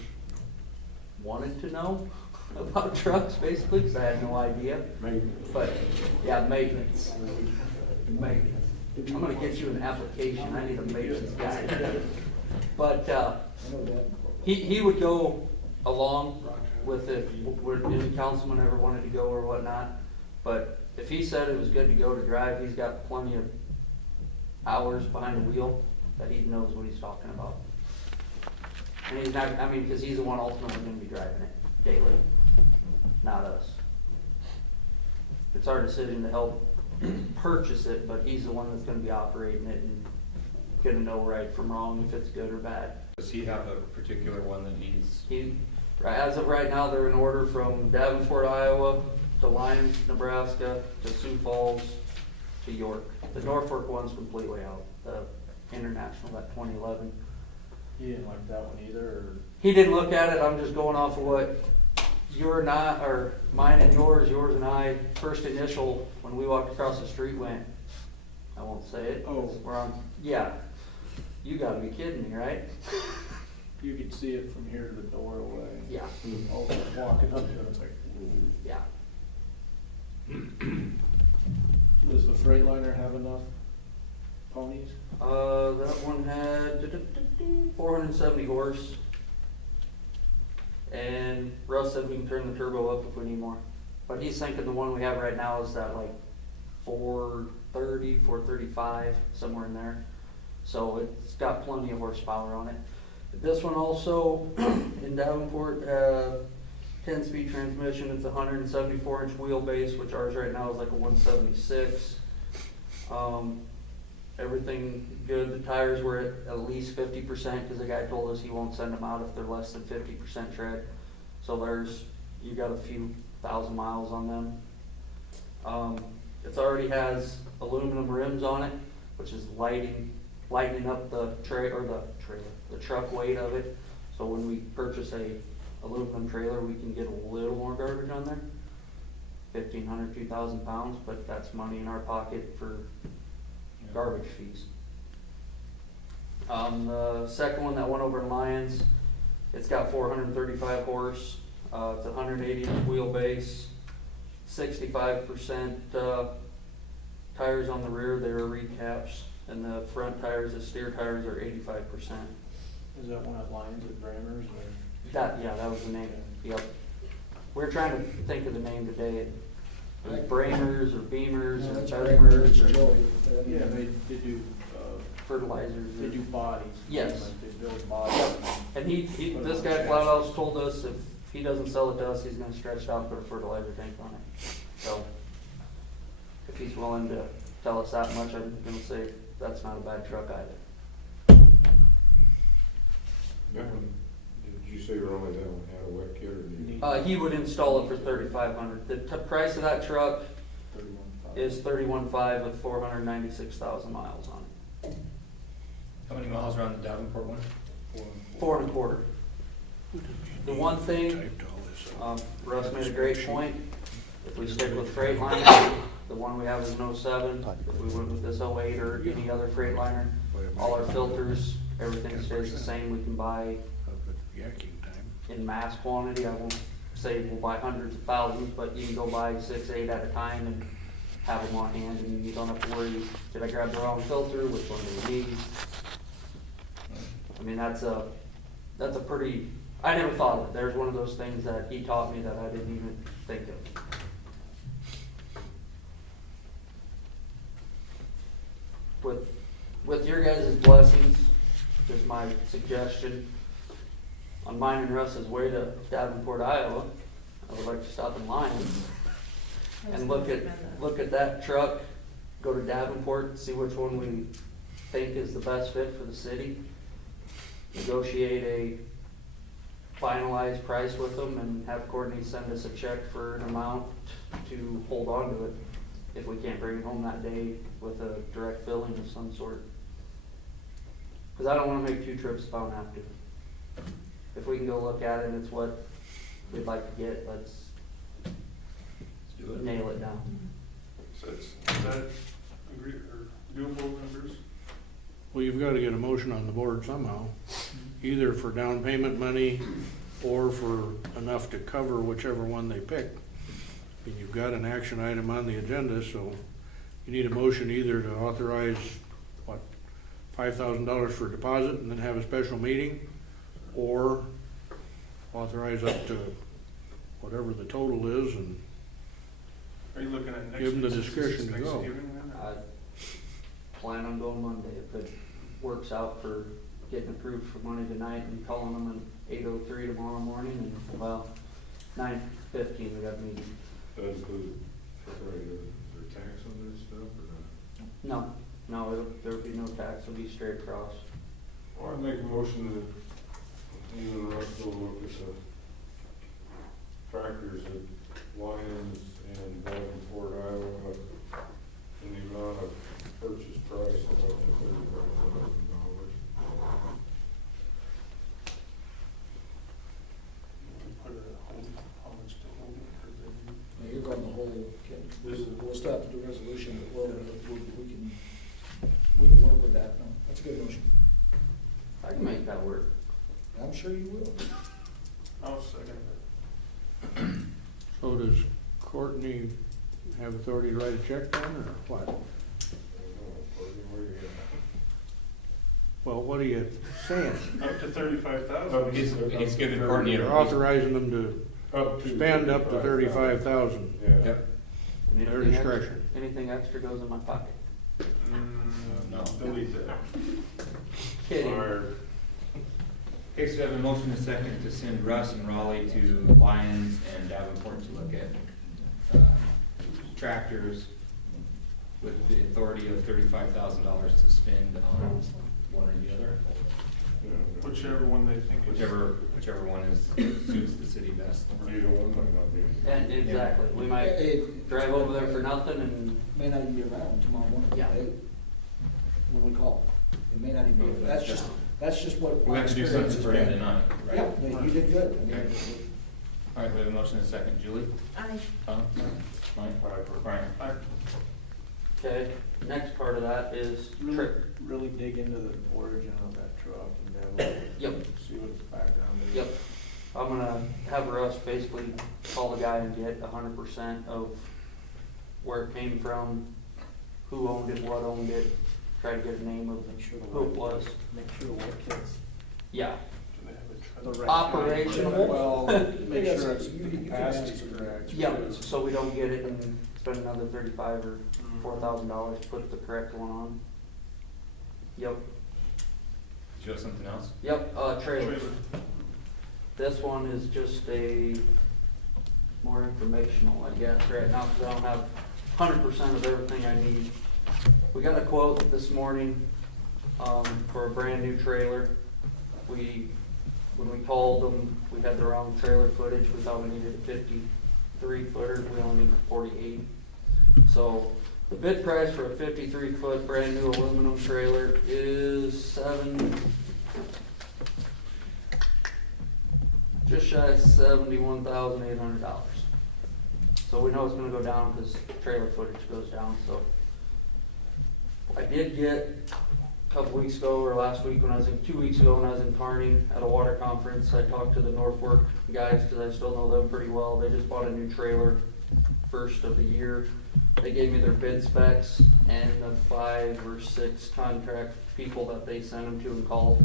wanted to know about trucks, basically, because I had no idea. Maintenance. But, yeah, maintenance. Maintenance. I'm gonna get you an application, I need a maintenance guy. But, he would go along with if any councilman ever wanted to go or whatnot. But if he said it was good to go to drive, he's got plenty of hours behind the wheel that he knows what he's talking about. And he's not, I mean, because he's the one ultimately gonna be driving it daily, not us. It's our decision to help purchase it, but he's the one that's gonna be operating it and gonna know right from wrong, if it's good or bad. Does he have a particular one that he's? As of right now, they're in order from Davenport, Iowa, to Lyons, Nebraska, to Sioux Falls, to York. The Norfolk one's completely out, the International, that 2011. He didn't like that one either, or? He didn't look at it, I'm just going off of what mine and yours and I, first initial, when we walked across the street went, I won't say it. Oh. We're on, yeah. You gotta be kidding me, right? You could see it from here to the doorway. Yeah. Walking up there, it's like, ooh. Yeah. Does the Freightliner have enough ponies? That one had 470 horse. And Russ said we can turn the turbo up if we need more. But he's thinking the one we have right now is that like 430, 435, somewhere in there. So it's got plenty of horsepower on it. This one also in Davenport, 10-speed transmission. It's a 174-inch wheelbase, which ours right now is like a 176. Everything good. The tires were at least 50% because the guy told us he won't send them out if they're less than 50% tread. So you got a few thousand miles on them. It already has aluminum rims on it, which is lightening up the truck weight of it. So when we purchase a aluminum trailer, we can get a little more garbage on there. 1,500, 2,000 pounds, but that's money in our pocket for garbage fees. The second one that went over in Lyons, it's got 435 horse. It's a 180-inch wheelbase, 65% tires on the rear. They're recaps, and the front tires, the steer tires, are 85%. Is that one at Lions at Brammers or? That was the name. Yep. We're trying to think of the name today. It was Bramers or Beamers No, or that's Besmers Brammers, or Joey. Yeah, they do, fertilizers. they do bodies. Yes. Like they build bodies. And this guy flat out told us if he doesn't sell it to us, he's gonna stretch it out and put a fertilizer tank on it. So, if he's willing to tell us that much, I'm gonna say that's not a bad truck either. That one, did you say earlier that one had a wet kit or did you? He would install it for $3,500. The price of that truck is $31,500 with 496,000 miles on it. How many miles are on the Davenport one? 4.25. The one thing, Russ made a great point. If we stick with Freightliner, the one we have is an 07. If we went with this 08 or any other Freightliner, all our filters, everything stays the same. We can buy in mass quantity. I won't say we'll buy hundreds of thousands, but you can go buy 6, 8 at a time and have them on hand, and you don't have to worry, did I grab the wrong filter? Which one do we need? I mean, that's a pretty, I never thought of it. There's one of those things that he taught me that I didn't even think of. With your guys' blessings, just my suggestion, on mine and Russ's way to Davenport, Iowa, I would like to stop in Lyons and look at that truck, go to Davenport, see which one we think is the best fit for the city, negotiate a finalized price with them, and have Courtney send us a check for an amount to hold on to it if we can't bring it home that day with a direct billing of some sort. Because I don't want to make 2 trips if I don't have to. If we can go look at it and it's what we'd like to get, let's do it. Nail it down. So is that agree, or doable, members? Well, you've got to get a motion on the board somehow, either for down payment money or for enough to cover whichever one they pick. And you've got an action item on the agenda, so you need a motion either to authorize, $5,000 for deposit and then have a special meeting, or authorize up to whatever the total is and Are you looking at next give them the week, since it's discretion to go. Thanksgiving then, or? I plan on going Monday. If it works out for getting approved for money tonight and calling them at 8:03 tomorrow morning, and well, 9:15 we got a meeting. That include, is there tax on this stuff or not? No, there'll be no tax. It'll be straight across. Well, I'd make a motion that you and Russ go look at the tractors at Lyons and Davenport, Iowa, in the amount of purchase price of up to $35,000. Put a hold, how much to hold it, or they You're going the whole, we'll stop the resolution, but we can work with that. No, that's a good motion. I can make that work. I'm sure you will. I'll second so does Courtney have authority to write a check then, or what? Well, what are you saying? that. Up to 35,000. He's giving Courtney You're authorizing them to spend up to 35,000. Yeah. Yep. And Their anything discretion. Anything extra goes in my pocket. No. Delete that. Kidding. Fired. Okay, so we have a motion and a second to send Russ and Raleigh to Lyons and Davenport to look at tractors with the authority of $35,000 to spend on one or the other. Whichever one they think is. Whichever one suits the city best. Either one might not be. And exactly, we might drive over there for nothing and, May not even be around tomorrow morning. Yeah. When we call. It may not even be, that's just what. We have to do experience something for has him been. tonight, right? Yeah, no, you did good. I mean, Okay. All right, we have a motion and a second. Julie? Aye. Tom? Mike? Brian? okay, next part of that is trip. Really dig into the origin of that truck and then Yep. see what its background is. Yep. I'm gonna have Russ basically call the guy and get 100% of where it came from, who owned it, what owned it, try to get a name of Make sure the who it was. Make sure the work kits. Yeah, Do they have a truck? The right operational. Well, make Yes, sure it's you can capacity's ask. correct. Yeah, so we don't get it and spend another $35,000 or $4,000 to put the correct one on. Yep, Did you have something else? yep, trailer. This one is just more informational, I guess, right now, because I don't have 100% of everything I need. We got a quote this morning, for a brand new trailer. When we called them, we had the wrong trailer footage, we thought we needed a 53 footer, we only need 48. So, the bid price for a 53-foot brand new aluminum trailer is just shy of $71,800. So we know it's gonna go down because trailer footage goes down, so. I did get a couple weeks ago, or last week when I was 2 weeks ago when I was in Kearney at a water conference, I talked to the Norfolk guys because I still know them pretty well. They just bought a new trailer first of the year. They gave me their bid specs and the 5 or 6 contract people that they sent them to and called.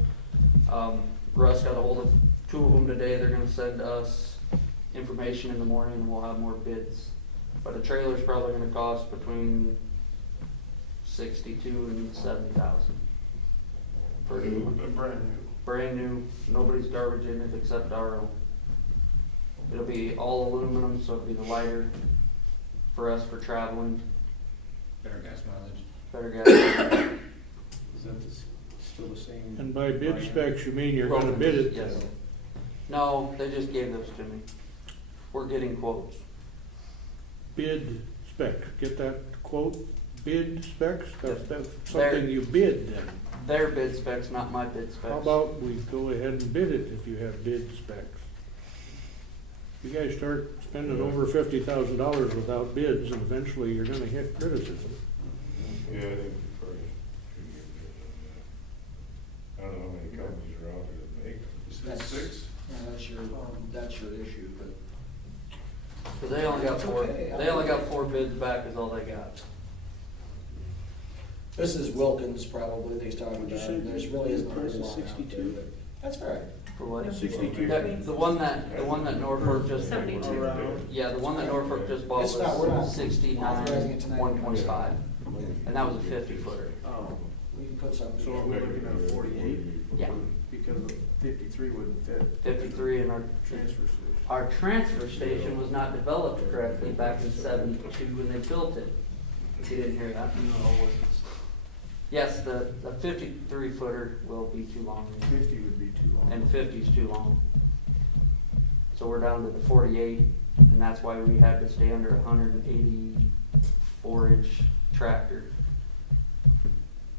Russ got a hold of 2 of them today. They're gonna send us information in the morning and we'll have more bids. But a trailer's probably gonna cost between 62 and 70,000. For a new one. Brand new. Brand new, nobody's garbage in it except our own. It'll be all aluminum, so it'll be the lighter for us for traveling, Better gas mileage. better gas. Is that still the same? And by bid specs, you mean you're gonna bid it? Yes. No, they just gave those to me. We're getting quotes. Bid specs, get that quote? Bid specs, that's There- something you bid then. Their bid specs, not my bid specs. How about we go ahead and bid it if you have bid specs? You guys start spending over $50,000 without bids, and eventually you're gonna hit criticism. Yeah, I think we probably should get bids on that. I don't know how many companies are out there that make them. You said That's- 6? That's your issue, but. So they only got It's 4, okay. they only got 4 bids back is all they got. This is Wilkins probably, they started What'd you with say? that, there's really isn't a whole Price is lot out there, 62? but that's all right. For what? 62. The one that Norfolk just. 72. Yeah, the one that Norfolk just bought It's not- we're not was authorizing it 69, tonight. 125, and that was a 50 footer. Oh, We can put something. so are we looking at a 48? Yeah, Because the 53 wouldn't fit 53, and transfer station. our transfer station was not developed correctly back in 72 when they built it. You didn't hear that? No. Yes, the 53 footer will be too long. 50 would be too long. And 50 is too long. So we're down to the 48, and that's why we had to stay under 184-inch tractor.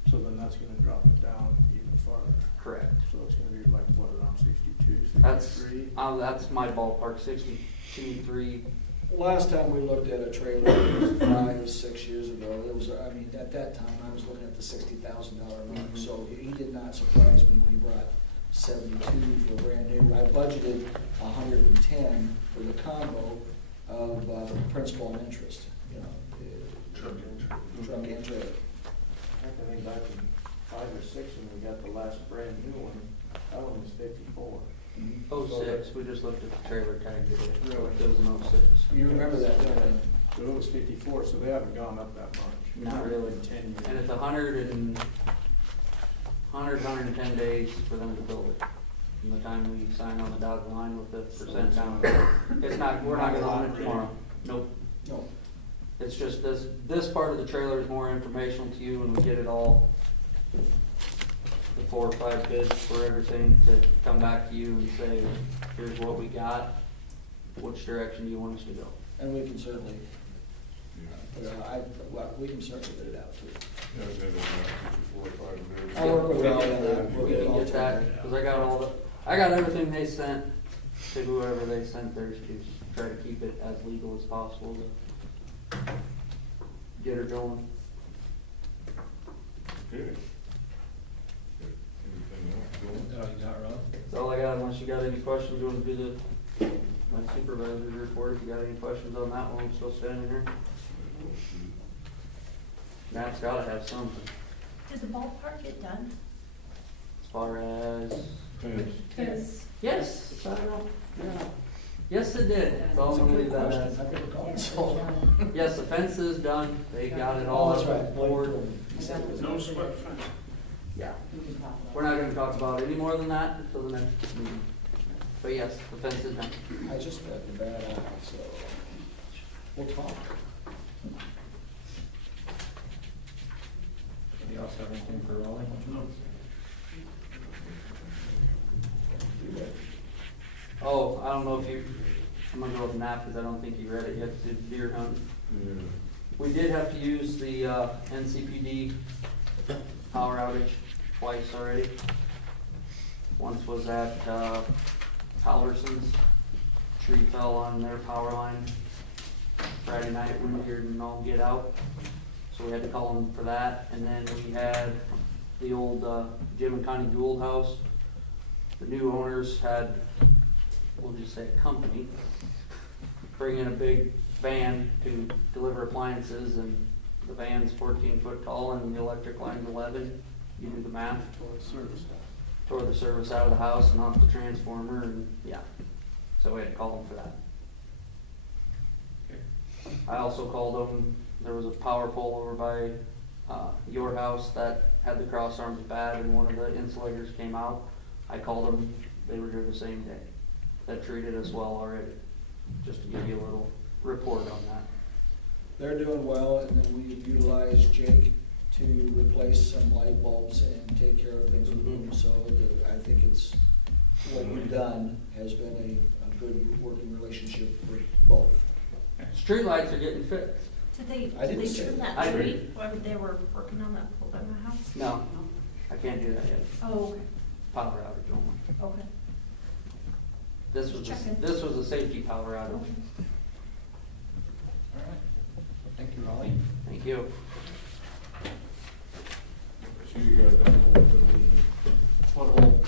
So then that's gonna drop it down even farther. Correct. So it's gonna be like, what, around 62, That's 63? that's my ballpark, 62, 3. Last time we looked at a trailer, 5 or 6 years ago, it was, I mean, at that time, I was looking at the $60,000 mark, so he did not surprise me when he brought 72 for brand new. I budgeted 110 for the combo of principal and interest, you know. Truck and trailer. Truck and trailer. I think back in 5 or 6 when we got the last brand new one, that one was 54. 06, we just looked at the trailer tag today. Really? It was an 06. You remember that, don't you? So it was 54, so they haven't gone up that much. Not really. In 10 years. And it's 110 days for them to build it. from the time we sign on the dotted line with the percent down. It's not, we're not gonna own it tomorrow. Nope. No. It's just this part of the trailer is more informational to you when we get it all, the 4 or 5 bids for everything, to come back to you and say, here's what we got, which direction do you want us to go? And we can certainly, we can certainly bid it out too. Yeah, maybe about 4 or 5 bids. I'll work with Raleigh on that. We'll We get it can all get that, turned cause I got everything they sent to whoever they sent theirs to, try to keep it as legal as possible to get her going. Okay. Anything else, Joel? You got Rob? That's all I got, unless you got any questions, you wanna do my supervisor's report, if you got any questions on that one, I'm still standing here. Matt's gotta have something, Did the ballpark get done? as far as, Fence. Because yes, I don't know, yeah. Yes, it did, that's all I'm gonna leave that as. I've never called it, so. Yes, the fence is done, they got it all Oh, that's up on right. the board. No sweat fence. Yeah, we're not gonna talk about it any more than that until the next meeting. But yes, the fence is done. I just got the bad eye, so we'll talk. Anybody else have anything for Raleigh? No. Oh, I don't know if you, I'm gonna go with Nap, because I don't think you read it yet, to deer hunt. Yeah. We did have to use the NCPD power outage twice already. Once was at Halverson's, tree fell on their power line Friday night, wind geared and all get out. So we had to call them for that. And then we had the old Jim and Connie Gould house. The new owners had, we'll just say a company, bring in a big van to deliver appliances, and the van's 14 foot tall and the electric line's 11. You do the math. Tore the service out of the house and off the transformer, and yeah. So we had to call them for that. I also called them, there was a power pole over by your house that had the cross arms bad, and one of the insulators came out. I called them, they were here the same day. That treated us well already, just to give you a little report on that. They're doing well, and then we utilize Jake to replace some light bulbs and take care of things with them. So I think it's, what you've done has been a good working relationship for both. Street lights are getting fixed. I didn't say trim that. I that tree agree. while they were working on that pole by my house? No, I can't do that yet. Oh, okay, Power outage only. okay. This was, Just checking. this was a safety power outage. Okay. All right. Thank you, Raleigh. Thank you. So you got that whole thing. What hole?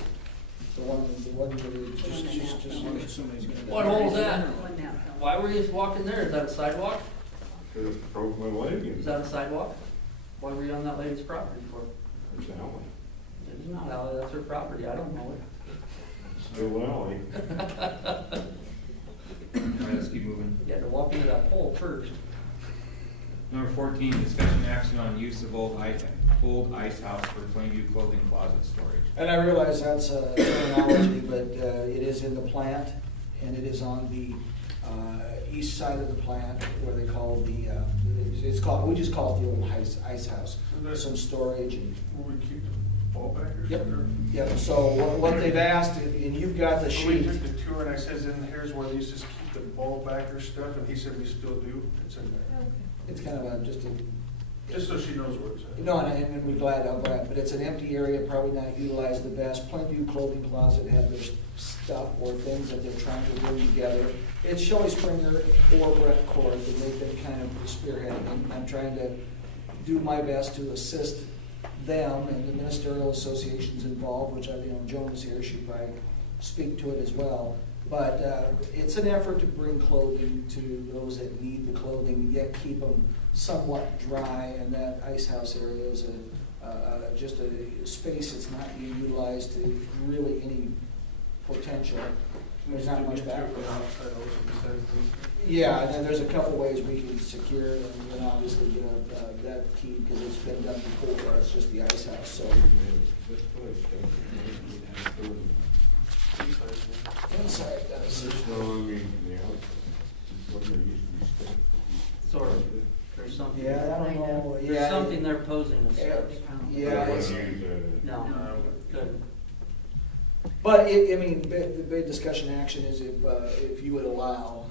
The one where just somebody's gonna. What hole is that? Why were you walking there? Is that a sidewalk? Just broke my leg Is and that a sidewalk? Why were you on that lady's property for? it's alley. It's not alley, that's her property, I don't know it. Still alley. All right, let's keep moving. You had to walk into that pole first. Number 14, discussion action on use of old ice house for Plainview clothing closet storage. And I realize that's a terminology, but it is in the plant, and it is on the east side of the plant, where they call the, we just call it the old ice house. There's some storage and. Will we keep the ball backers? Yep, yep, so what they've asked, and you've got the We sheet. took the tour, and I says, in here's where they used to keep the ball backer stuff, and he said we still do, it's in there. It's kind of just a. Just so she knows where it's at. No, and I'm glad, but it's an empty area, probably not utilized the best. Plainview Clothing Closet had their stuff or things that they're trying to bring together. It's Shelley Springer or Brett Korth, and they've been kind of spearheading, and I'm trying to do my best to assist them and the ministerial associations involved, which Joan is here, she'd probably speak to it as well. But it's an effort to bring clothing to those that need the clothing, yet keep them somewhat dry, and that ice house area is just a space that's not being utilized to really any potential. There's not much back. Yeah, and then there's a couple ways we can secure it, and then obviously that key, because it's been done before, it's just the ice house, so. Inside does. No, I mean, yeah, what there used to be stuff. Sort of. There's something. Yeah, I don't know, yeah. There's something they're posing as Yeah, steps. yeah, it's- No, good. But I mean, the big discussion action is if you would allow,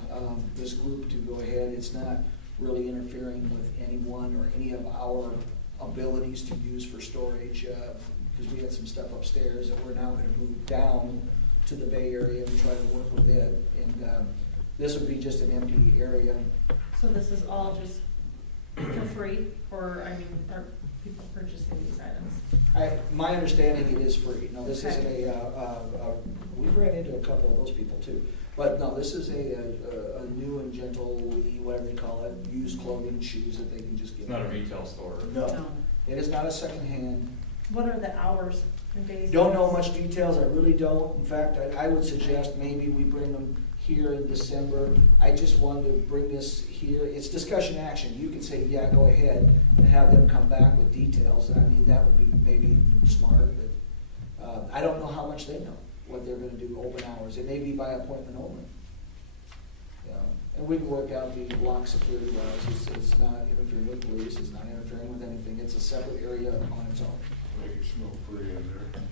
this group to go ahead, it's not really interfering with anyone or any of our abilities to use for storage, because we had some stuff upstairs that we're now gonna move down to the Bay Area and try to work with it, and, this would be just an empty area. So this is all just for free, or, I mean, are people purchasing these items? My understanding, it is free. No, this Okay. isn't we've ran into a couple of those people too. But no, this is a new and gentle, whatever they call it, used clothing, shoes that they can just get. It's not a retail store. No, it is not a secondhand. What are the hours and days? Don't know much details, I really don't. In fact, I would suggest maybe we bring them here in December. I just wanted to bring this here. It's discussion action. You can say, yeah, go ahead, and have them come back with details. I mean, that would be maybe smart, but I don't know how much they know, what they're gonna do, open hours. It may be by appointment only. You know, and we can work out the block security wise. It's not interfering with police, it's not interfering with anything. It's a separate area on its own. Make it smoke free in there.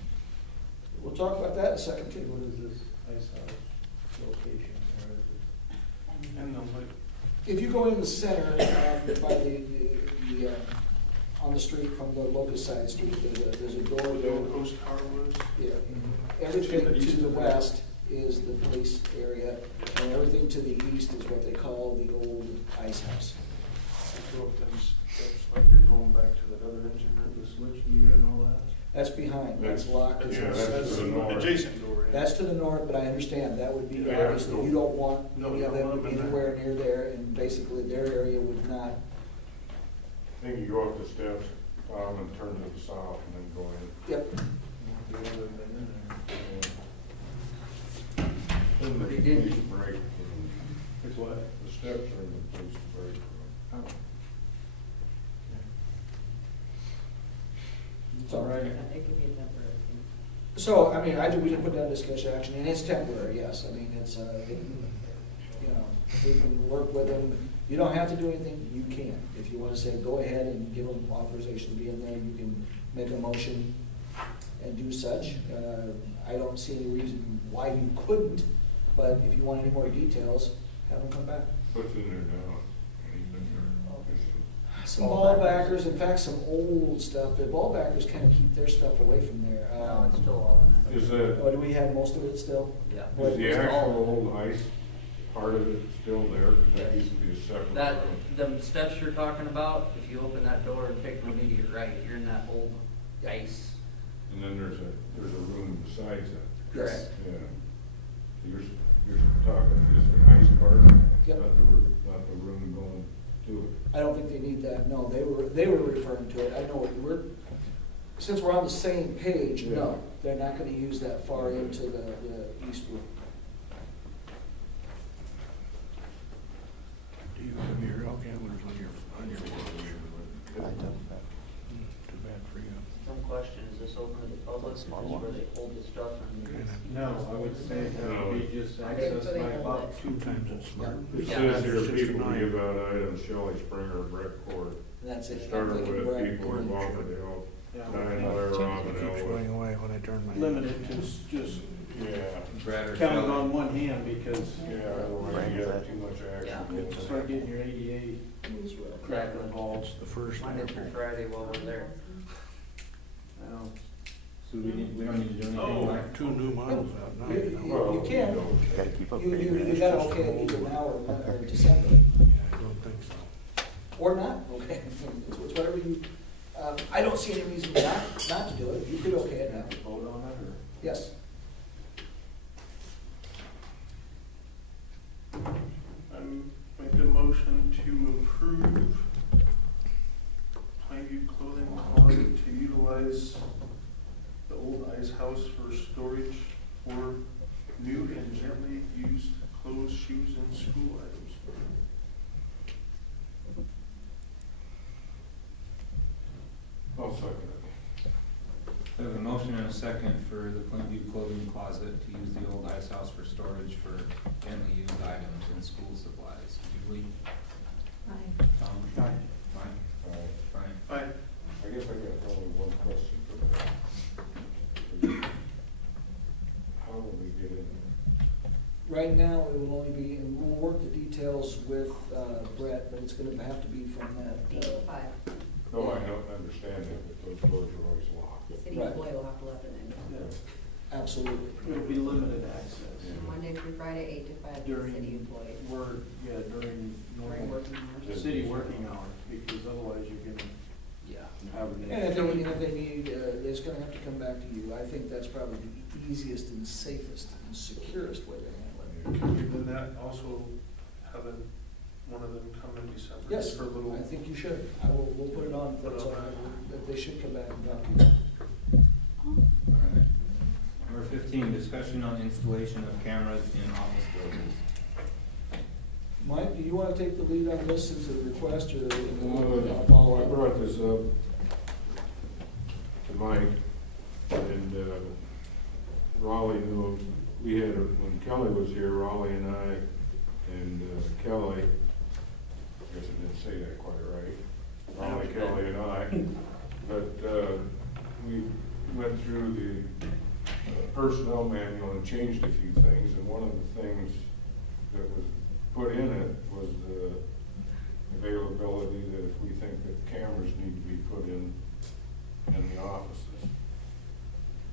We'll talk about that in a second too. What is this ice house location, or is it? And the like, If you go in the center, by the on the street from the Locust Side Street, there's a door the there. old post car was. Yeah, everything to the west is the police area, and everything to the east is what they call the old ice house. You go up them steps like you're going back to that other engine room. The switch gear and all that? That's behind, that's locked. Yeah, that's to the north. Adjacent door. Yeah. That's to the north, but I understand, that would be, Yeah, obviously, you don't want No, any of you them don't to want be them in anywhere near there, and basically their area would not. I think you go up the steps, and turn to the south and then go in. Yep. You ever been in there? In the But he didn't. police break room. It's what? The steps are in the police break room. It's all right. It could be a temporary thing. So, I mean, we can put down discussion action, and it's temporary, yes, I mean, it's, you know, we can work with them. You don't have to do anything, you can. If you wanna say, go ahead and give them authorization to be in there, you can make a motion and do such. I don't see any reason why you couldn't, but if you want any more details, have them come back. What's in there now? Anything there? Some ball backers, in fact, some old stuff. The ball backers kind of keep their stuff away from there. No, it's still all in there. Is the, Oh, do we have most of it still? Yeah. What, is the was it actual all- old ice part of it still there? Cause that used to be a separate That, room. them steps you're talking about, if you open that door and take an immediate right, you're in that old ice. And then there's a room besides that. Yes. Yeah. You're talking just the ice part, Yep. not the room going to it. I don't think they need that, no, they were referring to it, I know, since we're on the same page, no, they're not gonna use that far into the east room. Do you have your elk antlers on your porch? I don't. Too bad for you. Some question, is this open to the public, is this where they hold the stuff and? No, I would say that would be just accessed by about two Sometimes it's smart. It Yeah. says here, It's just people annoying. give out items, Shelley Springer, Brett Court. And that's it. Started They can with grab people and who then offered the help, Yeah. Diane Blair, It Robin keeps Elwood. going away when I turn my. Limited to just Yeah, Brad or counting Shelley. on one hand, because yeah, otherwise you get too much Yeah. action. you start getting your ADA crap involved. The first Monday through apple. Friday while we're there. Now, So we don't need to do anything, Oh. like, Two new models out now. You can, Gotta keep up. you got okay it either now or December, Yeah, I don't think so. or not, okay, it's whatever you, I don't see any reason not to do it, you could okay it now, vote on it, or? yes. I make a motion to approve Plainview Clothing Closet to utilize the old ice house for storage for new and gently used clothes, shoes, and school items. I'll second it. There's a motion and a second for the Plainview clothing closet to use the old ice house for storage for gently used items and school supplies. Julie? Aye. Tom? Aye. Mike? Brian? Aye. I guess I got only one question for that. How will we get in Right now, it will only be, and we'll work the details with Brett, but it's gonna have to be from that. 8 to 5. there? No, I don't understand it, but those doors are always locked. The city Right. employee will have to let them in. Absolutely. It'll be limited access. Monday through Friday, 8 to 5, the During city employee. during During normal working hours. city working hours, because otherwise you're gonna have an. And if they need, it's gonna have to come back to you. I think that's probably the easiest and safest and securest way to handle it. Can you then that also have one of them come in December? Yes, just for a little? I think you should. We'll put it on, Put it on. that they should come back and talk to you. Alright. Number 15, discussion on installation of cameras in office buildings. Mike, do you wanna take the lead on this as a request, or I'll I follow up? brought this up to Mike, and Raleigh knew, we had, when Kelly was here, Raleigh and I, and Kelly, I guess I didn't say that quite right, Raleigh, Kelly and I, but we went through the personnel manual and changed a few things, and one of the things that was put in it was the availability that if we think that cameras need to be put in the offices,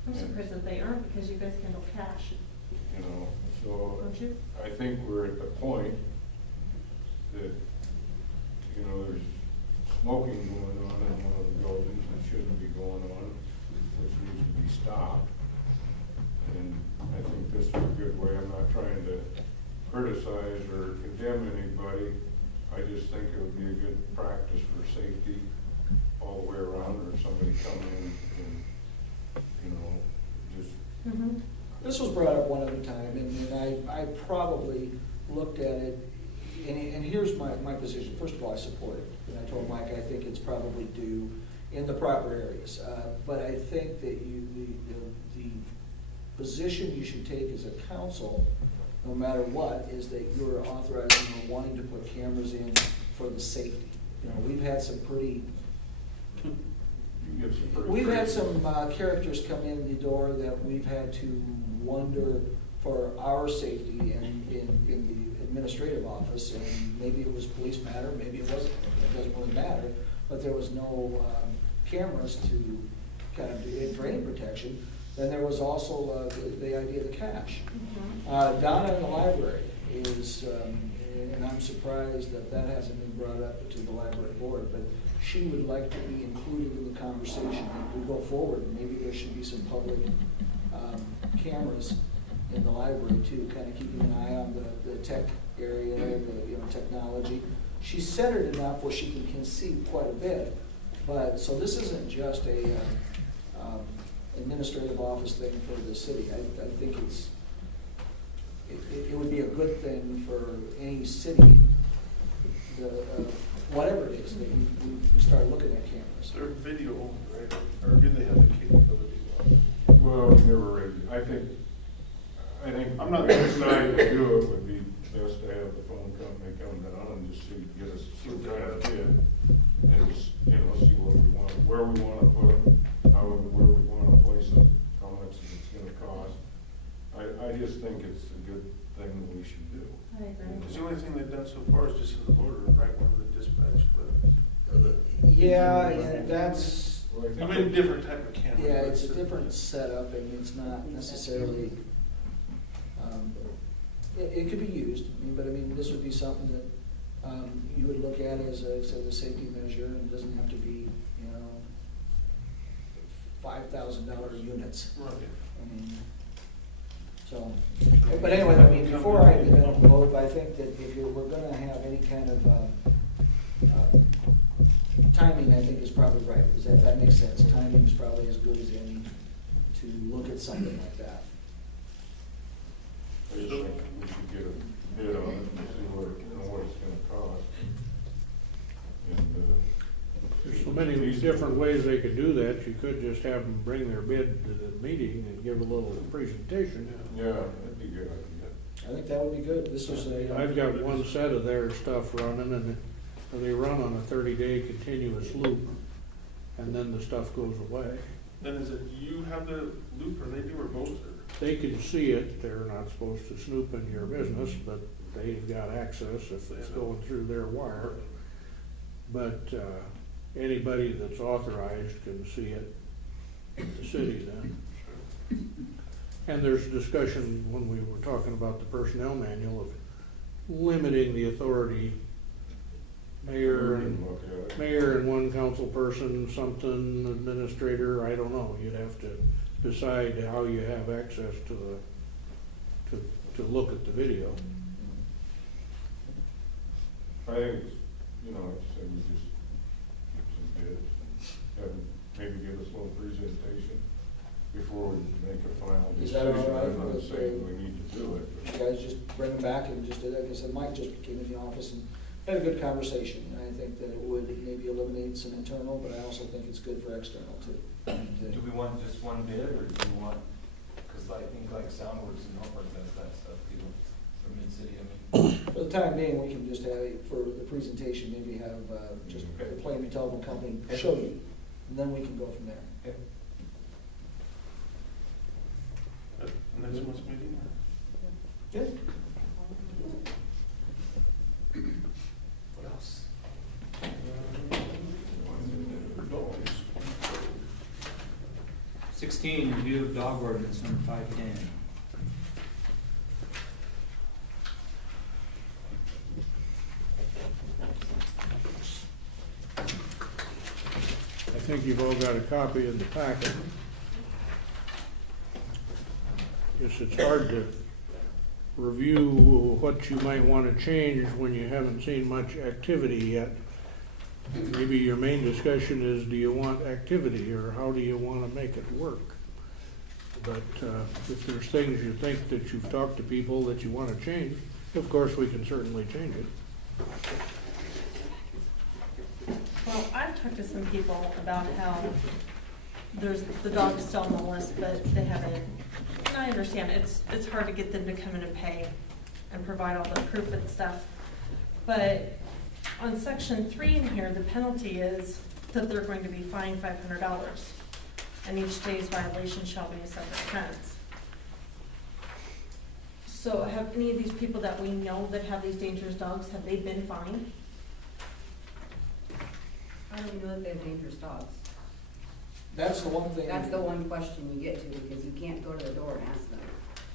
I'm surprised that they aren't, because you guys handle cash, you know, so don't you? I think we're at the point that, you know, there's smoking going on in one of the buildings that shouldn't be going on, which needs to be stopped. And I think this is a good way. I'm not trying to criticize or condemn anybody. I just think it would be a good practice for safety all the way around, or if somebody come in and, you know, just. Mm-hmm. This was brought up one other time, and I probably looked at it, and here's my position. First of all, I support it. And I told Mike I think it's probably due in the proper areas. But I think that the position you should take as a council, no matter what, is that you're authorizing or wanting to put cameras in for the safety. You know, we've had some pretty characters come in the door that we've had to wonder for our safety in the administrative office, and maybe it was police matter, maybe it wasn't, it doesn't really matter, but there was no cameras to kind of do for any protection. Then there was also the idea of the cash. Donna in the library is, and I'm surprised that hasn't been brought up to the library board, but she would like to be included in the conversation as we go forward. Maybe there should be some public cameras in the library too, kind of keeping an eye on the tech area, technology. She's centered enough where she can see quite a bit, but so this isn't just a administrative office thing for the city. I think it would be a good thing for any city, whatever it is, that we start looking at cameras. They're video only, right? Or do they have the capability? Well, we never really, I think I'm not the best time to do it would be best to have the phone company come down and just get us some kind of bid, and see what we want, where we want to put them, where we want to place them, how much it's going to cost. I just think it's a good thing that we should do. I agree. Because the only thing they've done so far is just in the border, right, one of the dispatch, Yeah, and that's. I mean, different type of camera. Yeah, it's a different setup, and it's not necessarily, it could be used, but this would be something that you would look at as a safety measure, and it doesn't have to be, $5,000 units. Right. So, but anyway, before I even vote, I think that if we're gonna have any kind of timing, I think is probably right, if that makes sense. Timing is probably as good as any to look at something like that. I just think we should get a bid on it and see what it's going to cost. And There's some many different ways they could do that. You could just have them bring their bid to the meeting and give a little presentation. Yeah, that'd be a good idea. I think that would be good. This was a. I've got one set of their stuff running, and they run on a 30-day continuous loop, and then the stuff goes away. Then is it you have the loop or they do or both? They can see it. They're not supposed to snoop in your business, but they've got access if it's going through their wire. But anybody that's authorized can see it in the city then. And there's discussion when we were talking about the personnel manual of limiting the authority. Mayor and one council person, something, administrator, I don't know. You'd have to decide how you have access to look at the video. I think it's, like I said, we just get some bids, have them maybe give us a little presentation before we make a final Is that decision. all right I'm not with, saying we need to do it. You guys just bring them back and just, like I said, Mike just came in the office and had a good conversation. And I think that it would maybe eliminate some internal, but I also think it's good for external too. Do we want just one bid, or do we want, because I think like Soundworks and Norfolk does that stuff, people from Mid-City, For the time being, we can just have, for the presentation, maybe have just the Plainview Telephone Company show you, and then we can go from there. Next month's meeting? Good. What else? 16, review of dog ordinance number 510. I think you've all got a copy in the packet. Guess it's hard to review what you might want to change when you haven't seen much activity yet. Maybe your main discussion is, do you want activity, or how do you want to make it work? But if there's things you think that you've talked to people that you want to change, of course, we can certainly change it. Well, I've talked to some people about how there's the dog's still on the list, but they haven't, and I understand, it's hard to get them to come in and pay and provide all the proof and stuff. But on section 3 in here, the penalty is that they're going to be fined $500, and each day's violation shall be a separate offense. So have any of these people that we know that have these dangerous dogs, have they been fined? How do we know that they have dangerous dogs? That's the one thing. That's the one question you get to, because you can't go to the door and ask them.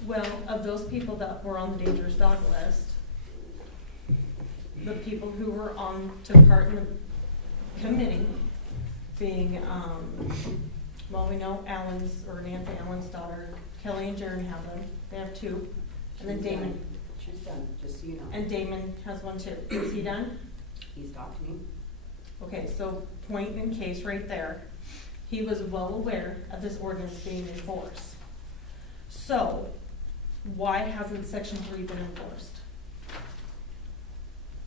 Well, of those people that were on the dangerous dog list, the people who were on, took part in the committee, being, well, we know Nancy Allen's daughter, Kelly and Jaron have them. They have 2. And then Damon. She's done, just so you know. And Damon has one too. Is he done? He's talked to me. Okay, so point in case right there. He was well aware of this ordinance being enforced. So, why hasn't section 3 been enforced?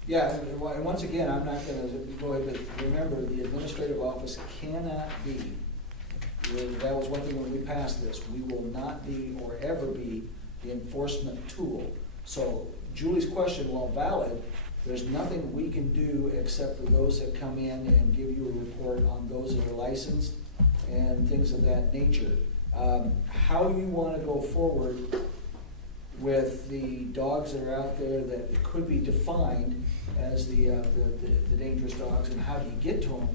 Yeah, and once again, I'm not gonna go ahead, but remember, the administrative office cannot be, that was one thing when we passed this, we will not be or ever be the enforcement tool. So Julie's question, while valid, there's nothing we can do except for those that come in and give you a report on those that are licensed and things of that nature. How you want to go forward with the dogs that are out there that could be defined as the dangerous dogs, and how do you get to them,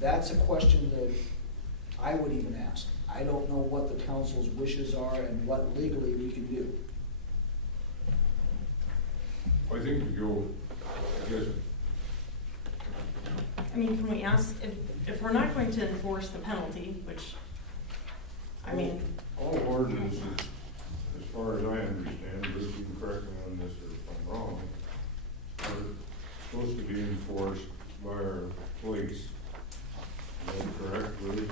that's a question that I would even ask. I don't know what the council's wishes are and what legally we can do. I think we go, I guess, I mean, can we ask, if we're not going to enforce the penalty, which, I mean. all ordinances, as far as I understand, Bruce, you can correct me on this if I'm wrong, are supposed to be enforced by our police. Is that correct, Bruce?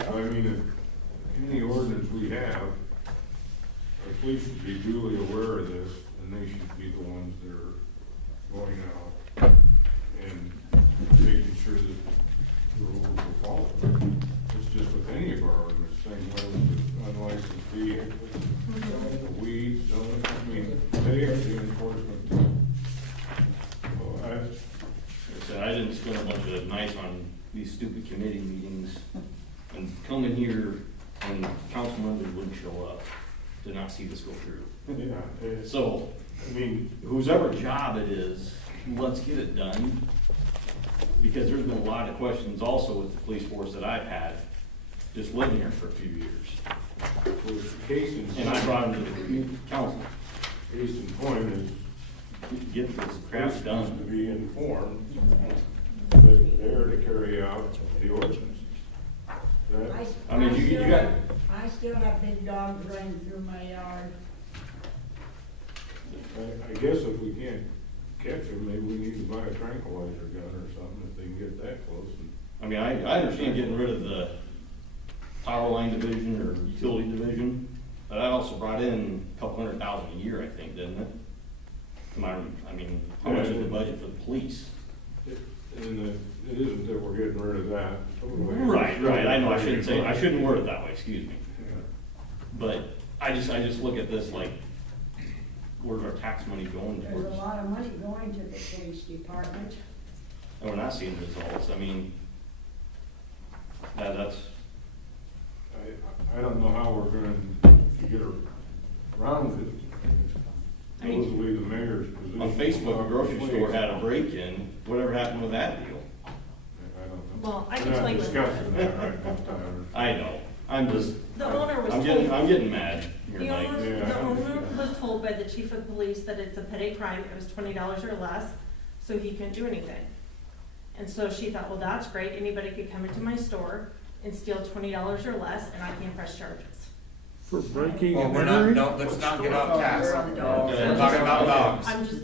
I mean, if any ordinance we have, our police should be duly aware of this, and they should be the ones that are going out and making sure that the weeds, zoning, I mean, they have the enforcement too. Well, I didn't spend a bunch of nights on these stupid committee meetings and come in here and council members wouldn't show up to not see this go through. yeah, it's, So, I mean, whose job it is, let's get it done. Because there's been a lot of questions also with the police force that I've had, just living here for a few years. with case in And I brought them to the council, case in point is, get this crap this done. needs to be informed that they're to carry out the ordinances. That, I mean, you got, I still have big dogs running through my yard. I guess if we can't catch them, maybe we need to buy a tranquilizer gun or something if they can get that close. I mean, I understand getting rid of the power line division or utility division, but I also brought in a couple $100,000 a year, I think, didn't it? I mean, how much is the budget for the police? And it isn't that we're getting rid of that. Right, I know, I shouldn't word it that way, excuse me. Yeah. But I just look at this like, where's our tax money going There's towards? a lot of money going to the police department. And we're not seeing results, I mean, that's, I don't know how we're going to get around it. Supposedly the mayor's position. on Facebook, a grocery store had a break-in, whatever happened with that deal? I don't know. Well, I can We're not tell you. discussing that right now, Tyler. I know, I'm just, The owner was I'm told. getting mad here, The Mike. owner, Yeah. the owner was told by the chief of police that it's a petty crime, it was $20 or less, so he couldn't do anything. And so she thought, well, that's great, anybody could come into my store and steal $20 or less, and I can't press charges. For breaking Well, and we're not, entering? no, let's not get off task. We're on the dogs. We're talking about dogs. I'm just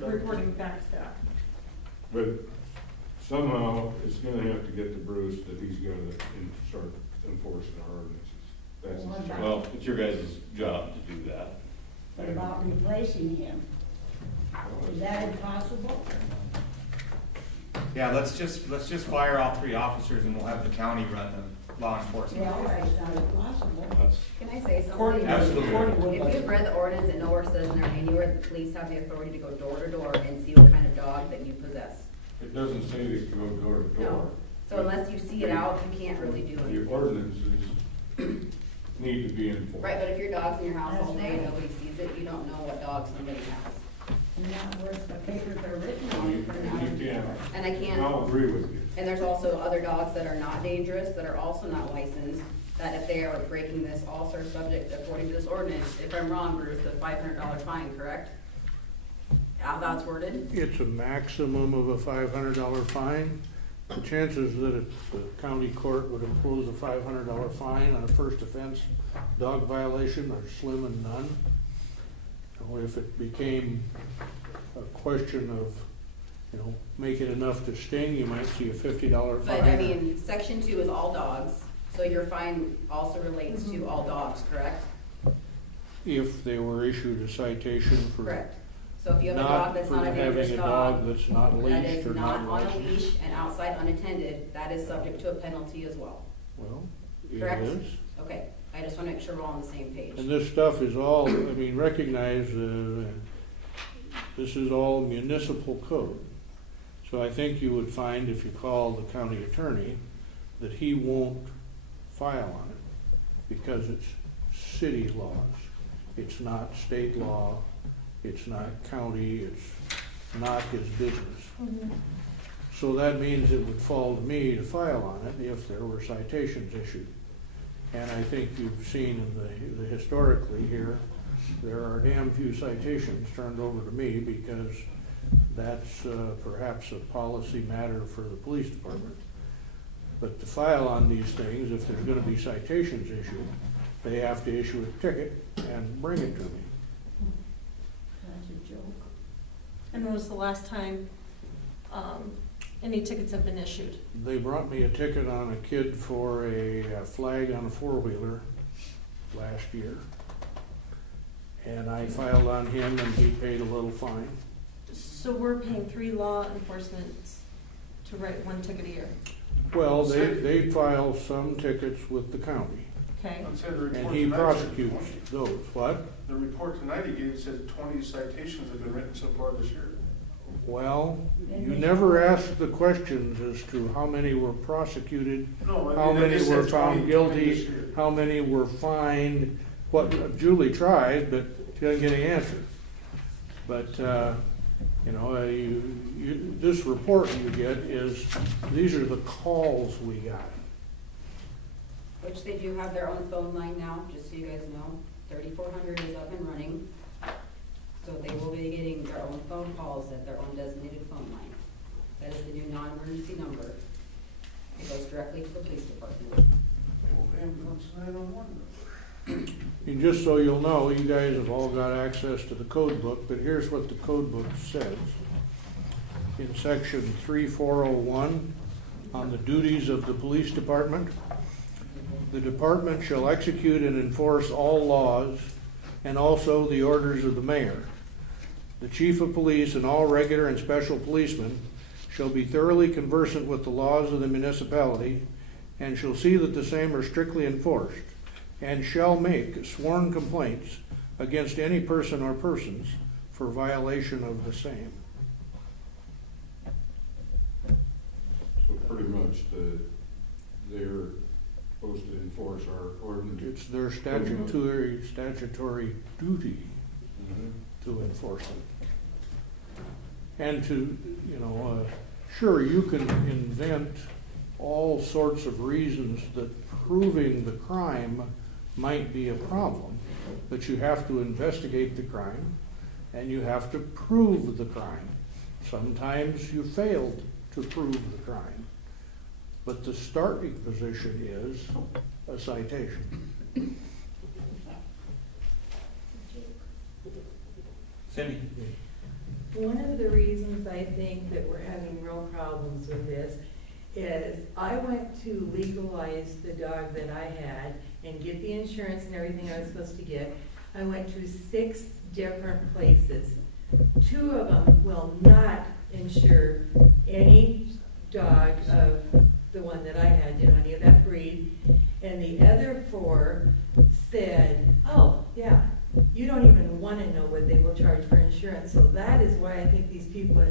reporting back to that. But somehow it's gonna have to get to Bruce that he's gonna start enforcing our ordinances. That's his job. Well, it's your guys' job to do that. What about replacing him? Is that impossible? Yeah, let's just fire all 3 officers and we'll have the county run the law enforcement. Yeah, it's not impossible. That's, Can I say something? Courtney- Absolutely. Courtney If you've read the ordinance, it nowhere says in there anywhere that the police have the authority to go door to door and see what kind of dog that you possess. It doesn't say they can go door to door. No. So unless you see it out, you can't really do The anything. ordinances need to be enforced. Right, but if your dog's in your house all day and nobody sees it, you don't know what dog somebody has. Not worth the papers are written on it for now. You can't. And I can't. I'll agree with you. And there's also other dogs that are not dangerous, that are also not licensed, that if they are breaking this, also are subject, according to this ordinance, if I'm wrong, Bruce, the $500 fine, correct? How that's worded? It's a maximum of a $500 fine. The chances that the county court would impose a $500 fine on a first offense dog violation are slim and none. If it became a question of, make it enough to sting, you might see a $50 fine. But I mean, section 2 is all dogs, so your fine also relates to all dogs, correct? If they were issued a citation for Correct. So if you have a dog that's not a dangerous having a dog, dog that's not that leashed is or not not on a licensed. leash and outside unattended, that is subject to a penalty as well. Well, it Correct? is. Okay, I just want to make sure we're all on the same page. And this stuff is all, recognize, this is all municipal code. So I think you would find if you call the county attorney that he won't file on it because it's city laws. It's not state law, it's not county, it's not his business. So that means it would fall to me to file on it if there were citations issued. And I think you've seen in the historically here, there are damn few citations turned over to me because that's perhaps a policy matter for the police department. But to file on these things, if there's gonna be citations issued, they have to issue a ticket and bring it to me. That's a joke. And when was the last time, any tickets have been issued? They brought me a ticket on a kid for a flag on a four-wheeler last year. And I filed on him and he paid a little fine. So we're paying 3 law enforcement to write 1 ticket a year. Well, they file some tickets with the county. Okay. I'd say the report and he tonight said prosecutes 20. those. What? The report tonight he gave said 20 citations have been written so far this year. Well, you never asked the questions as to how many were prosecuted, No, I how mean, they many just were said found 20 this guilty, year. how many were fined. What Julie tried, but she doesn't get any answer. But, you know, this report you get is, these are the calls we got. Which they do have their own phone line now, just so you guys know. 3400 is up and running. So they will be getting their own phone calls at their own designated phone line. That is the new non-emergency number. It goes directly to the police department. Ambulance 911. And just so you'll know, you guys have all got access to the code book, but here's what the code book says. In section 3401, on the duties of the police department, the department shall execute and enforce all laws and also the orders of the mayor. The chief of police and all regular and special policemen shall be thoroughly conversant with the laws of the municipality and shall see that the same are strictly enforced, and shall make sworn complaints against any person or persons for violation of the same. So pretty much they're supposed to enforce our ordinance. It's their statutory duty to enforce it. And to, you know, sure, you can invent all sorts of reasons that proving the crime might be a problem, but you have to investigate the crime and you have to prove the crime. Sometimes you failed to prove the crime, but the starting position is a citation. Cindy? One of the reasons I think that we're having real problems with this is I went to legalize the dog that I had and get the insurance and everything I was supposed to get. I went to 6 different places. 2 of them will not insure any dog of the one that I had, you know, any of that breed. And the other 4 said, oh, yeah, you don't even want to know what they will charge for insurance. So that is why I think these people are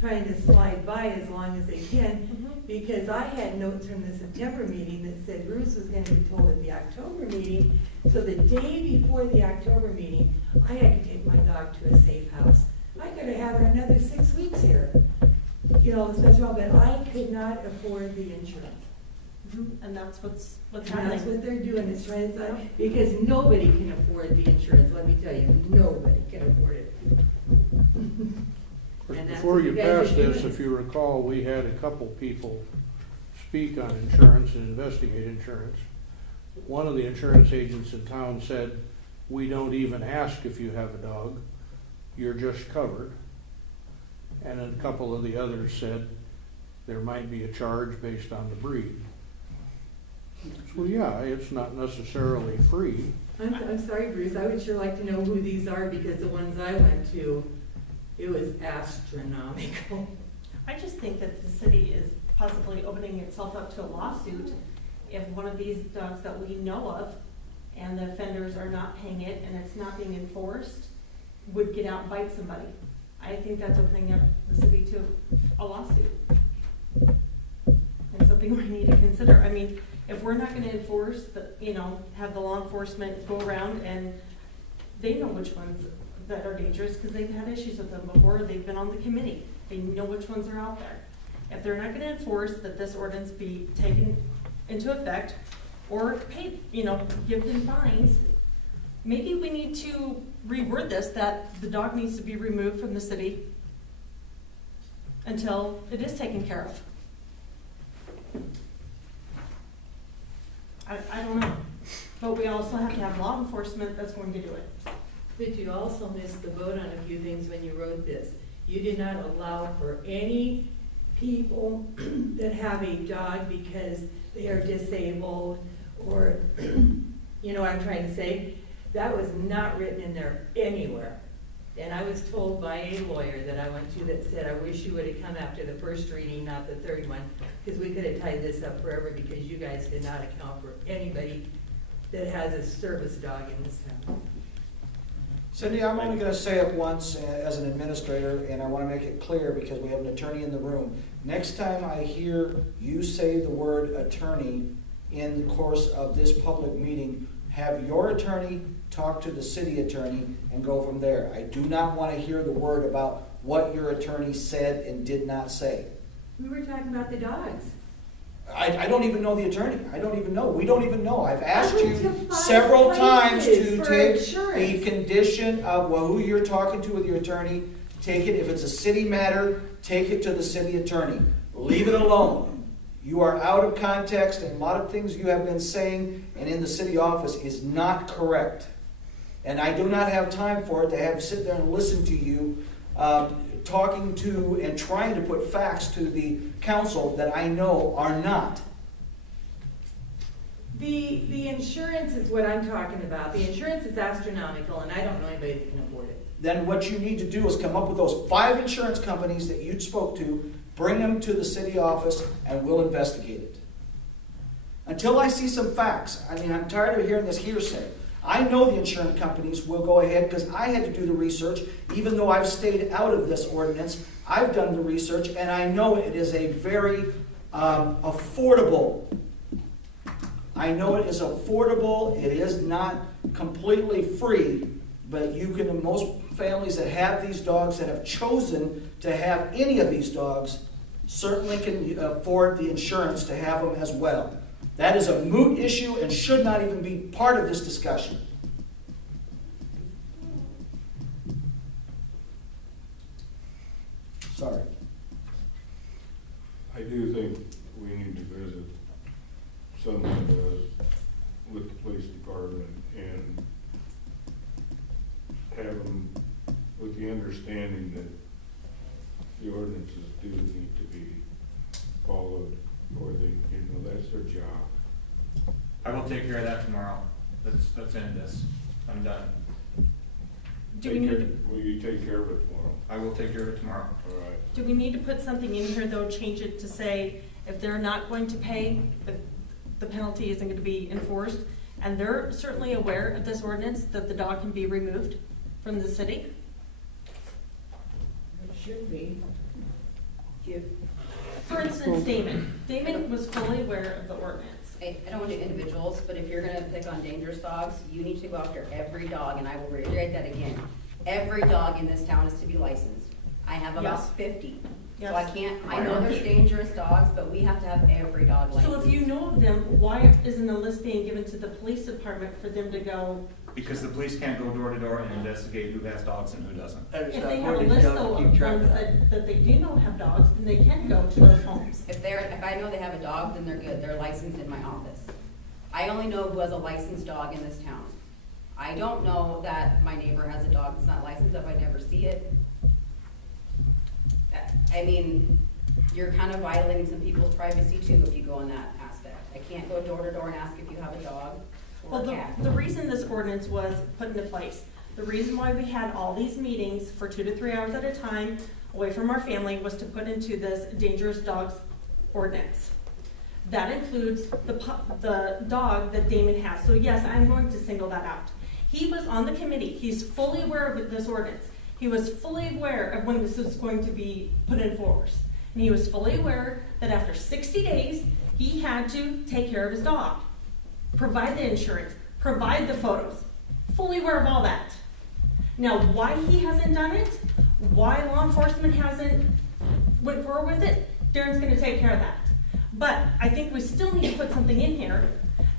trying to slide by as long as they can, because I had notes from the September meeting that said Bruce was going to be told at the October meeting. So the day before the October meeting, I had to take my dog to a safe house. I could have had her another 6 weeks here, you know, that's wrong, but I could not afford the insurance. And that's what's And happening. that's what they're doing, is trying to, because nobody can afford the insurance, let me tell you, nobody can afford it. Of course, And that's before what you you guys pass are this, doing. if you recall, we had a couple people speak on insurance and investigate insurance. One of the insurance agents in town said, we don't even ask if you have a dog, you're just covered. And a couple of the others said, there might be a charge based on the breed. So yeah, it's not necessarily free. I'm sorry, Bruce, I would sure like to know who these are, because the ones I went to, it was astronomical. I just think that the city is possibly opening itself up to a lawsuit if one of these dogs that we know of and the offenders are not paying it and it's not being enforced would get out and bite somebody. I think that's opening up the city to a lawsuit. And something we need to consider. I mean, if we're not gonna enforce the, you know, have the law enforcement go around and they know which ones that are dangerous because they've had issues with them before, they've been on the committee. They know which ones are out there. If they're not gonna enforce that this ordinance be taken into effect or pay, you know, give them fines, maybe we need to reword this that the dog needs to be removed from the city until it is taken care of. I don't know, but we also have to have law enforcement that's going to do it. But you also missed the boat on a few things when you wrote this. You did not allow for any people that have a dog because they are disabled or, you know what I'm trying to say? That was not written in there anywhere. And I was told by a lawyer that I went to that said, I wish you would have come after the first reading, not the third one, because we could have tied this up forever because you guys did not account for anybody that has a service dog in this town. Cindy, I'm only gonna say it once as an administrator, and I wanna make it clear because we have an attorney in the room. Next time I hear you say the word attorney in the course of this public meeting, have your attorney talk to the city attorney and go from there. I do not wanna hear the word about what your attorney said and did not say. We were talking about the dogs. I don't even know the attorney. I don't even know. We don't even know. I've asked I went you to 5 several times places to for take the insurance. condition of who you're talking to with your attorney. Take it, if it's a city matter, take it to the city attorney. Leave it alone. You are out of context, and a lot of things you have been saying and in the city office is not correct. And I do not have time for it to have sit there and listen to you talking to and trying to put facts to the council that I know are not. The insurance is what I'm talking about. The insurance is astronomical, and I don't know anybody that can afford it. Then what you need to do is come up with those 5 insurance companies that you spoke to, bring them to the city office, and we'll investigate it. Until I see some facts. I mean, I'm tired of hearing this hearsay. I know the insurance companies will go ahead because I had to do the research. Even though I've stayed out of this ordinance, I've done the research, and I know it is a very affordable. I know it is affordable. It is not completely free, but you can, most families that have these dogs that have chosen to have any of these dogs certainly can afford the insurance to have them as well. That is a moot issue and should not even be part of this discussion. Sorry. I do think we need to visit someone with the police department and have them with the understanding that the ordinances do need to be followed, or that's their job. I will take care of that tomorrow. Let's end this. I'm done. Do we need to, Will you take care of it tomorrow? I will take care of it tomorrow. All right. do we need to put something in here though, change it to say if they're not going to pay, the penalty isn't going to be enforced? And they're certainly aware of this ordinance that the dog can be removed from the city? It should be. For instance, Damon was fully aware of the ordinance. I don't want to do individuals, but if you're gonna pick on dangerous dogs, you need to go after every dog, and I will reiterate that again. Every dog in this town is to be licensed. I have about Yes. 50. Yes. So I know there's dangerous dogs, but we have to have every dog licensed. So if you know of them, why isn't a list being given to the police department for them to go? Because the police can't go door to door and investigate who has dogs and who doesn't. If they have a list though of ones that they do know have dogs, then they can go to those homes. If I know they have a dog, then they're good. They're licensed in my office. I only know who has a licensed dog in this town. I don't know that my neighbor has a dog that's not licensed if I never see it. I mean, you're kind of violating some people's privacy too if you go in that aspect. I can't go door to door and ask if you have a dog or Well, a cat. the reason this ordinance was put into place, the reason why we had all these meetings for 2 to 3 hours at a time away from our family was to put into this dangerous dogs ordinance. That includes the dog that Damon has. So yes, I'm going to single that out. He was on the committee. He's fully aware of this ordinance. He was fully aware of when this was going to be put in force. And he was fully aware that after 60 days, he had to take care of his dog, provide the insurance, provide the photos. Fully aware of all that. Now, why he hasn't done it, why law enforcement hasn't went forward with it, Darren's going to take care of that. But I think we still need to put something in here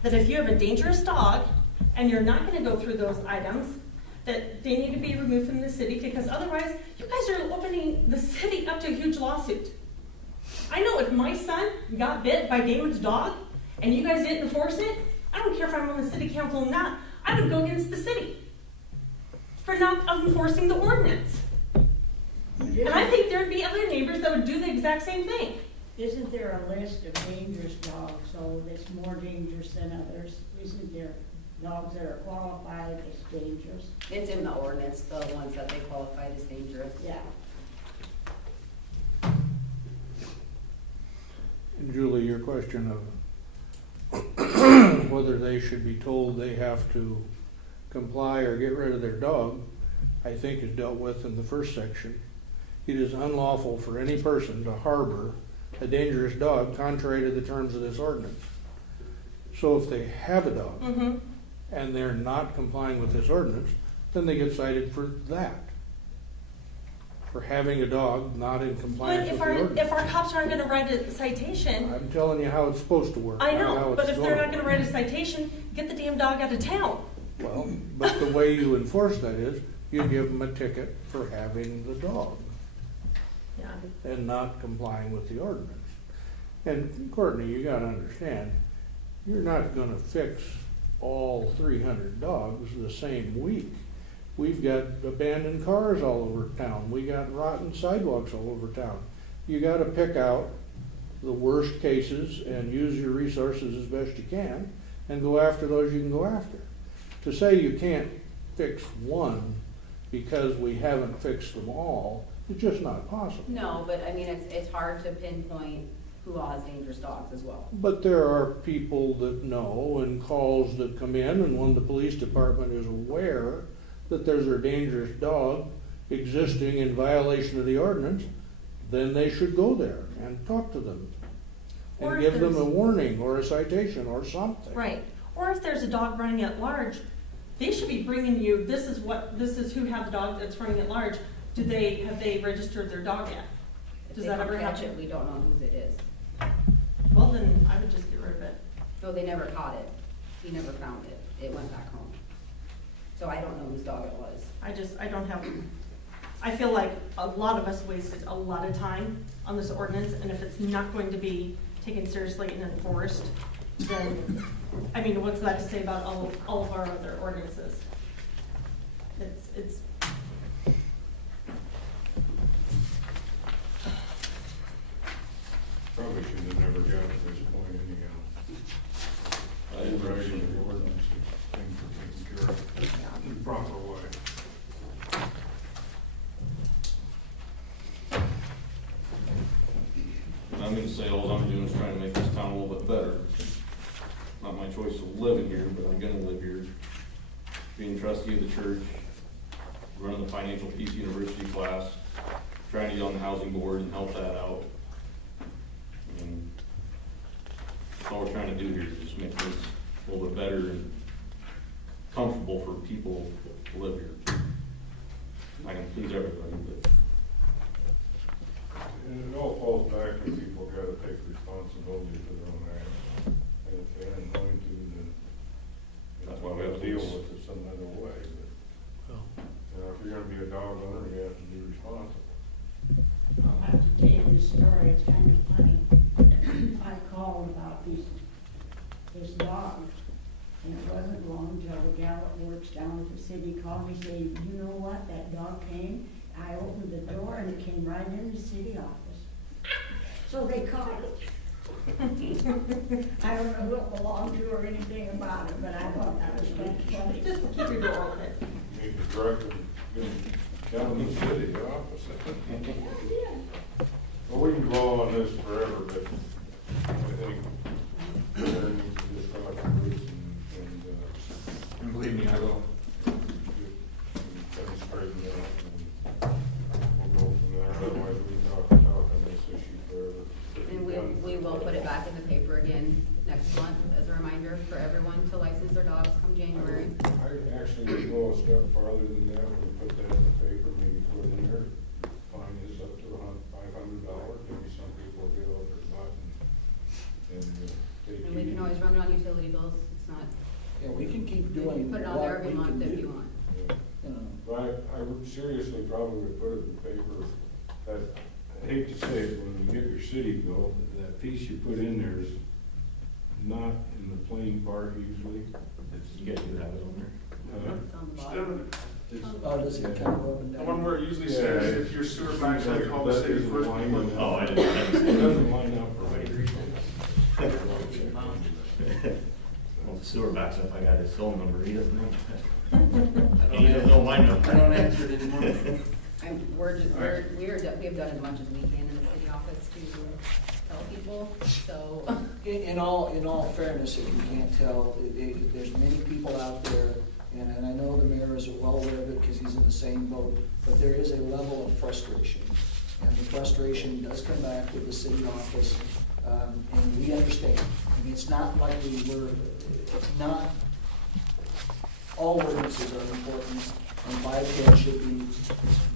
that if you have a dangerous dog and you're not going to go through those items, that they need to be removed from the city, because otherwise you guys are opening the city up to a huge lawsuit. I know if my son got bit by Damon's dog and you guys didn't enforce it, I don't care if I'm on the city council or not, I would go against the city for not enforcing the ordinance. And I think there'd be other neighbors that would do the exact same thing. Isn't there a list of dangerous dogs, so that's more dangerous than others? Isn't there? dogs that are qualified as dangerous? It's in the ordinance, the ones that they qualified as dangerous. Yeah. And Julie, your question of whether they should be told they have to comply or get rid of their dog, I think is dealt with in the first section. It is unlawful for any person to harbor a dangerous dog contrary to the terms of this ordinance. So if they have a dog and they're not complying with this ordinance, then they get cited for that. For having a dog not in But compliance with if the our, ordinance. if our cops aren't gonna write a citation, I'm telling you how it's supposed to work. I not how know, it's but if they're going not to gonna write a citation, get the damn dog out of town. Well, but the way you enforce that is, you give them a ticket for having the dog Yeah. and not complying with the ordinance. And Courtney, you gotta understand, you're not gonna fix all 300 dogs the same week. We've got abandoned cars all over town. We got rotten sidewalks all over town. You gotta pick out the worst cases and use your resources as best you can and go after those you can go after. To say you can't fix one because we haven't fixed them all is just not possible. No, but I mean, it's hard to pinpoint who all has dangerous dogs as well. But there are people that know and calls that come in, and when the police department is aware that there's a dangerous dog existing in violation of the ordinance, then they should go there and talk to them. Or And if give them a there's- warning or a citation or something. Right. Or if there's a dog running at large, they should be bringing you, this is who had the dog that's running at large. Have they registered their dog yet? If Does they that don't ever catch happen? it, we don't know whose it is. Well, then I would just get rid of it. No, they never caught it. He never found it. It went back home. So I don't know whose dog it was. I don't have, I feel like a lot of us wasted a lot of time on this ordinance, and if it's not going to be taken seriously and enforced, then, I mean, what's that to say about all of our other ordinances? It's, Probably should have never got to this point anyhow. I didn't Writing the ordinance, things are taken care of in the proper way. And I'm gonna say all I'm doing is trying to make this town a little bit better. Not my choice of living here, but I'm gonna live here. Being trustee of the church, running the Financial Peace University class, trying to get on the housing board and help that out. I mean, that's all we're trying to do here is just make this a little bit better and comfortable for people to live here. I can please everybody, but And it all falls back to people gotta take responsibility for their own actions. And if they aren't going to, then That's why we have deal police. with it some other way. But, if you're gonna be a dog owner, you have to be responsible. I'll have to tell you this story, it's kind of funny. I called about this dog, and it wasn't long till the gal that works down at the city called me, saying, you know what, that dog came, I opened the door and it came right in the city office. So they caught it. I don't know who it belonged to or anything about it, but I thought that was kind of funny. just keep your door open. You need to direct them, down in the city office. Well, we can go on this forever, but I think there needs to just talk to Bruce and Believe me, I will. get things straightened out, and we'll go from there. Otherwise, we can talk on this issue forever. And we will put it back in the paper again next month as a reminder for everyone to license their dogs come January. I actually would go a step farther than that, we put that in the paper, maybe put in there, fine is up to $500, maybe some people will get over their butt and take. And we can always run it on utility bills. It's not, Yeah, we can keep you doing can put it on there what every we can month if you do. want. Yeah. You know, But I would seriously probably would put it in the paper, that, I hate to say it, when you get your city bill, that piece you put in there is not in the plain part usually. you guys do have it on there. It's on the bottom. Oh, does it kind of up and The down? one where it usually Yeah, says it- if your sewer seems backs like up, call the that city isn't first. lining up. Oh, I It didn't. doesn't line up for me. Well, the sewer backs up, I got his phone number, he doesn't know. I He doesn't know my number. I don't answer it anymore. We have done as much as we can in the city office to tell people, so. In all fairness, if you can't tell, there's many people out there, and I know the mayor is well aware of it because he's in the same boat, but there is a level of frustration. And the frustration does come back with the city office, and we understand. I mean, it's not like it's not, all ordinances are important, and 510 should be,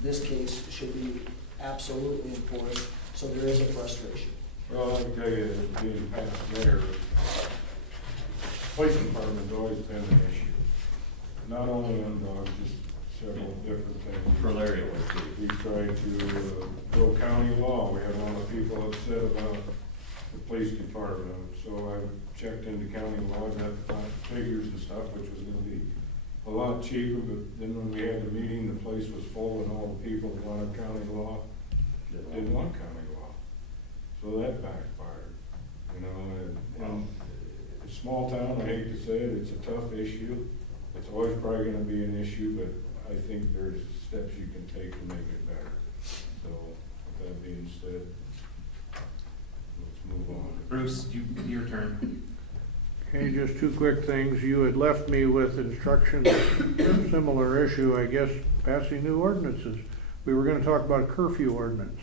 this case should be absolutely enforced, so there is a frustration. Well, I can tell you, that being past mayor, police department's always been an issue. Not only on dogs, just several different things. For Larry it was too. We tried to go county law. We had a lot of people upset about the police department. So I checked into county law, got figures and stuff, which was gonna be a lot cheaper, but then when we had the meeting, the place was full and all the people that wanted county law didn't want county law. So that backfired, you know, and a small town, I hate to say it, it's a tough issue. It's always probably gonna be an issue, but I think there's steps you can take to make it better. So, with that being said, let's move on. Bruce, your turn. Okay, just two quick things. You had left me with instructions, similar issue, I guess, passing new ordinances. We were gonna talk about a curfew ordinance.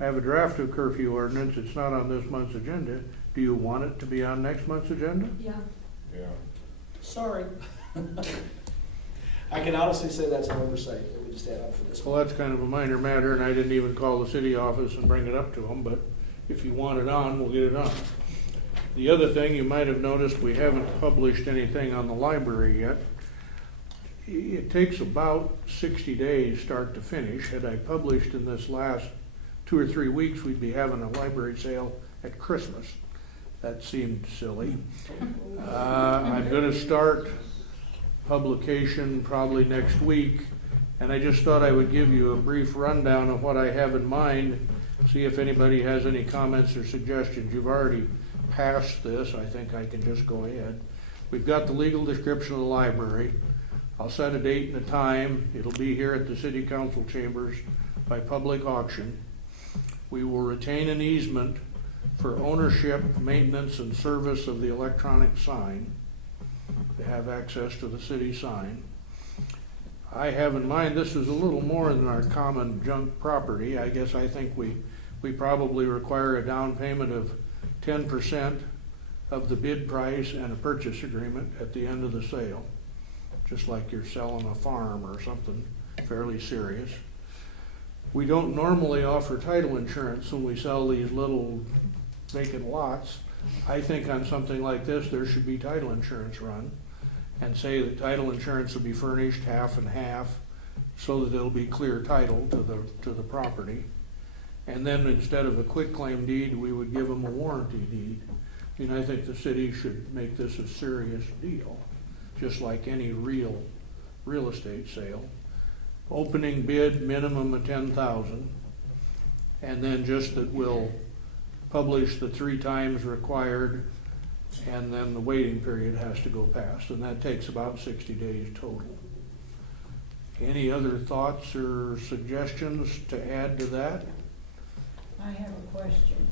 I have a draft of curfew ordinance. It's not on this month's agenda. Do you want it to be on next month's agenda? Yeah. Yeah. Sorry. I can honestly say that's an oversight that we just had up for this Well, one. that's kind of a minor matter, and I didn't even call the city office and bring it up to them, but if you want it on, we'll get it on. The other thing, you might have noticed, we haven't published anything on the library yet. It takes about 60 days, start to finish. Had I published in this last 2 or 3 weeks, we'd be having a library sale at Christmas. That seemed silly. I'm gonna start publication probably next week, and I just thought I would give you a brief rundown of what I have in mind, see if anybody has any comments or suggestions. You've already passed this, I think I can just go ahead. We've got the legal description of the library. I'll set a date and a time. It'll be here at the city council chambers by public auction. We will retain an easement for ownership, maintenance, and service of the electronic sign. They have access to the city sign. I have in mind, this is a little more than our common junk property. I guess I think we probably require a down payment of 10% of the bid price and a purchase agreement at the end of the sale, just like you're selling a farm or something fairly serious. We don't normally offer title insurance when we sell these little vacant lots. I think on something like this, there should be title insurance run, and say that title insurance will be furnished half and half, so that it'll be clear title to the property. And then instead of a quitclaim deed, we would give them a warranty deed. I mean, I think the city should make this a serious deal, just like any real estate sale. Opening bid minimum of 10,000, and then just that we'll publish the 3 times required, and then the waiting period has to go past, and that takes about 60 days total. Any other thoughts or suggestions to add to that? I have a question.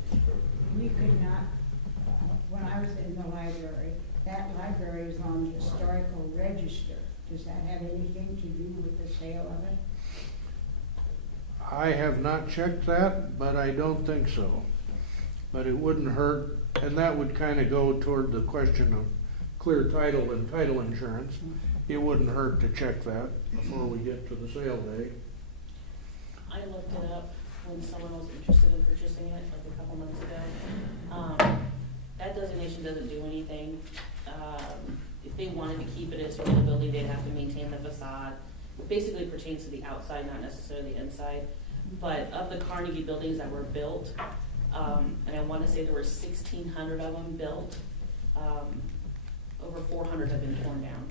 We could not, when I was in the library, that library is on the historical register. Does that have anything to do with the sale of it? I have not checked that, but I don't think so. But it wouldn't hurt, and that would kind of go toward the question of clear title and title insurance. It wouldn't hurt to check that before we get to the sale day. I looked it up when someone was interested in purchasing it, like a couple months ago. That designation doesn't do anything. If they wanted to keep it as a real building, they'd have to maintain the facade. It basically pertains to the outside, not necessarily the inside. But of the Carnegie buildings that were built, and I want to say there were 1,600 of them built, over 400 have been torn down.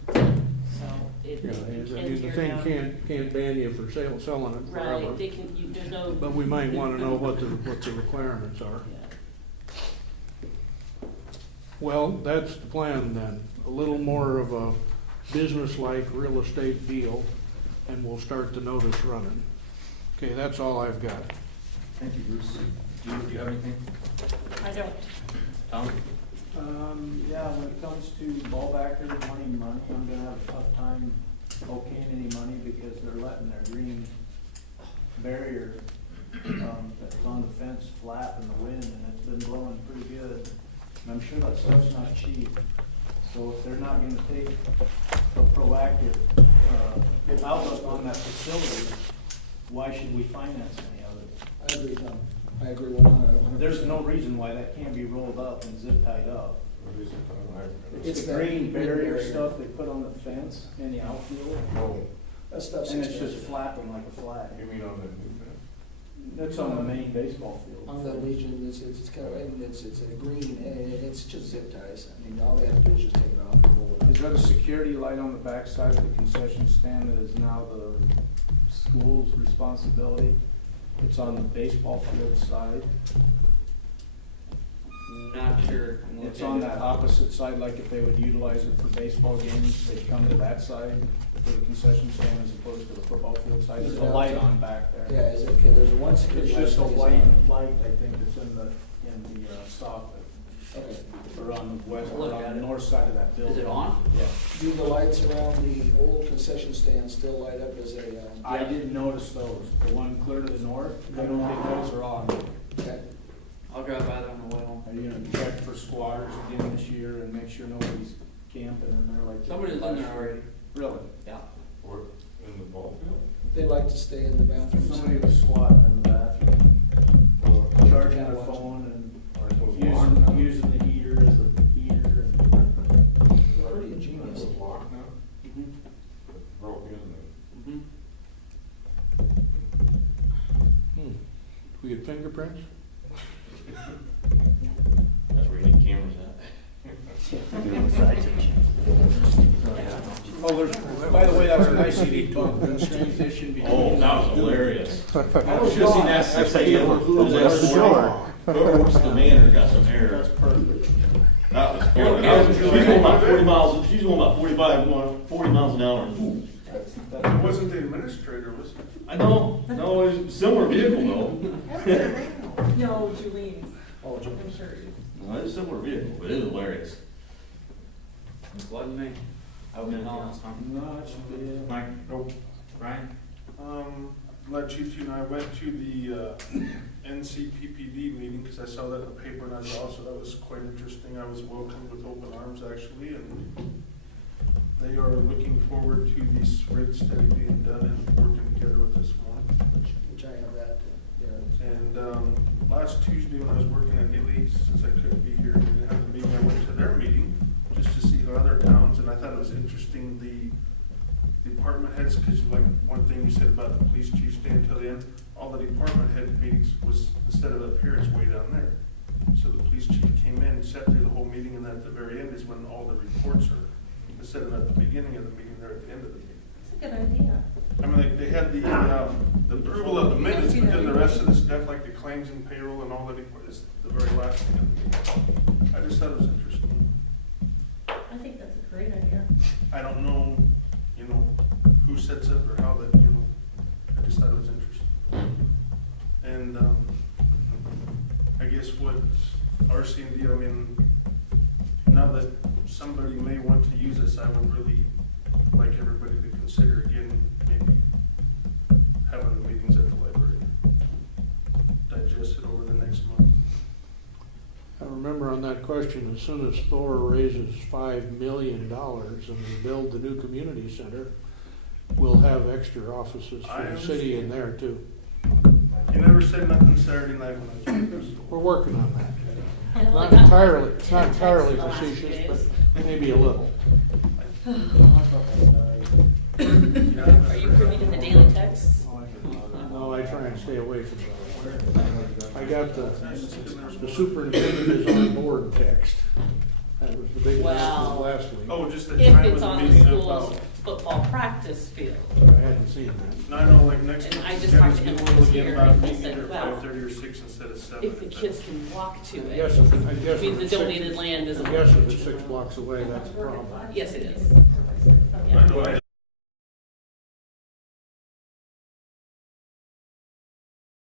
So it Yeah, you I can mean, the tear thing down. can't ban you for selling it forever. Right, they can, there's no. But we might want to know what the requirements are. Yeah. Well, that's the plan then. A little more of a business-like real estate deal, and we'll start the notice running. Okay, that's all I've got. Thank you, Bruce. Do you have anything? I don't. Tom? Yeah, when it comes to ball backers wanting money, I'm gonna have a tough time okaying any money because they're letting their green barrier, that's on the fence flap in the wind, and it's been blowing pretty good. And I'm sure that stuff's not cheap. So if they're not gonna take a proactive, outlook on that facility, why should we finance any of it? I agree, Tom. I agree 100%. There's no reason why that can't be rolled up and zip tied up. What is it? I don't have. It's the that green barrier barrier. stuff they put on the fence in the outfield, Oh, That stuff's and it's just expensive. flapping like a flag. you mean on the new fence? That's on the main baseball field. On the Legion, it's kind of, and it's a green, and it's just zip ties. I mean, all they have to do is just take it off and roll it Is up. that a security light on the backside of the concession stand that is now the school's responsibility? It's on the baseball field side. Not sure. I'm It's looking on at that it. opposite side, like if they would utilize it for baseball games, they'd come to that side for the concession stand as opposed to the football field side. Is There's it a out light there? on back there. Yeah, is it, okay, there's one security It's light. just a stays white on. light, I think, that's in the soffit, Okay. or on the west, I'll look or at on the it. north side of that building. Is it on? Yeah. Do the lights around the old concession stand still light up as a, I didn't notice those. The one clear to the north, I don't think those are on. okay. I'll drive by there on the way home. Are you gonna check for squatters again this year and make sure nobody's camping in there like? Somebody's in there already. Really? Yeah. Or in the ball field? They like to stay in the bathrooms. Somebody was squatting in the bathroom, Or- charging their phone and Are those locked now? using the heater as a heater and. Pretty ingenious. Those locked now? Mhm. Broke in and. Mm-hmm. We get fingerprints? That's where you need cameras at. Oh, there's, by the way, that was a nice CD bump, transition between. Oh, that was hilarious. I I should have seen that 6 a.m. Whoever works the manor got some air. That's perfect. That was fun. She's going about 40 miles, she's going about 40 miles an hour. Ooh. It wasn't the administrator, was it? I know, no, it was a similar vehicle though. No, Julene's. Oh, Jim. I'm sure it is. No, it's a similar vehicle, but it was hilarious. Wasn't me. I would have known. No, it should be. Mike? Nope. Brian? Let you two know, I went to the NCPPD meeting because I saw that in the paper, and I thought, so that was quite interesting. I was welcomed with open arms, actually, and they are looking forward to the SRID study being done and working together with us more. Which I have that, yeah. And last Tuesday, when I was working at Ely, since I couldn't be here, we didn't have a meeting, I went to their meeting just to see how other towns, and I thought it was interesting, the department heads, because like one thing you said about the police chief staying till the end, all the department head meetings was, instead of up here, it's way down there. So the police chief came in, sat through the whole meeting, and at the very end is when all the reports are, instead of at the beginning of the meeting, they're at the end of the meeting. That's a good idea. I mean, they had the approval of the minutes, but then the rest of the stuff, like the claims and payroll and all that, is the very last thing of the meeting. I just thought it was interesting. I think that's a great idea. I don't know, who sets up or how that, I just thought it was interesting. And, I guess what RC&D, I mean, now that somebody may want to use this, I would really like everybody to consider again, maybe having the meetings at the library. Digest it over the next month. I remember on that question, as soon as Thor raises $5 million and we build the new community center, we'll have extra offices for the city in there too. You never said nothing Saturday night when I was here. We're working on that. Not entirely facetious, but maybe a little. Are you privy to the daily texts? No, I try and stay away from those. I got the superintendent is on board text. That was the big announcement Well, last week. Oh, just the If time it's of the on the meeting school's about. football practice field. I hadn't seen that. And I know like next And week, I just Kevin's talked to him people when he will was get here, about and he meeting said, either well, 5:30 or 6 instead of 7. if the kids can walk to it. Yes, I guess. Means the if it's donated land isn't. Yes, if it's 6 blocks away, that's a problem. Yes, it is. I